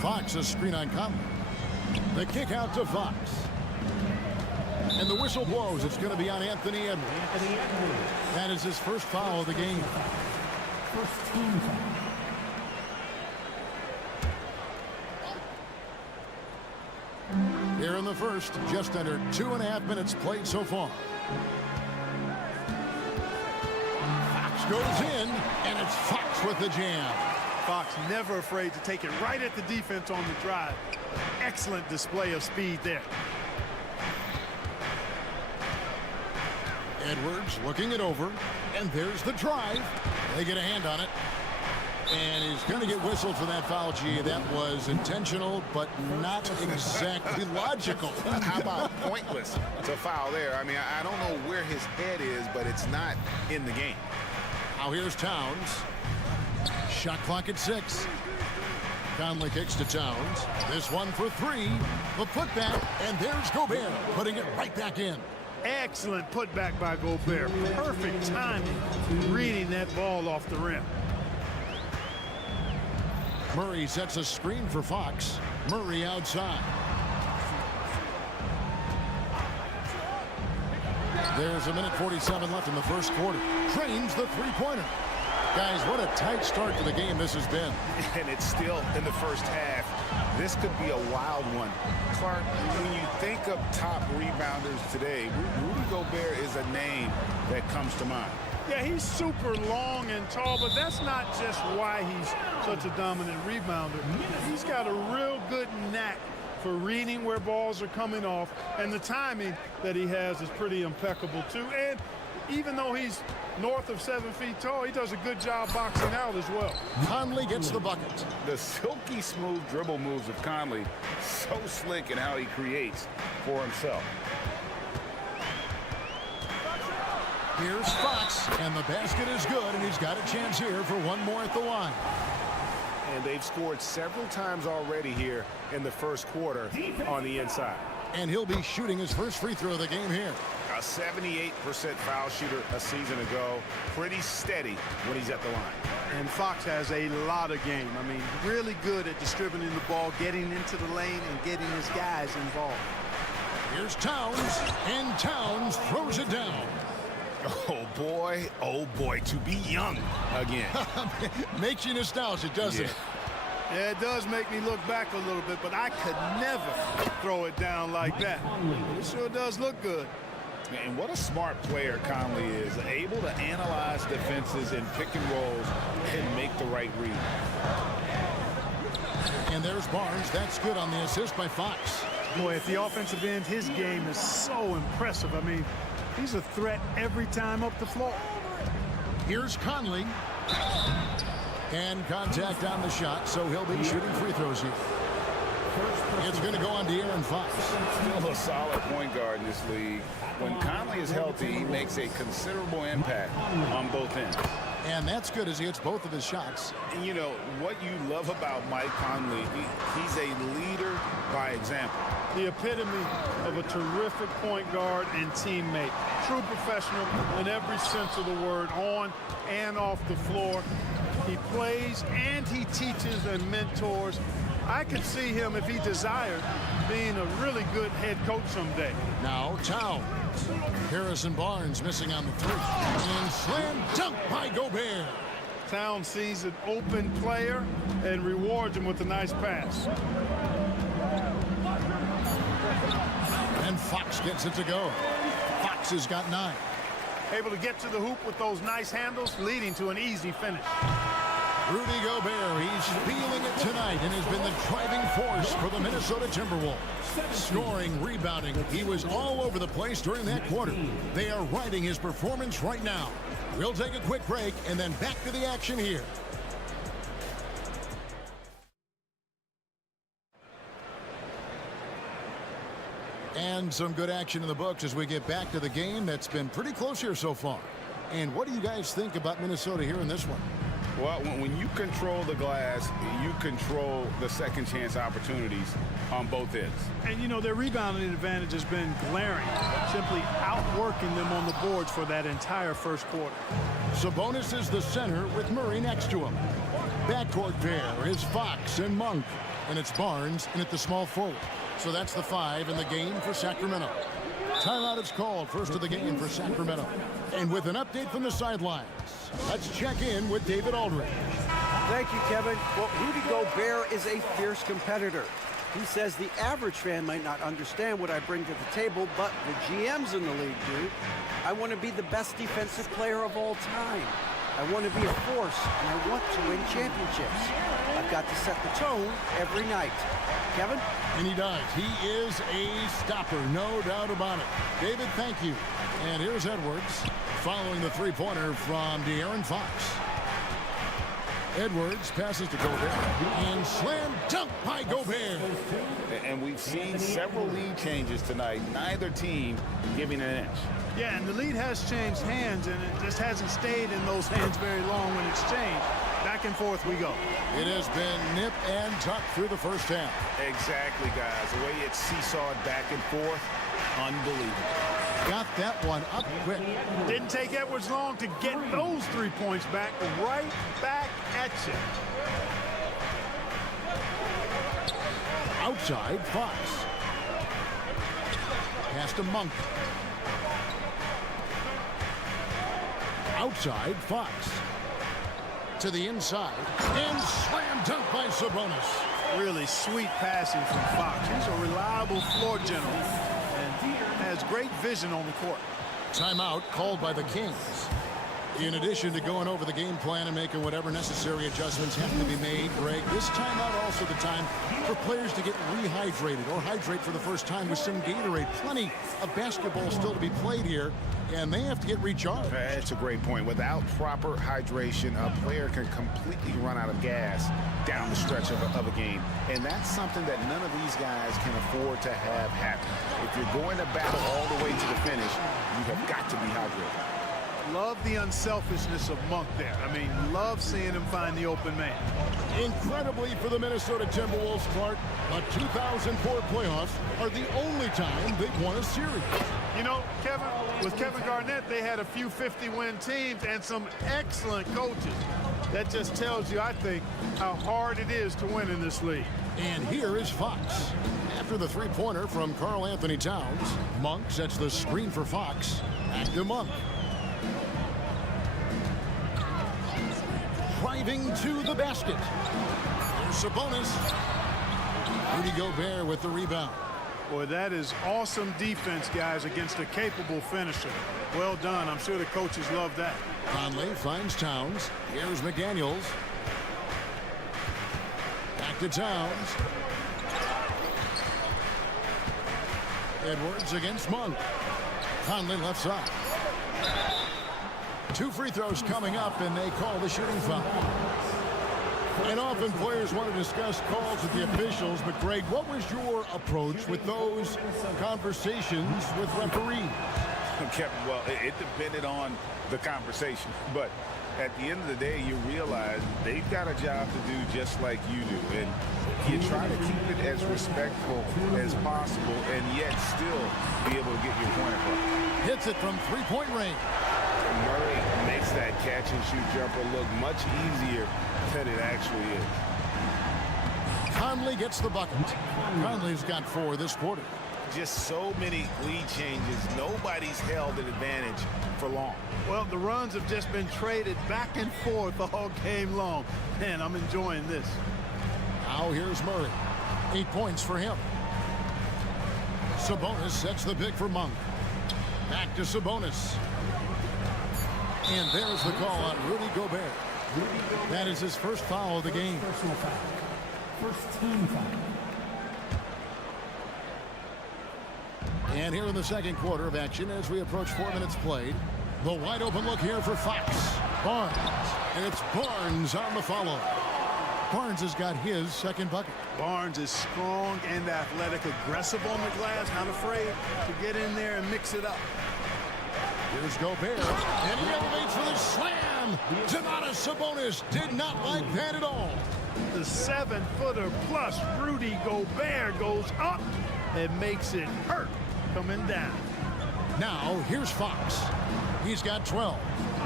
Fox, a screen on Conley. The kick out to Fox. And the whistle blows. It's going to be on Anthony Edwards. That is his first foul of the game. First team foul. Here in the first, just under 2.5 minutes played so far. Fox goes in, and it's Fox with the jam. Fox never afraid to take it right at the defense on the drive. Excellent display of speed there. Edwards looking it over, and there's the drive. They get a hand on it. And he's going to get whistled for that foul, G. That was intentional, but not exactly logical. How about pointless to foul there? I mean, I don't know where his head is, but it's not in the game. Now here's Towns. Shot clock at 6. Conley kicks to Towns. This one for 3. The putback, and there's Gobert putting it right back in. Excellent putback by Gobert. Perfect timing, reading that ball off the rim. Murray sets a screen for Fox. Murray outside. There's a minute 47 left in the first quarter. Trains the three-pointer. Guys, what a tight start to the game this has been. And it's still in the first half. This could be a wild one. Clark, when you think of top rebounders today, Rudy Gobert is a name that comes to mind. Yeah, he's super long and tall, but that's not just why he's such a dominant rebounder. He's got a real good knack for reading where balls are coming off, and the timing that he has is pretty impeccable too. And even though he's north of 7 feet tall, he does a good job boxing out as well. Conley gets the bucket. The silky smooth dribble moves of Conley, so slick in how he creates for himself. Here's Fox, and the basket is good, and he's got a chance here for one more at the line. And they've scored several times already here in the first quarter on the inside. And he'll be shooting his first free throw of the game here. A 78% foul shooter a season ago. Pretty steady when he's at the line. And Fox has a lot of game. I mean, really good at distributing the ball, getting into the lane, and getting his guys involved. Here's Towns, and Towns throws it down. Oh boy, to be young again. Makes you nostalgic, doesn't it? Yeah, it does make me look back a little bit, but I could never throw it down like that. It sure does look good. And what a smart player Conley is, able to analyze defenses in pick and rolls and make the right read. And there's Barnes. That's good on the assist by Fox. Boy, at the offensive end, his game is so impressive. I mean, he's a threat every time up the floor. Here's Conley. And contact on the shot, so he'll be shooting free throws here. It's going to go on De'Aaron Fox. Still a solid point guard in this league. When Conley is healthy, he makes a considerable impact on both ends. And that's good as he hits both of his shots. And you know, what you love about Mike Conley, he's a leader by example. The epitome of a terrific point guard and teammate. True professional in every sense of the word, on and off the floor. He plays and he teaches and mentors. I could see him, if he desired, being a really good head coach someday. Now Towns. Harrison Barnes missing on the three. And slam dunk by Gobert. Towns sees an open player and rewards him with a nice pass. And Fox gets it to go. Fox has got 9. Able to get to the hoop with those nice handles, leading to an easy finish. Rudy Gobert, he's feeling it tonight and has been the driving force for the Minnesota Timberwolves. Scoring, rebounding, he was all over the place during that quarter. They are riding his performance right now. We'll take a quick break and then back to the action here. And some good action in the books as we get back to the game that's been pretty close here so far. And what do you guys think about Minnesota here in this one? Well, when you control the glass, you control the second chance opportunities on both ends. And, you know, their rebounding advantage has been glaring, simply outworking them on the boards for that entire first quarter. Sabonis is the center with Murray next to him. Backcourt pair is Fox and Monk. And it's Barnes in at the small forward. So that's the 5 in the game for Sacramento. Timeout is called, first of the game for Sacramento. And with an update from the sidelines, let's check in with David Aldridge. Thank you, Kevin. Well, Rudy Gobert is a fierce competitor. He says the average fan might not understand what I bring to the table, but the GMs in the league do. I want to be the best defensive player of all time. I want to be a force, and I want to win championships. I've got to set the tone every night. Kevin? And he does. He is a stopper, no doubt about it. David, thank you. And here's Edwards following the three-pointer from De'Aaron Fox. Edwards passes to Gobert and slam dunk by Gobert. And we've seen several lead changes tonight, neither team giving an inch. Yeah, and the lead has changed hands, and it just hasn't stayed in those hands very long when it's changed. Back and forth we go. It has been nip and tuck through the first half. Exactly, guys. The way it's seesawed back and forth, unbelievable. Got that one up quick. Didn't take Edwards long to get those 3 points back, right back at you. Outside, Fox. Pass to Monk. Outside, Fox. To the inside. And slam dunk by Sabonis. Really sweet passing from Fox. He's a reliable floor general and has great vision on the court. Timeout called by the Kings. In addition to going over the game plan and making whatever necessary adjustments have to be made, Greg, this timeout also the time for players to get rehydrated or hydrate for the first time with some Gatorade. Plenty of basketball still to be played here, and they have to get recharged. That's a great point. Without proper hydration, a player can completely run out of gas down the stretch of a game. And that's something that none of these guys can afford to have happen. If you're going to battle all the way to the finish, you have got to be hydrated. Love the unselfishness of Monk there. I mean, love seeing him find the open man. Incredibly for the Minnesota Timberwolves, Clark, the 2004 playoffs are the only time they've won a series. You know, Kevin, with Kevin Garnett, they had a few 50-win teams and some excellent coaches. That just tells you, I think, how hard it is to win in this league. And here is Fox. After the three-pointer from Karl Anthony Towns, Monk sets the screen for Fox. Back to Monk. Driving to the basket. There's Sabonis. Rudy Gobert with the rebound. Boy, that is awesome defense, guys, against a capable finisher. Well done. I'm sure the coaches love that. Conley finds Towns. Here's McDaniels. Back to Towns. Edwards against Monk. Conley left side. 2 free throws coming up, and they call the shooting foul. And often players want to discuss calls with the officials, but Greg, what was your approach with those conversations with referees? Kevin, well, it depended on the conversation, but at the end of the day, you realize they've got a job to do just like you do, and you try to keep it as respectful as possible and yet still be able to get your point across. Hits it from three-point range. Murray makes that catch-and-shoot jumper look much easier than it actually is. Conley gets the bucket. Conley's got 4 this quarter. Just so many lead changes. Nobody's held an advantage for long. Well, the runs have just been traded back and forth all game long. Man, I'm enjoying this. Now here's Murray. 8 points for him. Sabonis sets the pick for Monk. Back to Sabonis. And there's the call on Rudy Gobert. That is his first foul of the game. First team foul. And here in the second quarter of action as we approach 4 minutes played. The wide open look here for Fox. Barnes. And it's Barnes on the follow. Barnes has got his second bucket. Barnes is strong and athletic, aggressive on the glass, not afraid to get in there and mix it up. Here's Gobert, and he elevates for the slam. Domantas Sabonis did not like that at all. The 7-footer plus Rudy Gobert goes up and makes it hurt coming down. Now here's Fox. He's got 12.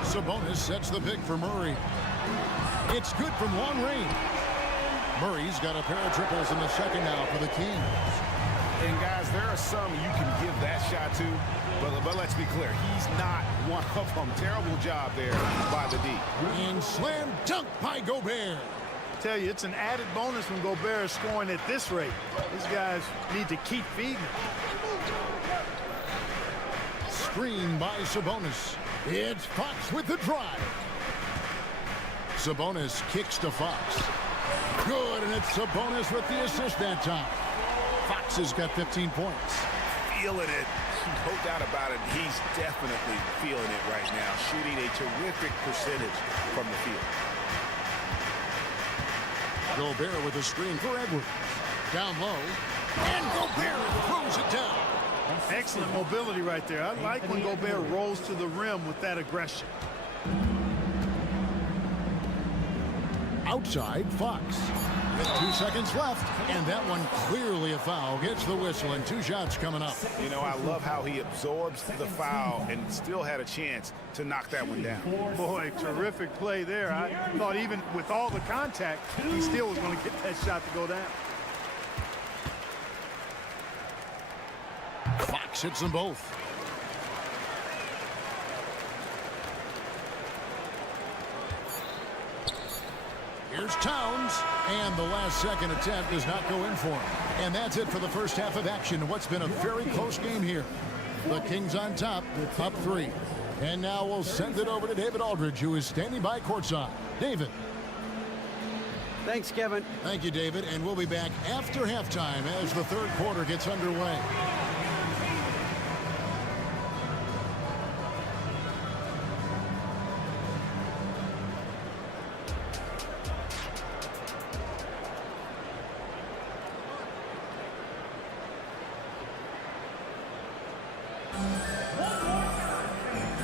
Sabonis sets the pick for Murray. It's good from long range. Murray's got a pair of triples in the second now for the Kings. And guys, there are some you can give that shot to, but let's be clear, he's not one of them. Terrible job there by the D. And slam dunk by Gobert. I tell you, it's an added bonus when Gobert is scoring at this rate. These guys need to keep feeding him. Screen by Sabonis. It's Fox with the drive. Sabonis kicks to Fox. Good, and it's Sabonis with the assist that time. Fox has got 15 points. Feeling it. No doubt about it. He's definitely feeling it right now. Shooting a terrific percentage from the field. Gobert with a screen for Edwards. Down low. And Gobert throws it down. Excellent mobility right there. I like when Gobert rolls to the rim with that aggression. Outside, Fox. With 2 seconds left, and that one clearly a foul. Gets the whistle, and 2 shots coming up. You know, I love how he absorbs the foul and still had a chance to knock that one down. Boy, terrific play there. I thought even with all the contact, he still was going to get that shot to go down. Fox hits them both. Here's Towns, and the last-second attempt does not go in for him. And that's it for the first half of action. What's been a very close game here. The Kings on top, up 3. And now we'll send it over to David Aldridge, who is standing by courtside. David. Thanks, Kevin. Thank you, David. And we'll be back after halftime as the third quarter gets underway.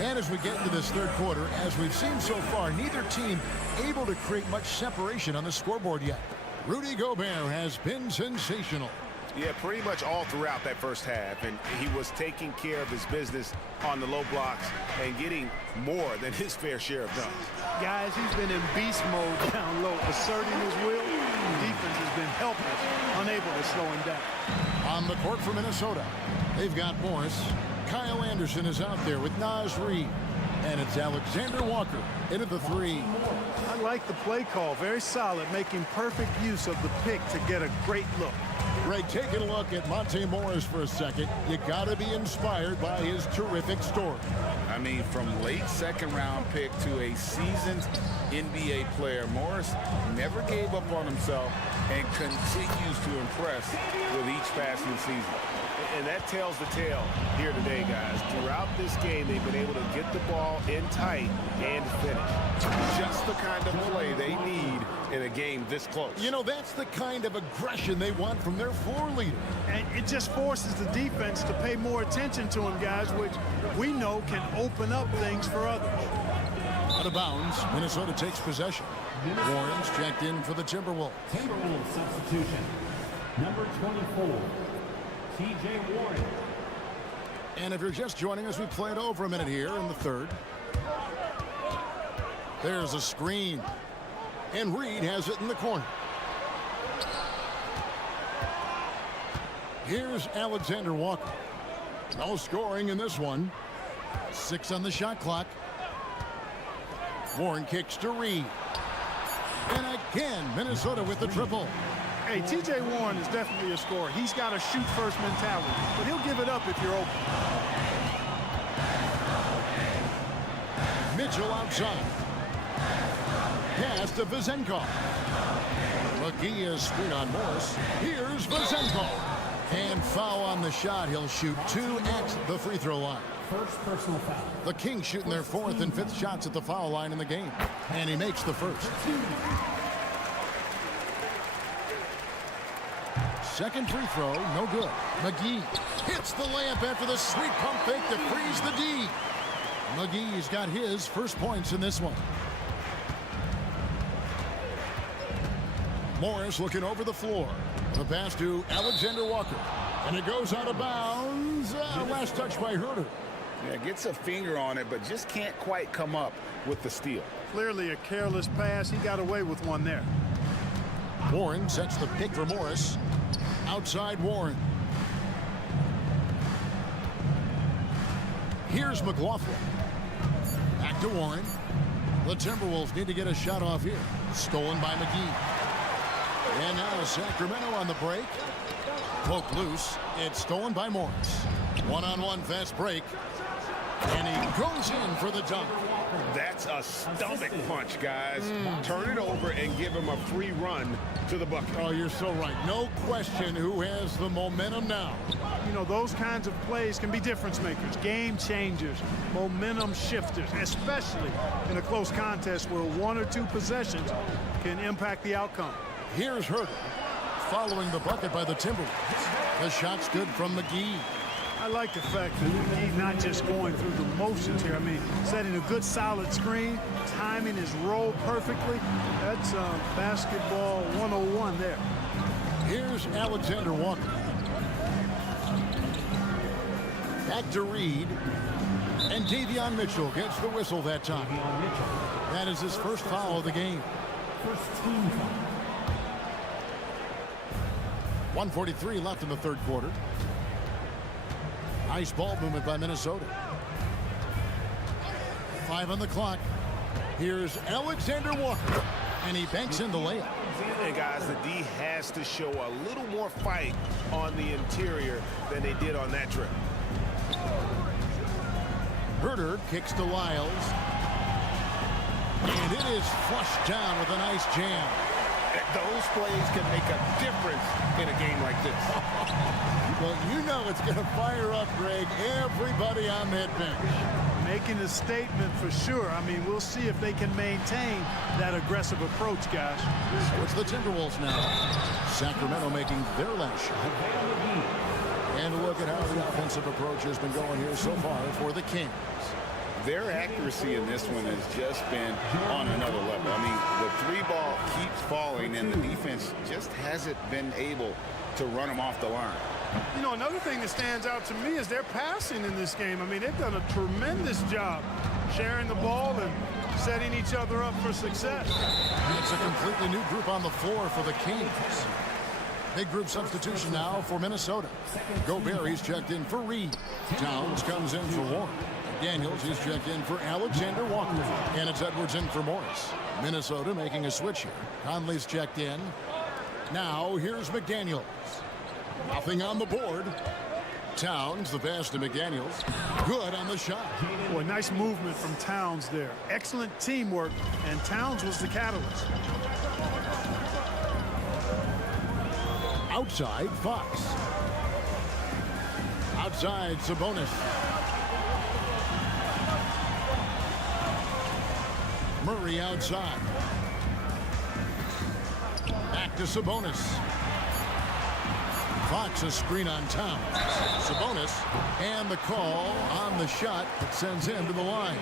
And as we get into this third quarter, as we've seen so far, neither team able to create much separation on the scoreboard yet. Rudy Gobert has been sensational. Yeah, pretty much all throughout that first half, and he was taking care of his business on the low blocks and getting more than his fair share of dunks. Guys, he's been in beast mode down low, asserting his will. The defense has been helpless, unable to slow him down. On the court for Minnesota, they've got Morris. Kyle Anderson is out there with Naz Reid. And it's Alexander Walker into the three. I like the play call. Very solid, making perfect use of the pick to get a great look. Greg, taking a look at Monte Morris for a second. You got to be inspired by his terrific story. I mean, from late second-round pick to a seasoned NBA player, Morris never gave up on himself and continues to impress with each passing season. And that tells the tale here today, guys. Throughout this game, they've been able to get the ball in tight and finish. Just the kind of play they need in a game this close. You know, that's the kind of aggression they want from their floor leader. And it just forces the defense to pay more attention to him, guys, which we know can open up things for others. Out of bounds, Minnesota takes possession. Warren's checked in for the Timberwolves. Timberwolves substitution. Number 24. T.J. Warren. And if you're just joining us, we played over a minute here in the third. There's a screen. And Reed has it in the corner. Here's Alexander Walker. No scoring in this one. 6 on the shot clock. Warren kicks to Reed. And again, Minnesota with the triple. Hey, T.J. Warren is definitely a scorer. He's got a shoot-first mentality, but he'll give it up if you're open. Mitchell outside. Pass to Vezenkov. McGee is screen on Morris. Here's Vezenkov. And foul on the shot. He'll shoot 2 at the free throw line. First personal foul. The Kings shooting their 4th and 5th shots at the foul line in the game. And he makes the first. Second free throw, no good. McGee hits the layup after the sweet pump fake to freeze the D. McGee's got his first points in this one. Morris looking over the floor. The pass to Alexander Walker. And it goes out of bounds. Last touch by Herter. Yeah, gets a finger on it, but just can't quite come up with the steal. Clearly a careless pass. He got away with one there. Warren sets the pick for Morris. Outside Warren. Here's McLaughlin. Back to Warren. The Timberwolves need to get a shot off here. Stolen by McGee. And now Sacramento on the break. Poke loose. It's stolen by Morris. One-on-one fast break. And he goes in for the dunk. That's a stomach punch, guys. Turn it over and give him a free run to the bucket. Oh, you're so right. No question who has the momentum now. You know, those kinds of plays can be difference makers, game changers, momentum shifters, especially in a close contest where 1 or 2 possessions can impact the outcome. Here's Herter following the bucket by the Timberwolves. The shot's good from McGee. I like the fact that he's not just going through the motions here. I mean, setting a good solid screen, timing his roll perfectly. That's basketball 101 there. Here's Alexander Walker. Back to Reed. And Davion Mitchell gets the whistle that time. That is his first foul of the game. First team foul. 1:43 left in the third quarter. Nice ball movement by Minnesota. 5 on the clock. Here's Alexander Walker. And he banks in the layup. And guys, the D has to show a little more fight on the interior than they did on that trip. Herter kicks to Lyles. And it is flushed down with a nice jam. Those plays can make a difference in a game like this. Well, you know it's going to fire up, Greg, everybody on that bench. Making a statement for sure. I mean, we'll see if they can maintain that aggressive approach, guys. So it's the Timberwolves now. Sacramento making their last shot. And look at how the offensive approach has been going here so far for the Kings. their accuracy in this one has just been on another level. I mean, the three ball keeps falling, and the defense just hasn't been able to run them off the line. You know, another thing that stands out to me is their passing in this game. I mean, they've done a tremendous job sharing the ball and setting each other up for success. It's a completely new group on the floor for the Kings. Big group substitution now for Minnesota. Gobert, he's checked in for Reed. Towns comes in for Warren. Daniels, he's checked in for Alexander Walker. And it's Edwards in for Morris. Minnesota making a switch here. Conley's checked in. Now here's McDaniels. Nothing on the board. Towns, the pass to McDaniels. Good on the shot. Boy, nice movement from Towns there. Excellent teamwork, and Towns was the catalyst. Outside, Fox. Outside, Sabonis. Murray outside. Back to Sabonis. Fox a screen on Towns. Sabonis, and the call on the shot that sends him to the line.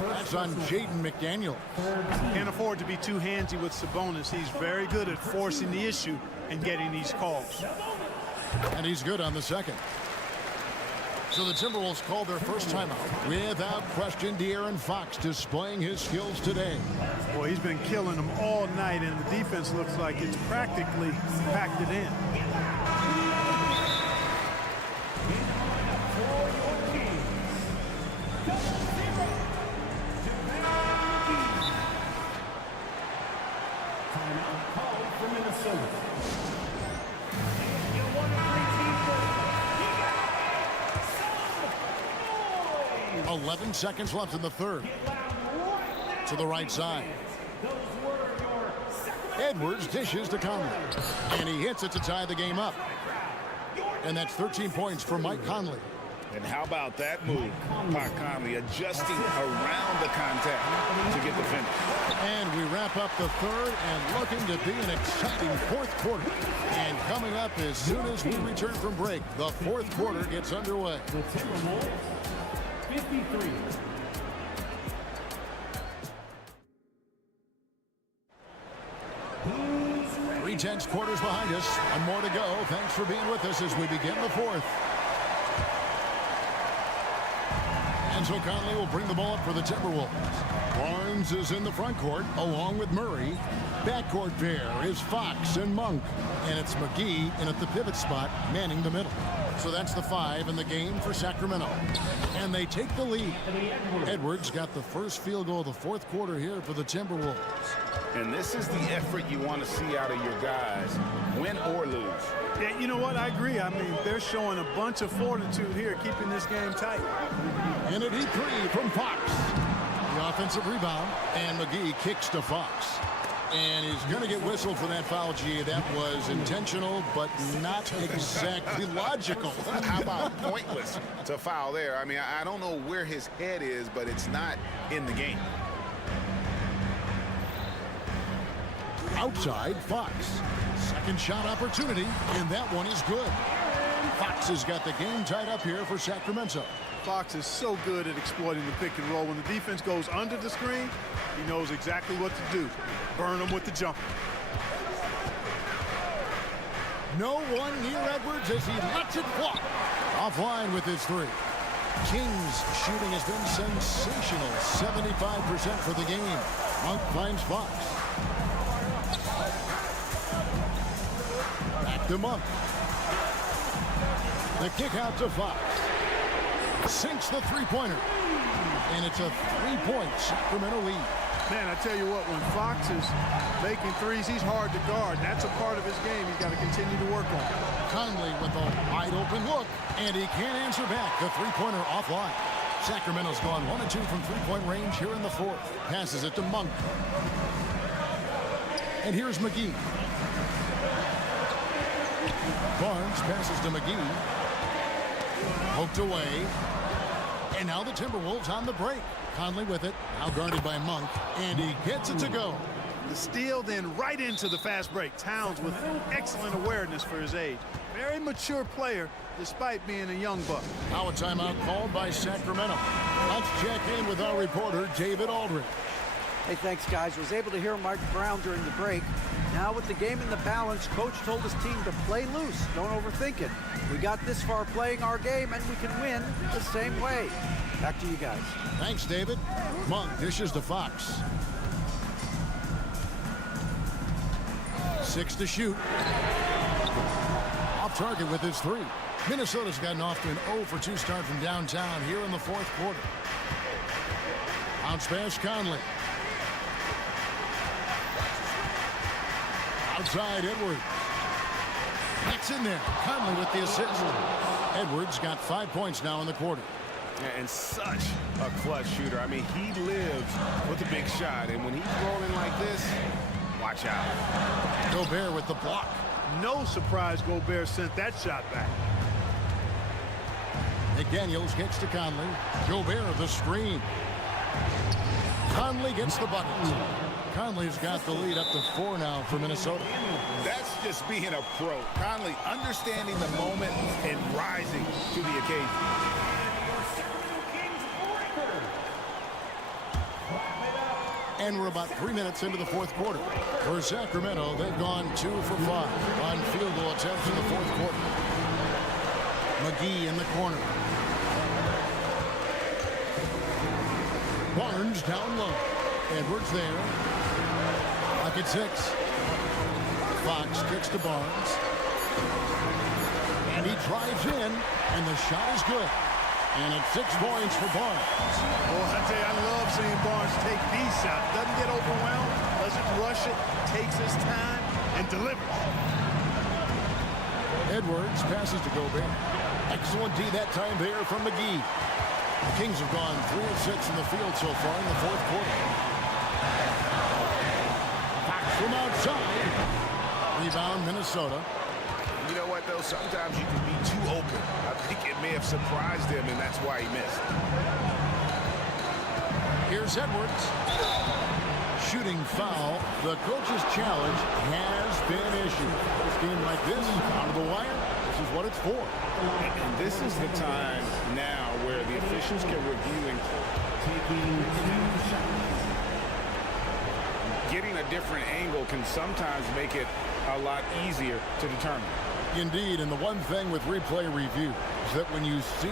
That's on Jaden McDaniel. Can't afford to be too handsy with Sabonis. He's very good at forcing the issue and getting these calls. And he's good on the second. So the Timberwolves called their first timeout. Without question, De'Aaron Fox displaying his skills today. Boy, he's been killing them all night, and the defense looks like it's practically packed it in. Timeout called for Minnesota. 11 seconds left in the third. To the right side. Edwards dishes to Conley. And he hits it to tie the game up. And that's 13 points for Mike Conley. And how about that move? Mike Conley adjusting around the contact to get the finish. And we wrap up the third and looking to be an exciting fourth quarter. And coming up as soon as we return from break, the fourth quarter gets underway. The Timberwolves, 53. Tense quarters behind us. One more to go. Thanks for being with us as we begin the fourth. And so Conley will bring the ball up for the Timberwolves. Barnes is in the front court along with Murray. Backcourt pair is Fox and Monk. And it's McGee in at the pivot spot, manning the middle. So that's the 5 in the game for Sacramento. And they take the lead. Edwards got the first field goal of the fourth quarter here for the Timberwolves. And this is the effort you want to see out of your guys, win or lose. Yeah, you know what? I agree. I mean, they're showing a bunch of fortitude here, keeping this game tight. And a deep three from Fox. The offensive rebound, and McGee kicks to Fox. And he's going to get whistled for that foul, G. That was intentional, but not exactly logical. How about pointless to foul there? I mean, I don't know where his head is, but it's not in the game. Outside, Fox. Second shot opportunity, and that one is good. Fox has got the game tied up here for Sacramento. Fox is so good at exploiting the pick and roll. When the defense goes under the screen, he knows exactly what to do. Burn them with the jumper. No one near Edwards as he lets it fly. Offline with his three. Kings shooting has been sensational. 75% for the game. Monk finds Fox. Back to Monk. The kick out to Fox. Sinks the three-pointer. And it's a 3-point Sacramento lead. Man, I tell you what, when Fox is making threes, he's hard to guard. That's a part of his game he's got to continue to work on. Conley with a wide-open look, and he can't answer back. The three-pointer offline. Sacramento's gone 1 of 2 from three-point range here in the fourth. Passes it to Monk. And here's McGee. Barnes passes to McGee. Poked away. And now the Timberwolves on the break. Conley with it, now guarded by Monk, and he gets it to go. The steal, then right into the fast break. Towns with excellent awareness for his age. Very mature player, despite being a young buck. Now a timeout called by Sacramento. Let's check in with our reporter, David Aldridge. Hey, thanks, guys. Was able to hear Mike Brown during the break. Now with the game in the balance, coach told his team to play loose. Don't overthink it. We got this far playing our game, and we can win the same way. Back to you guys. Thanks, David. Monk dishes to Fox. 6 to shoot. Off target with his 3. Minnesota's gotten off to an 0-for-2 start from downtown here in the fourth quarter. Bounce pass, Conley. Outside, Edwards. Gets in there. Conley with the assist. Edwards got 5 points now in the quarter. And such a clutch shooter. I mean, he lives with a big shot. And when he's rolling like this, watch out. Gobert with the block. No surprise Gobert sent that shot back. McDaniels gets to Conley. Gobert the screen. Conley gets the bucket. Conley's got the lead up to 4 now for Minnesota. That's just being a pro. Conley understanding the moment and rising to the occasion. And we're about 3 minutes into the fourth quarter. For Sacramento, they've gone 2 for 5 on field goal attempts in the fourth quarter. McGee in the corner. Barnes down low. Edwards there. Pocket 6. Fox kicks to Barnes. And he drives in, and the shot is good. And it's 6 points for Barnes. Boy, I tell you, I love seeing Barnes take these shots. Doesn't get overwhelmed, doesn't rush it, takes his time, and delivers. Edwards passes to Gobert. Excellent D that time there from McGee. The Kings have gone 3 of 6 in the field so far in the fourth quarter. Fox from outside. Rebound, Minnesota. You know what, though? Sometimes you can be too open. I think it may have surprised him, and that's why he missed. Here's Edwards. Shooting foul. The coach's challenge has been issued. A game like this, out of the wire, this is what it's for. And this is the time now where the officials can review and getting a different angle can sometimes make it a lot easier to determine. Indeed, and the one thing with replay review is that when you see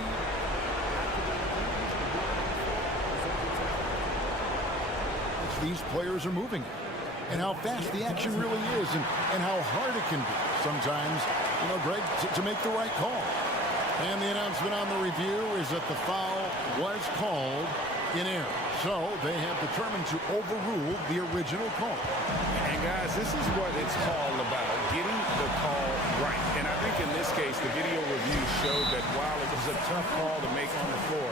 these players are moving and how fast the action really is and how hard it can be sometimes, you know, Greg, to make the right call. And the announcement on the review is that the foul was called in error. So they have determined to overrule the original call. And guys, this is what it's all about, getting the call right. And I think in this case, the video review showed that while it was a tough call to make on the floor,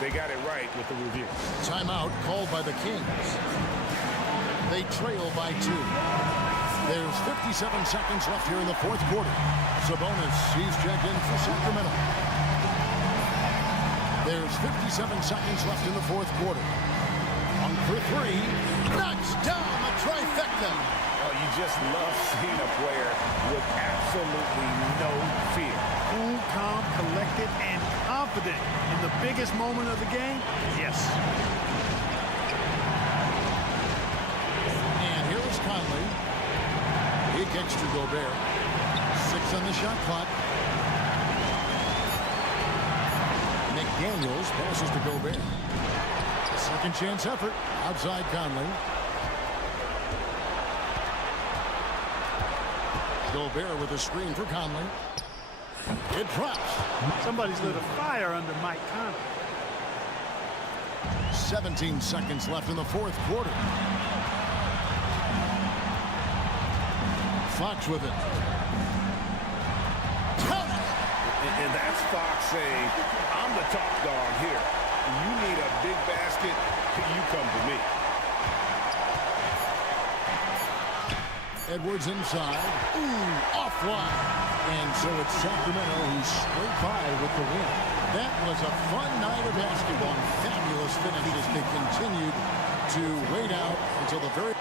they got it right with the review. Timeout called by the Kings. They trail by 2. There's 57 seconds left here in the fourth quarter. Sabonis, he's checked in for Sacramento. There's 57 seconds left in the fourth quarter. On for 3. Knocks down the trifecta. Oh, you just love seeing a player with absolutely no fear. Cool, calm, collected, and confident in the biggest moment of the game. Yes. And here is Conley. He kicks to Gobert. 6 on the shot clock. McDaniels passes to Gobert. Second chance effort outside Conley. Gobert with a screen for Conley. It drops. Somebody's lit a fire under Mike Conley. 17 seconds left in the fourth quarter. Fox with it. And that's Fox saying, I'm the top dog here. You need a big basket, you come to me. Edwards inside. Ooh, offline. And so it's Sacramento who's straight by with the win. That was a fun night of basketball. Fabulous finish as they continued to wait out until the very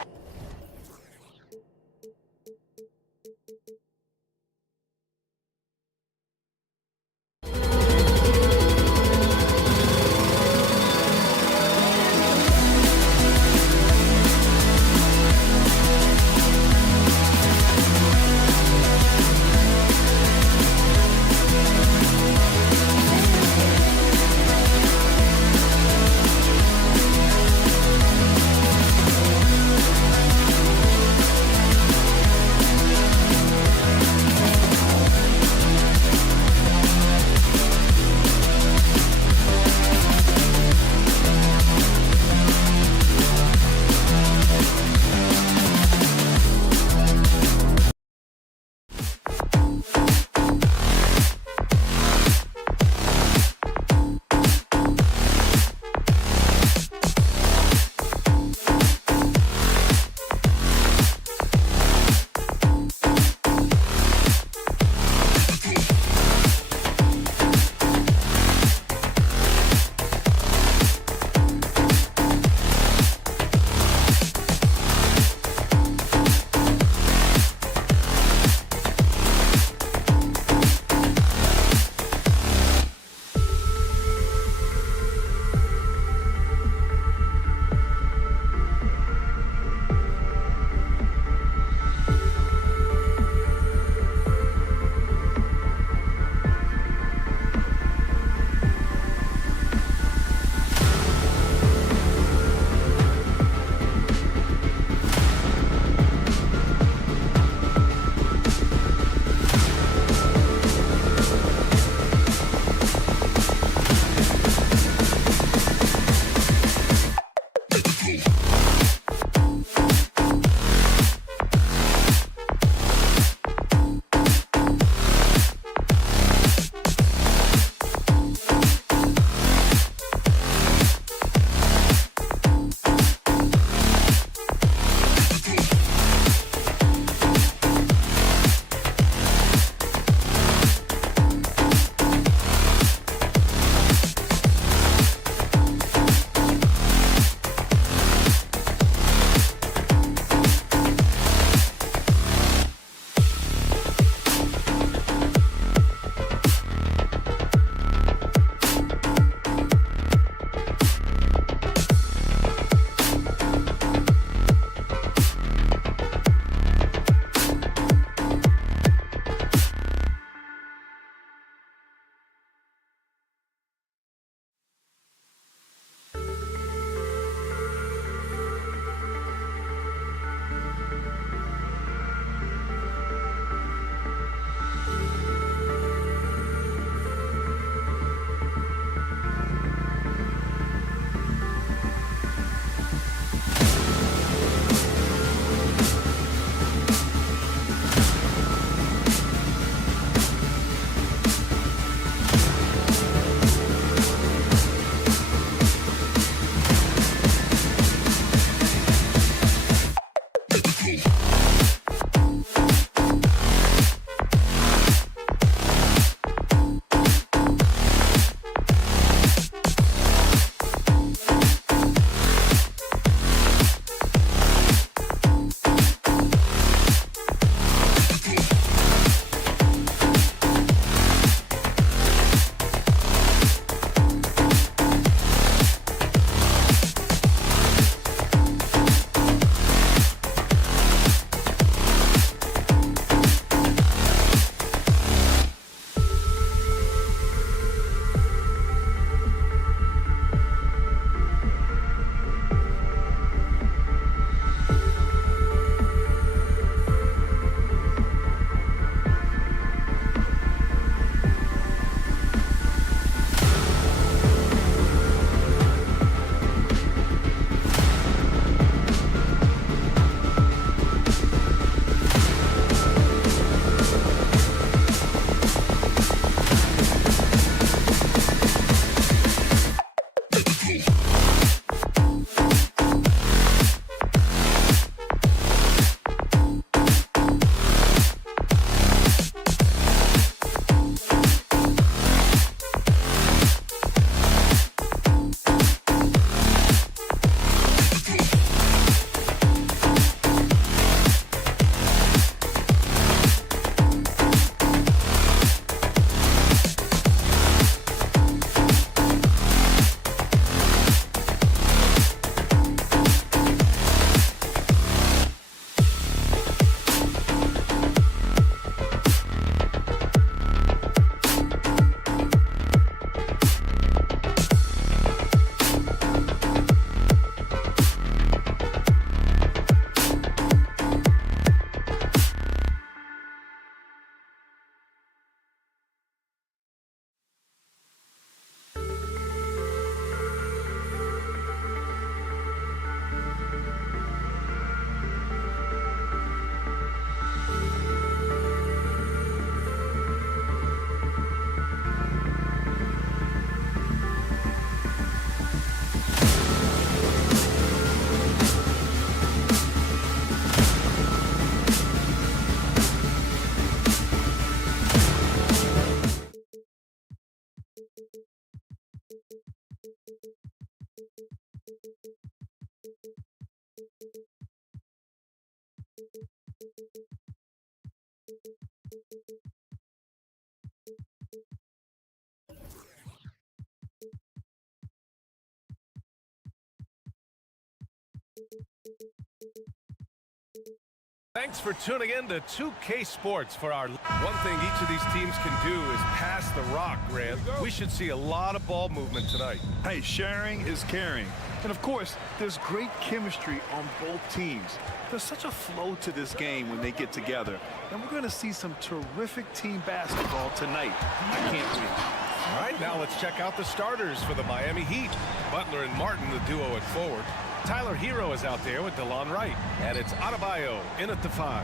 Thanks for tuning in to 2K Sports for our one thing each of these teams can do is pass the rock, Grant. We should see a lot of ball movement tonight. Hey, sharing is caring. And of course, there's great chemistry on both teams. There's such a flow to this game when they get together. And we're going to see some terrific team basketball tonight. I can't wait. All right, now let's check out the starters for the Miami Heat. Butler and Martin, the duo at forward. Tyler Hero is out there with DeLon Wright. And it's Adebayo in at the 5.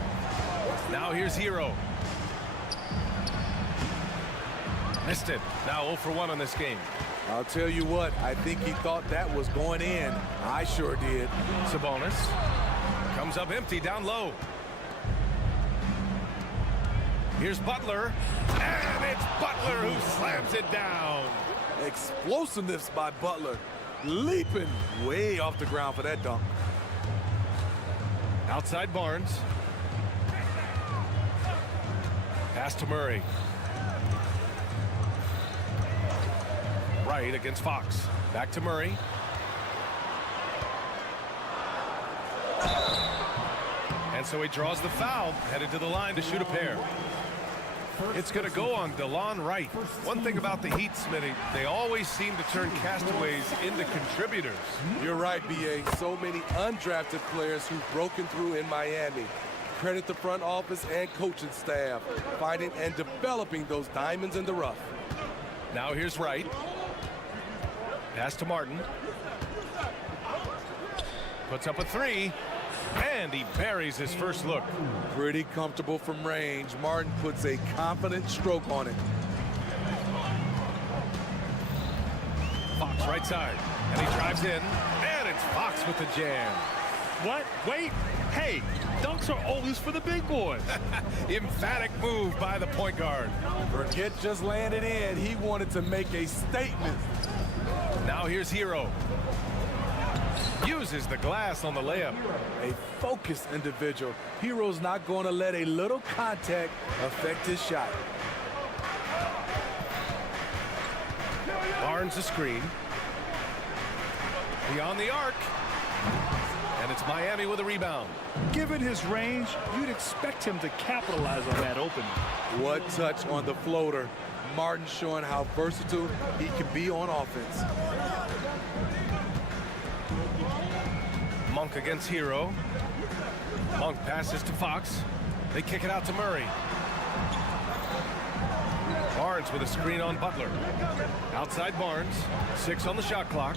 Now here's Hero. Missed it. Now 0 for 1 on this game. I'll tell you what, I think he thought that was going in. I sure did. Sabonis comes up empty down low. Here's Butler, and it's Butler who slams it down. Explosiveness by Butler, leaping way off the ground for that dunk. Outside Barnes. Pass to Murray. Right against Fox. Back to Murray. And so he draws the foul, headed to the line to shoot a pair. It's going to go on DeLon Wright. One thing about the Heat, Smitty, they always seem to turn castaways into contributors. You're right, B.A. So many undrafted players who've broken through in Miami. Credit the front office and coaching staff, finding and developing those diamonds in the rough. Now here's Wright. Pass to Martin. Puts up a 3. And he buries his first look. Pretty comfortable from range. Martin puts a confident stroke on it. Fox right side. And he drives in. And it's Fox with the jam. What? Wait. Hey, dunks are always for the big boys. Emphatic move by the point guard. Forget just landed in. He wanted to make a statement. Now here's Hero. Uses the glass on the layup. A focused individual. Hero's not going to let a little contact affect his shot. Barnes a screen. Beyond the arc. And it's Miami with a rebound. Given his range, you'd expect him to capitalize on that opening. What touch on the floater. Martin showing how versatile he can be on offense. Monk against Hero. Monk passes to Fox. They kick it out to Murray. Barnes with a screen on Butler. Outside Barnes. 6 on the shot clock.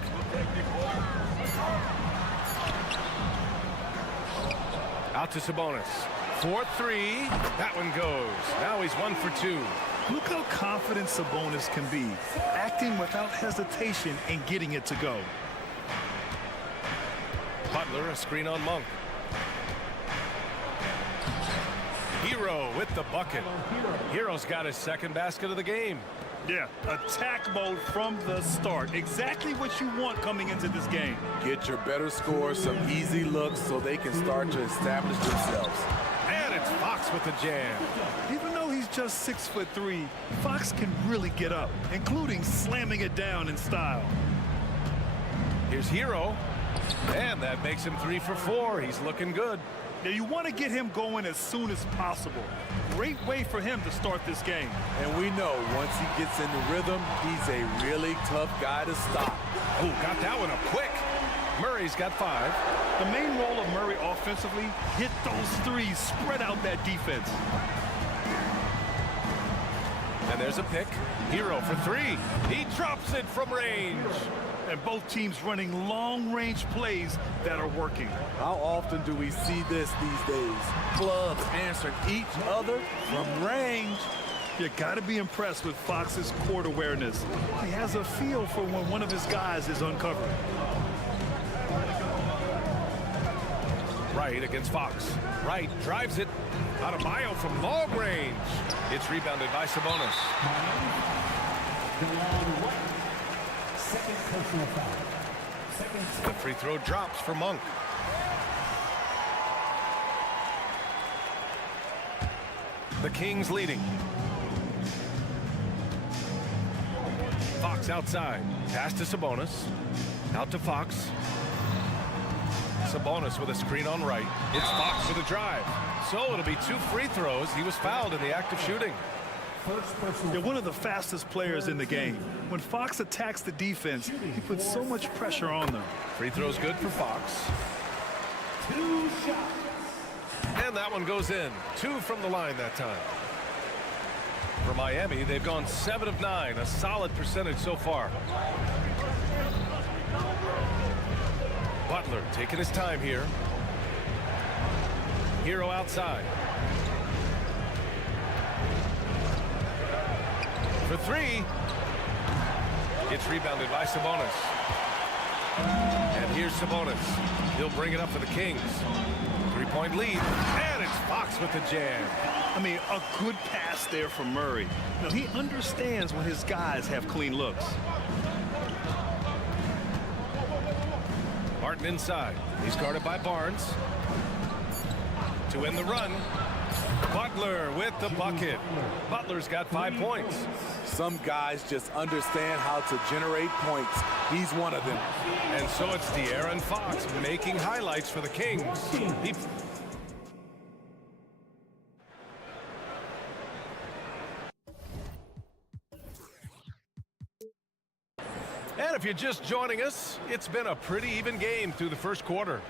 Out to Sabonis. 4-3. That one goes. Now he's 1 for 2. Look how confident Sabonis can be, acting without hesitation and getting it to go. Butler, a screen on Monk. Hero with the bucket. Hero's got his second basket of the game. Yeah, attack mode from the start. Exactly what you want coming into this game. Get your better scores, some easy looks so they can start to establish themselves. And it's Fox with the jam. Even though he's just 6'3", Fox can really get up, including slamming it down in style. Here's Hero. And that makes him 3 for 4. He's looking good. Yeah, you want to get him going as soon as possible. Great way for him to start this game. And we know once he gets in the rhythm, he's a really tough guy to stop. Oh, got that one up quick. Murray's got 5. The main role of Murray offensively, hit those threes, spread out that defense. And there's a pick. Hero for 3. He drops it from range. And both teams running long-range plays that are working. How often do we see this these days? Clubs answering each other from range. You got to be impressed with Fox's court awareness. He has a feel for when one of his guys is uncovered. Wright against Fox. Wright drives it. Adebayo from long range. It's rebounded by Sabonis. Second personal foul. The free throw drops for Monk. The Kings leading. Fox outside. Pass to Sabonis. Out to Fox. Sabonis with a screen on Wright. It's Fox with a drive. So it'll be 2 free throws. He was fouled in the act of shooting. They're one of the fastest players in the game. When Fox attacks the defense, he puts so much pressure on them. Free throw's good for Fox. 2 shots. And that one goes in. 2 from the line that time. For Miami, they've gone 7 of 9, a solid percentage so far. Butler taking his time here. Hero outside. For three. It's rebounded by Sabonis. And here's Sabonis. He'll bring it up for the Kings. 3-point lead. And it's Fox with the jam. I mean, a good pass there from Murray. Now, he understands when his guys have clean looks. Martin inside. He's guarded by Barnes. To end the run, Butler with the bucket. Butler's got 5 points. Some guys just understand how to generate points. He's one of them. And so it's De'Aaron Fox making highlights for the Kings. And if you're just joining us, it's been a pretty even game through the first quarter.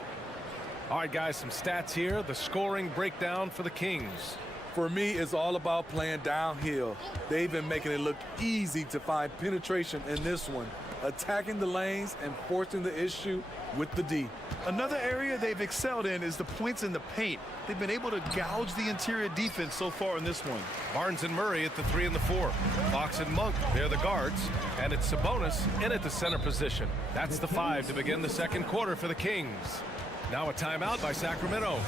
All right, guys, some stats here. The scoring breakdown for the Kings. For me, it's all about playing downhill. They've been making it look easy to find penetration in this one, attacking the lanes and forcing the issue with the D. Another area they've excelled in is the points in the paint. They've been able to gouge the interior defense so far in this one. Barnes and Murray at the 3 and the 4. Fox and Monk, they're the guards. And it's Sabonis in at the center position. That's the 5 to begin the second quarter for the Kings. Now a timeout by Sacramento.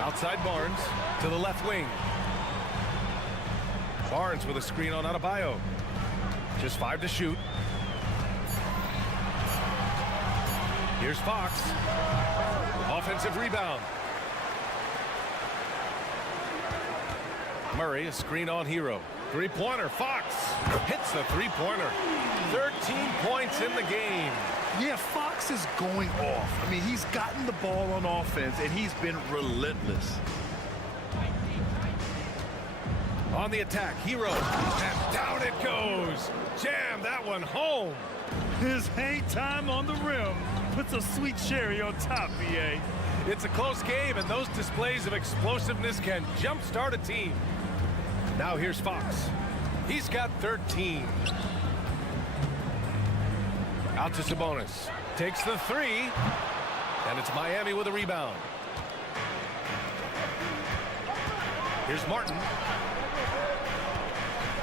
Outside Barnes to the left wing. Barnes with a screen on Adebayo. Just 5 to shoot. Here's Fox. Offensive rebound. Murray, a screen on Hero. Three-pointer. Fox hits the three-pointer. 13 points in the game. Yeah, Fox is going off. I mean, he's gotten the ball on offense, and he's been relentless. On the attack, Hero. And down it goes. Jam that one home. His hang time on the rim puts a sweet cherry on top, BA. It's a close game, and those displays of explosiveness can jumpstart a team. Now here's Fox. He's got 13. Out to Sabonis. Takes the 3. And it's Miami with a rebound. Here's Martin.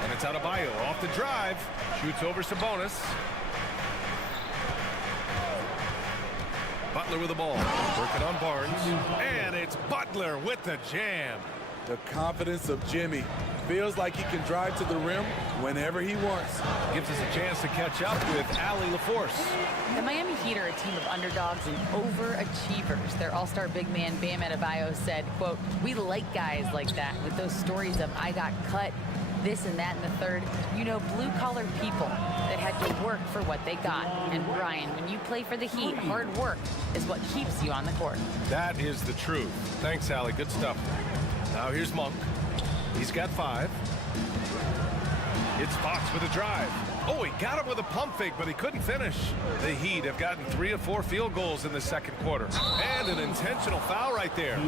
And it's Adebayo off the drive. Shoots over Sabonis. Butler with the ball. Working on Barnes. And it's Butler with the jam. The confidence of Jimmy. Feels like he can drive to the rim whenever he wants. Gives us a chance to catch up with Allie LaForce. The Miami Heat are a team of underdogs and overachievers. Their all-star big man, Bam Adebayo, said, quote, "We like guys like that with those stories of I got cut, this and that and the third. You know, blue-collar people that had to work for what they got. And Brian, when you play for the Heat, hard work is what keeps you on the court." That is the truth. Thanks, Allie. Good stuff. Now here's Monk. He's got 5. It's Fox with a drive. Oh, he got him with a pump fake, but he couldn't finish. The Heat have gotten 3 of 4 field goals in the second quarter. And an intentional foul right there.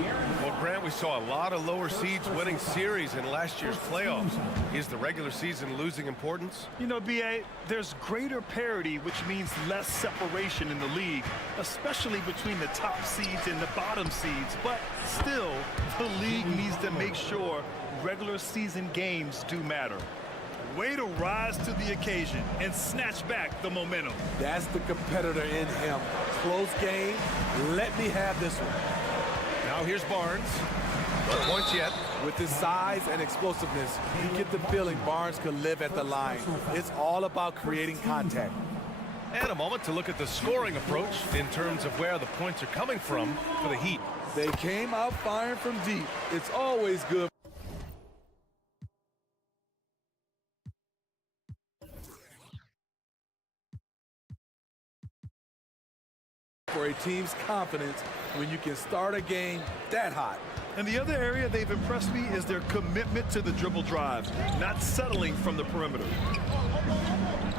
Well, Grant, we saw a lot of lower seeds winning series in last year's playoffs. Is the regular season losing importance? You know, BA, there's greater parity, which means less separation in the league, especially between the top seeds and the bottom seeds. But still, the league needs to make sure regular season games do matter. Way to rise to the occasion and snatch back the momentum. That's the competitor in him. Close game. Let me have this one. Now here's Barnes. No points yet. With his size and explosiveness, you get the feeling Barnes could live at the line. It's all about creating contact. And a moment to look at the scoring approach in terms of where the points are coming from for the Heat. They came out firing from deep. It's always good for a team's confidence when you can start a game that hot. And the other area they've impressed me is their commitment to the dribble drive, not settling from the perimeter.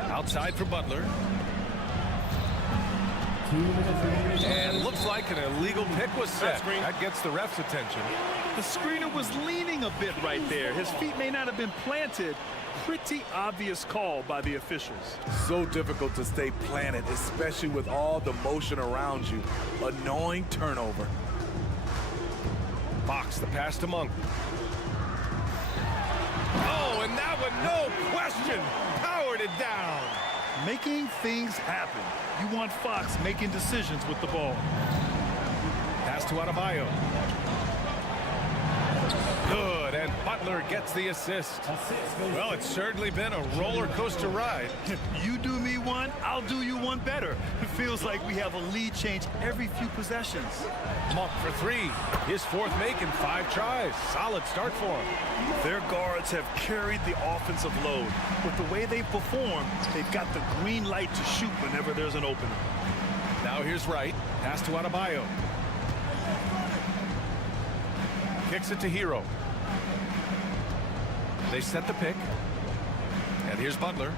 Outside for Butler. And looks like an illegal pick was set. That gets the ref's attention. The screener was leaning a bit right there. His feet may not have been planted. Pretty obvious call by the officials. So difficult to stay planted, especially with all the motion around you. Annoying turnover. Fox, the pass to Monk. Oh, and that one, no question, powered it down. Making things happen. You want Fox making decisions with the ball. Pass to Adebayo. Good, and Butler gets the assist. Well, it's certainly been a roller coaster ride. You do me one, I'll do you one better. It feels like we have a lead change every few possessions. Monk for three. His fourth make in 5 tries. Solid start for him. Their guards have carried the offensive load. With the way they've performed, they've got the green light to shoot whenever there's an opening. Now here's Wright. Pass to Adebayo. Kicks it to Hero. They set the pick. And here's Butler.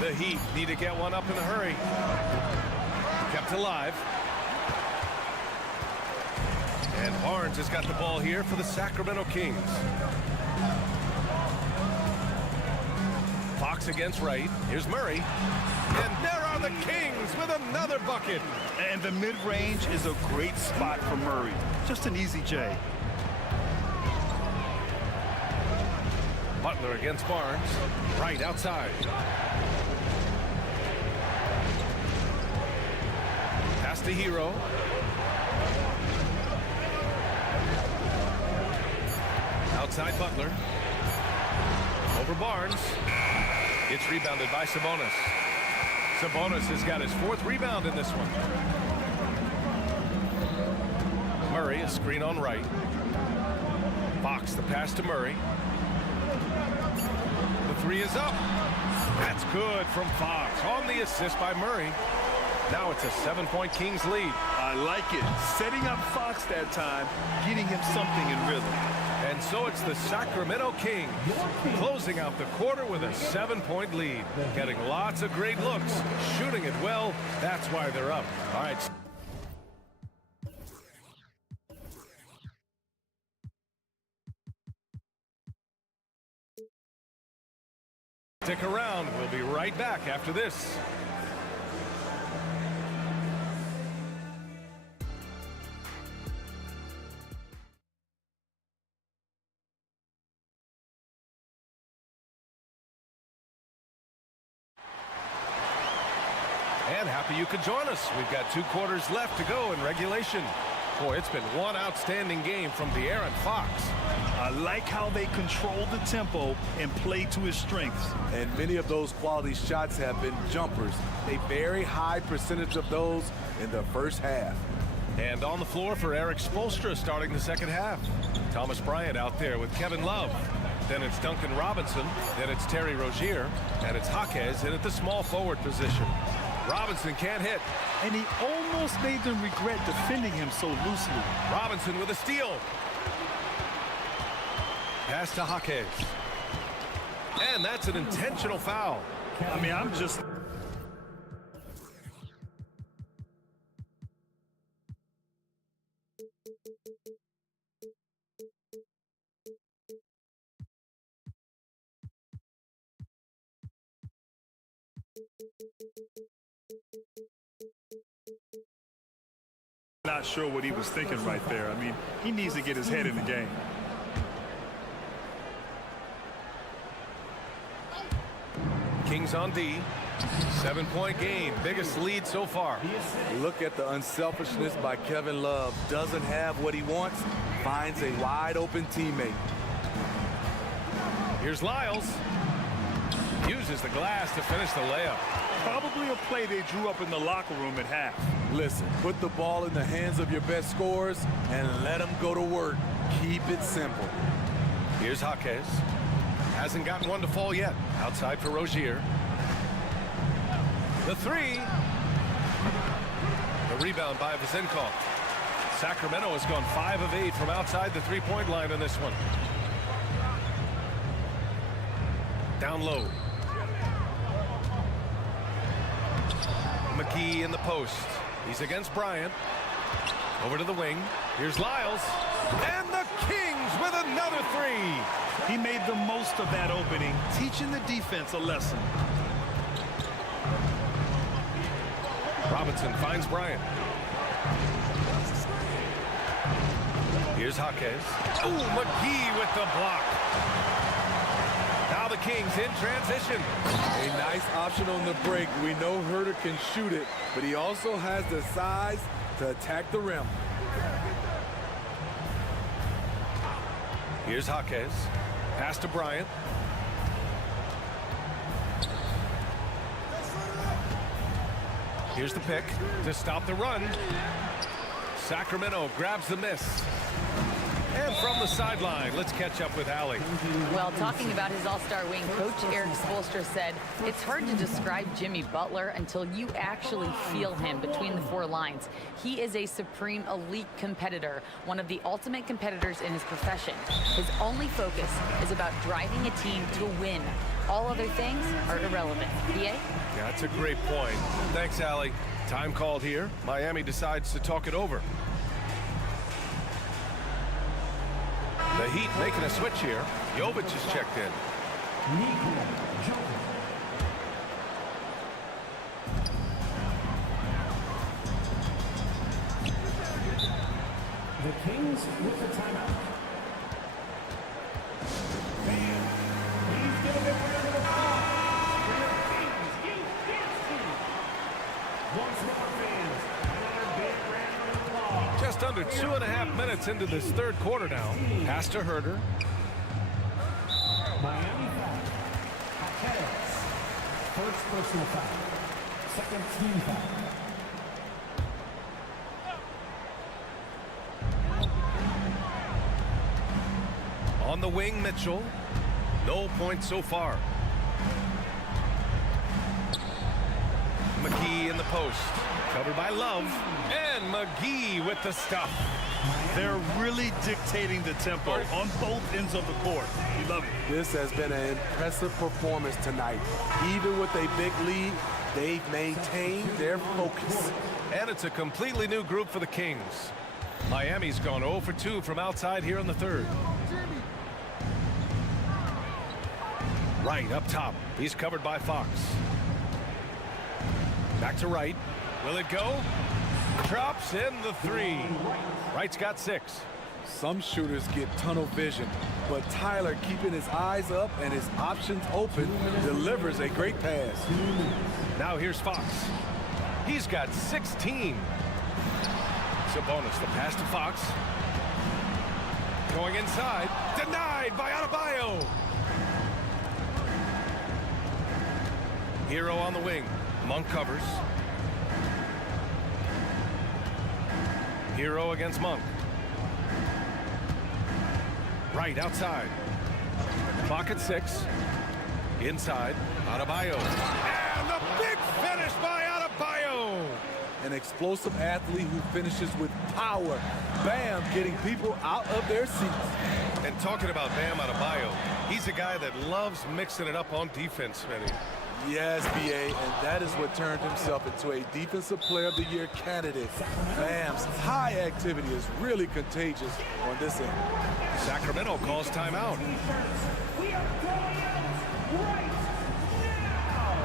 The Heat need to get one up in a hurry. Kept alive. And Barnes has got the ball here for the Sacramento Kings. Fox against Wright. Here's Murray. And there are the Kings with another bucket. And the mid-range is a great spot for Murray. Just an easy J. Butler against Barnes. Right outside. Pass to Hero. Outside Butler. Over Barnes. It's rebounded by Sabonis. Sabonis has got his 4th rebound in this one. Murray, a screen on Wright. Fox, the pass to Murray. The 3 is up. That's good from Fox on the assist by Murray. Now it's a 7-point Kings lead. I like it. Setting up Fox that time, getting him something in rhythm. And so it's the Sacramento Kings closing out the quarter with a 7-point lead. Getting lots of great looks, shooting it well. That's why they're up. All right. Stick around. We'll be right back after this. And happy you could join us. We've got 2 quarters left to go in regulation. Boy, it's been one outstanding game from De'Aaron Fox. I like how they control the tempo and play to his strengths. And many of those quality shots have been jumpers. A very high percentage of those in the first half. And on the floor for Eric Spoelstra starting the second half. Thomas Bryant out there with Kevin Love. Then it's Duncan Robinson. Then it's Terry Rozier. And it's Jaquez in at the small forward position. Robinson can't hit. And he almost made them regret defending him so loosely. Robinson with a steal. Pass to Jaquez. And that's an intentional foul. I mean, I'm just... Not sure what he was thinking right there. I mean, he needs to get his head in the game. Kings on D. 7-point game. Biggest lead so far. Look at the unselfishness by Kevin Love. Doesn't have what he wants. Finds a wide open teammate. Here's Lyles. Uses the glass to finish the layup. Probably a play they drew up in the locker room at half. Listen, put the ball in the hands of your best scorers and let them go to work. Keep it simple. Here's Jaquez. Hasn't gotten one to fall yet. Outside for Rozier. The 3. The rebound by Vezenkov. Sacramento has gone 5 of 8 from outside the 3-point line in this one. Down low. McGee in the post. He's against Bryant. Over to the wing. Here's Lyles. And the Kings with another three. He made the most of that opening, teaching the defense a lesson. Robinson finds Bryant. Here's Jaquez. Ooh, McGee with the block. Now the Kings in transition. A nice option on the break. We know Herder can shoot it, but he also has the size to attack the rim. Here's Jaquez. Pass to Bryant. Here's the pick to stop the run. Sacramento grabs the miss. And from the sideline, let's catch up with Allie. Well, talking about his all-star wing, Coach Eric Spoelstra said, it's hard to describe Jimmy Butler until you actually feel him between the four lines. He is a supreme elite competitor, one of the ultimate competitors in his profession. His only focus is about driving a team to win. All other things are irrelevant. BA? That's a great point. Thanks, Allie. Time called here. Miami decides to talk it over. The Heat making a switch here. Jovic is checked in. The Kings with the timeout. He's giving it rid of the ball. For your Kings, you dance team. Once more, fans, another big round of applause. Just under 2.5 minutes into this third quarter now. Pass to Herder. Miami foul. Jaquez. First personal foul. Second team foul. On the wing, Mitchell. No points so far. McGee in the post. Covered by Love. And McGee with the stuff. They're really dictating the tempo on both ends of the court. We love it. This has been an impressive performance tonight. Even with a big lead, they've maintained their focus. And it's a completely new group for the Kings. Miami's gone 0 for 2 from outside here in the third. Wright up top. He's covered by Fox. Back to Wright. Will it go? Drops in the three. Wright's got 6. Some shooters get tunnel vision, but Tyler, keeping his eyes up and his options open, delivers a great pass. Now here's Fox. He's got 16. Sabonis, the pass to Fox. Going inside. Denied by Adebayo. Hero on the wing. Monk covers. Hero against Monk. Right outside. Clock at 6. Inside. Adebayo. And the big finish by Adebayo. An explosive athlete who finishes with power. Bam, getting people out of their seats. And talking about Bam Adebayo, he's a guy that loves mixing it up on defense, Smitty. Yes, BA, and that is what turned himself into a Defensive Player of the Year candidate. Bam's high activity is really contagious on this end. Sacramento calls timeout. We are going out right now.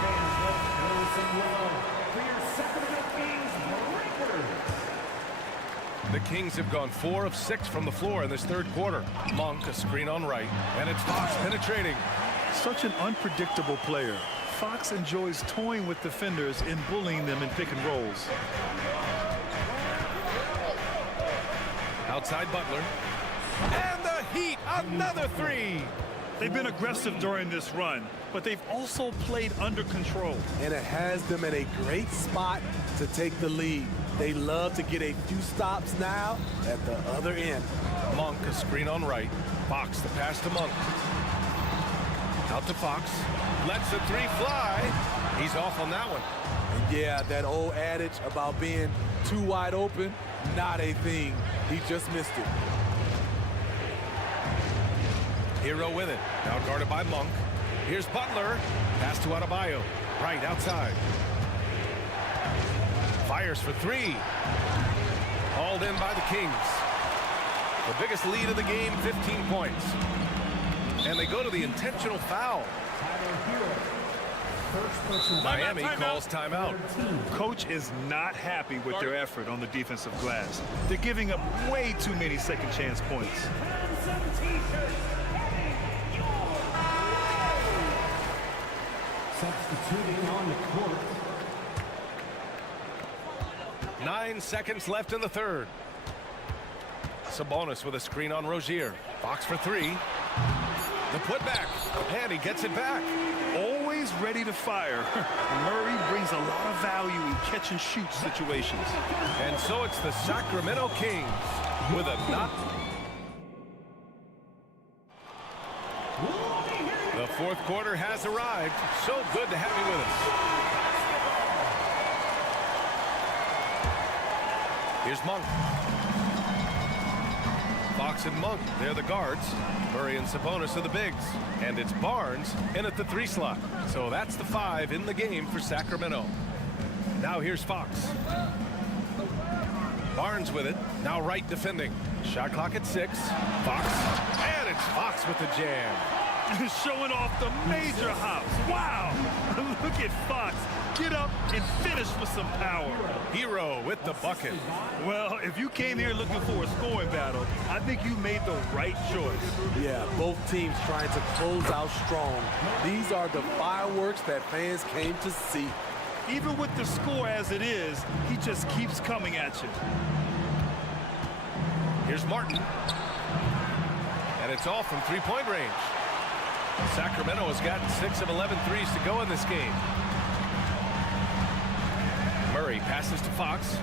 Fans, let's go some love for your Sacramento Kings breakers. The Kings have gone 4 of 6 from the floor in this third quarter. Monk, a screen on Wright, and it's Fox penetrating. Such an unpredictable player. Fox enjoys toying with defenders and bullying them in pick and rolls. Outside Butler. And the Heat, another 3. They've been aggressive during this run, but they've also played under control. And it has them in a great spot to take the lead. They love to get a few stops now at the other end. Monk, a screen on Wright. Fox, the pass to Monk. Out to Fox. Lets the 3 fly. He's off on that one. And yeah, that old adage about being too wide open, not a thing. He just missed it. Hero with it. Now guarded by Monk. Here's Butler. Pass to Adebayo. Right outside. Fires for three. Hauled in by the Kings. The biggest lead of the game, 15 points. And they go to the intentional foul. Miami calls timeout. Coach is not happy with their effort on the defensive glass. They're giving up way too many second chance points. Substituting on the court. 9 seconds left in the third. Sabonis with a screen on Rozier. Fox for three. The putback, and he gets it back. Always ready to fire. Murray brings a lot of value in catch-and-shoot situations. And so it's the Sacramento Kings with a not. The fourth quarter has arrived. So good to have you with us. Here's Monk. Fox and Monk, they're the guards. Murray and Sabonis are the bigs. And it's Barnes in at the 3 slot. So that's the 5 in the game for Sacramento. Now here's Fox. Barnes with it. Now Wright defending. Shot clock at 6. Fox. And it's Fox with the jam. Showing off the major hops. Wow. Look at Fox. Get up and finish with some power. Hero with the bucket. Well, if you came here looking for a scoring battle, I think you made the right choice. Yeah, both teams trying to close out strong. These are the fireworks that fans came to see. Even with the score as it is, he just keeps coming at you. Here's Martin. And it's all from three-point range. Sacramento has gotten 6 of 11 threes to go in this game. Murray passes to Fox.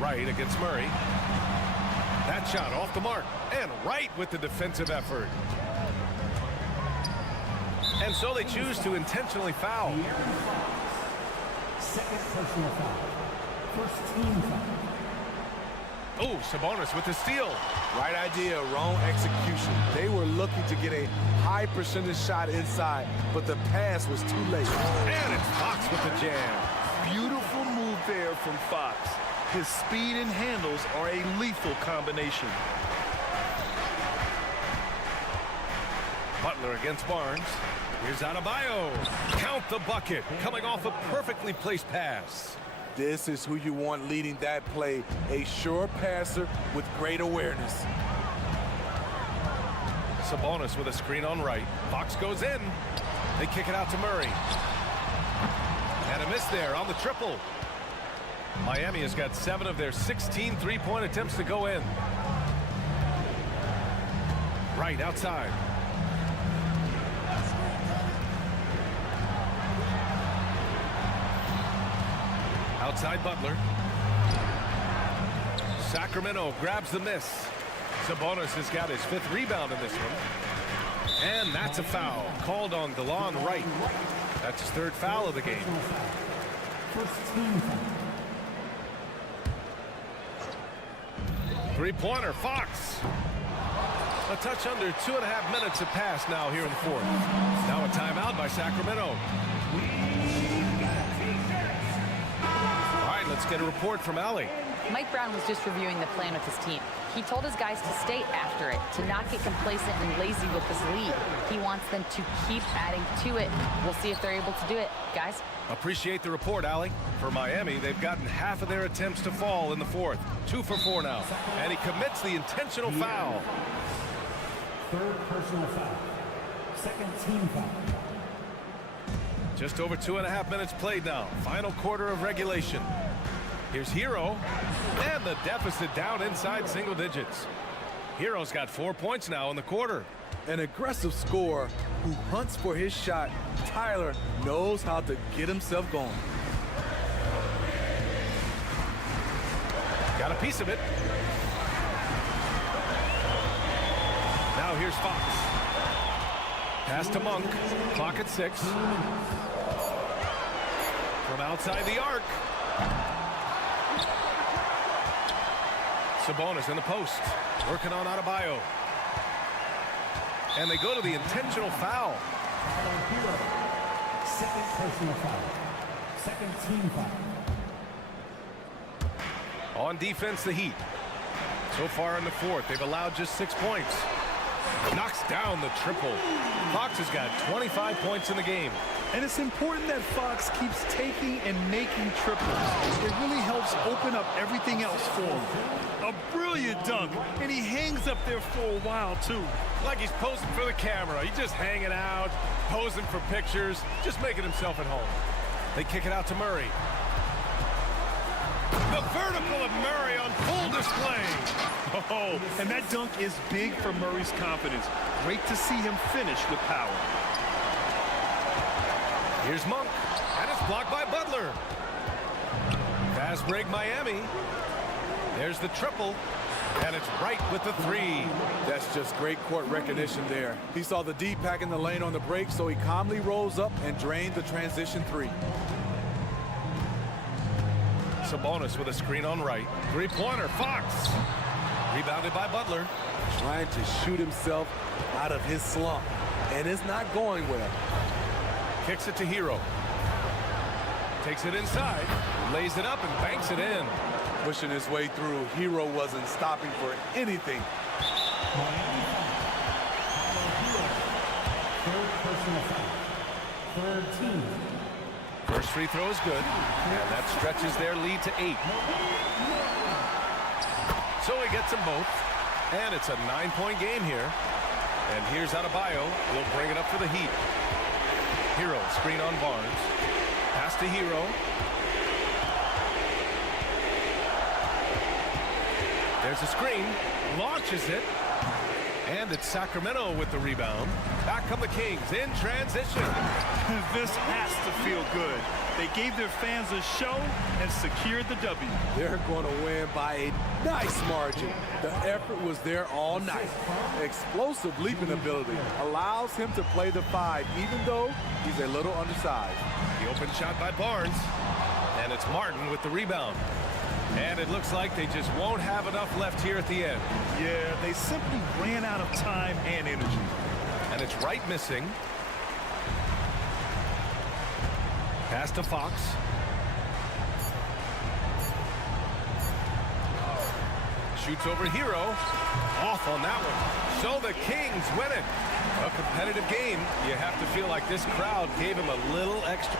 Wright against Murray. That shot off the mark. And Wright with the defensive effort. And so they choose to intentionally foul. Second personal foul. First team foul. Oh, Sabonis with the steal. Right idea, wrong execution. They were looking to get a high percentage shot inside, but the pass was too late. And it's Fox with the jam. Beautiful move there from Fox. His speed and handles are a lethal combination. Butler against Barnes. Here's Adebayo. Count the bucket, coming off a perfectly placed pass. This is who you want leading that play, a sure passer with great awareness. Sabonis with a screen on Wright. Fox goes in. They kick it out to Murray. And a miss there on the triple. Miami has got 7 of their 16 three-point attempts to go in. Wright outside. Outside Butler. Sacramento grabs the miss. Sabonis has got his 5th rebound in this one. And that's a foul called on DeLon Wright. That's his 3rd foul of the game. First team foul. Three-pointer, Fox. A touch under 2.5 minutes have passed now here in the 4th. Now a timeout by Sacramento. Let's get a report from Allie. Mike Brown was just reviewing the plan with his team. He told his guys to stay after it, to not get complacent and lazy with this lead. He wants them to keep adding to it. We'll see if they're able to do it, guys. Appreciate the report, Allie. For Miami, they've gotten half of their attempts to fall in the 4th. 2 for 4 now. And he commits the intentional foul. Third personal foul. Second team foul. Just over 2.5 minutes played now. Final quarter of regulation. Here's Hero, and the deficit down inside single digits. Hero's got 4 points now in the quarter. An aggressive scorer who hunts for his shot. Tyler knows how to get himself going. Got a piece of it. Now here's Fox. Pass to Monk. Clock at 6. From outside the arc. Sabonis in the post. Working on Adebayo. And they go to the intentional foul. Second personal foul. Second team foul. On defense, the Heat. So far in the fourth, they've allowed just 6 points. Knocks down the triple. Fox has got 25 points in the game. And it's important that Fox keeps taking and making triples. It really helps open up everything else for him. A brilliant dunk, and he hangs up there for a while, too. Like he's posing for the camera. He's just hanging out, posing for pictures, just making himself at home. They kick it out to Murray. The vertical of Murray on full display. Oh, and that dunk is big for Murray's confidence. Great to see him finish with power. Here's Monk, and it's blocked by Butler. Fast break Miami. There's the triple, and it's right with the three. That's just great court recognition there. He saw the D pack in the lane on the break, so he calmly rolls up and drained the transition three. Sabonis with a screen on right. Three-pointer, Fox. Rebounded by Butler. Trying to shoot himself out of his slump, and it's not going well. Kicks it to Hero. Takes it inside, lays it up and banks it in. Pushing his way through, Hero wasn't stopping for anything. Third personal foul. Third team. First free throw is good, and that stretches their lead to 8. So he gets them both, and it's a 9-point game here. And here's Adebayo. He'll bring it up for the Heat. Hero, screen on Barnes. Pass to Hero. There's a screen. Launches it. And it's Sacramento with the rebound. Back come the Kings in transition. This has to feel good. They gave their fans a show and secured the W. They're going to win by a nice margin. The effort was there all night. Explosive leaping ability allows him to play the 5, even though he's a little undersized. The open shot by Barnes. And it's Martin with the rebound. And it looks like they just won't have enough left here at the end. Yeah, they simply ran out of time and energy. And it's Wright missing. Pass to Fox. Shoots over Hero. Off on that one. So the Kings win it. A competitive game. You have to feel like this crowd gave him a little extra.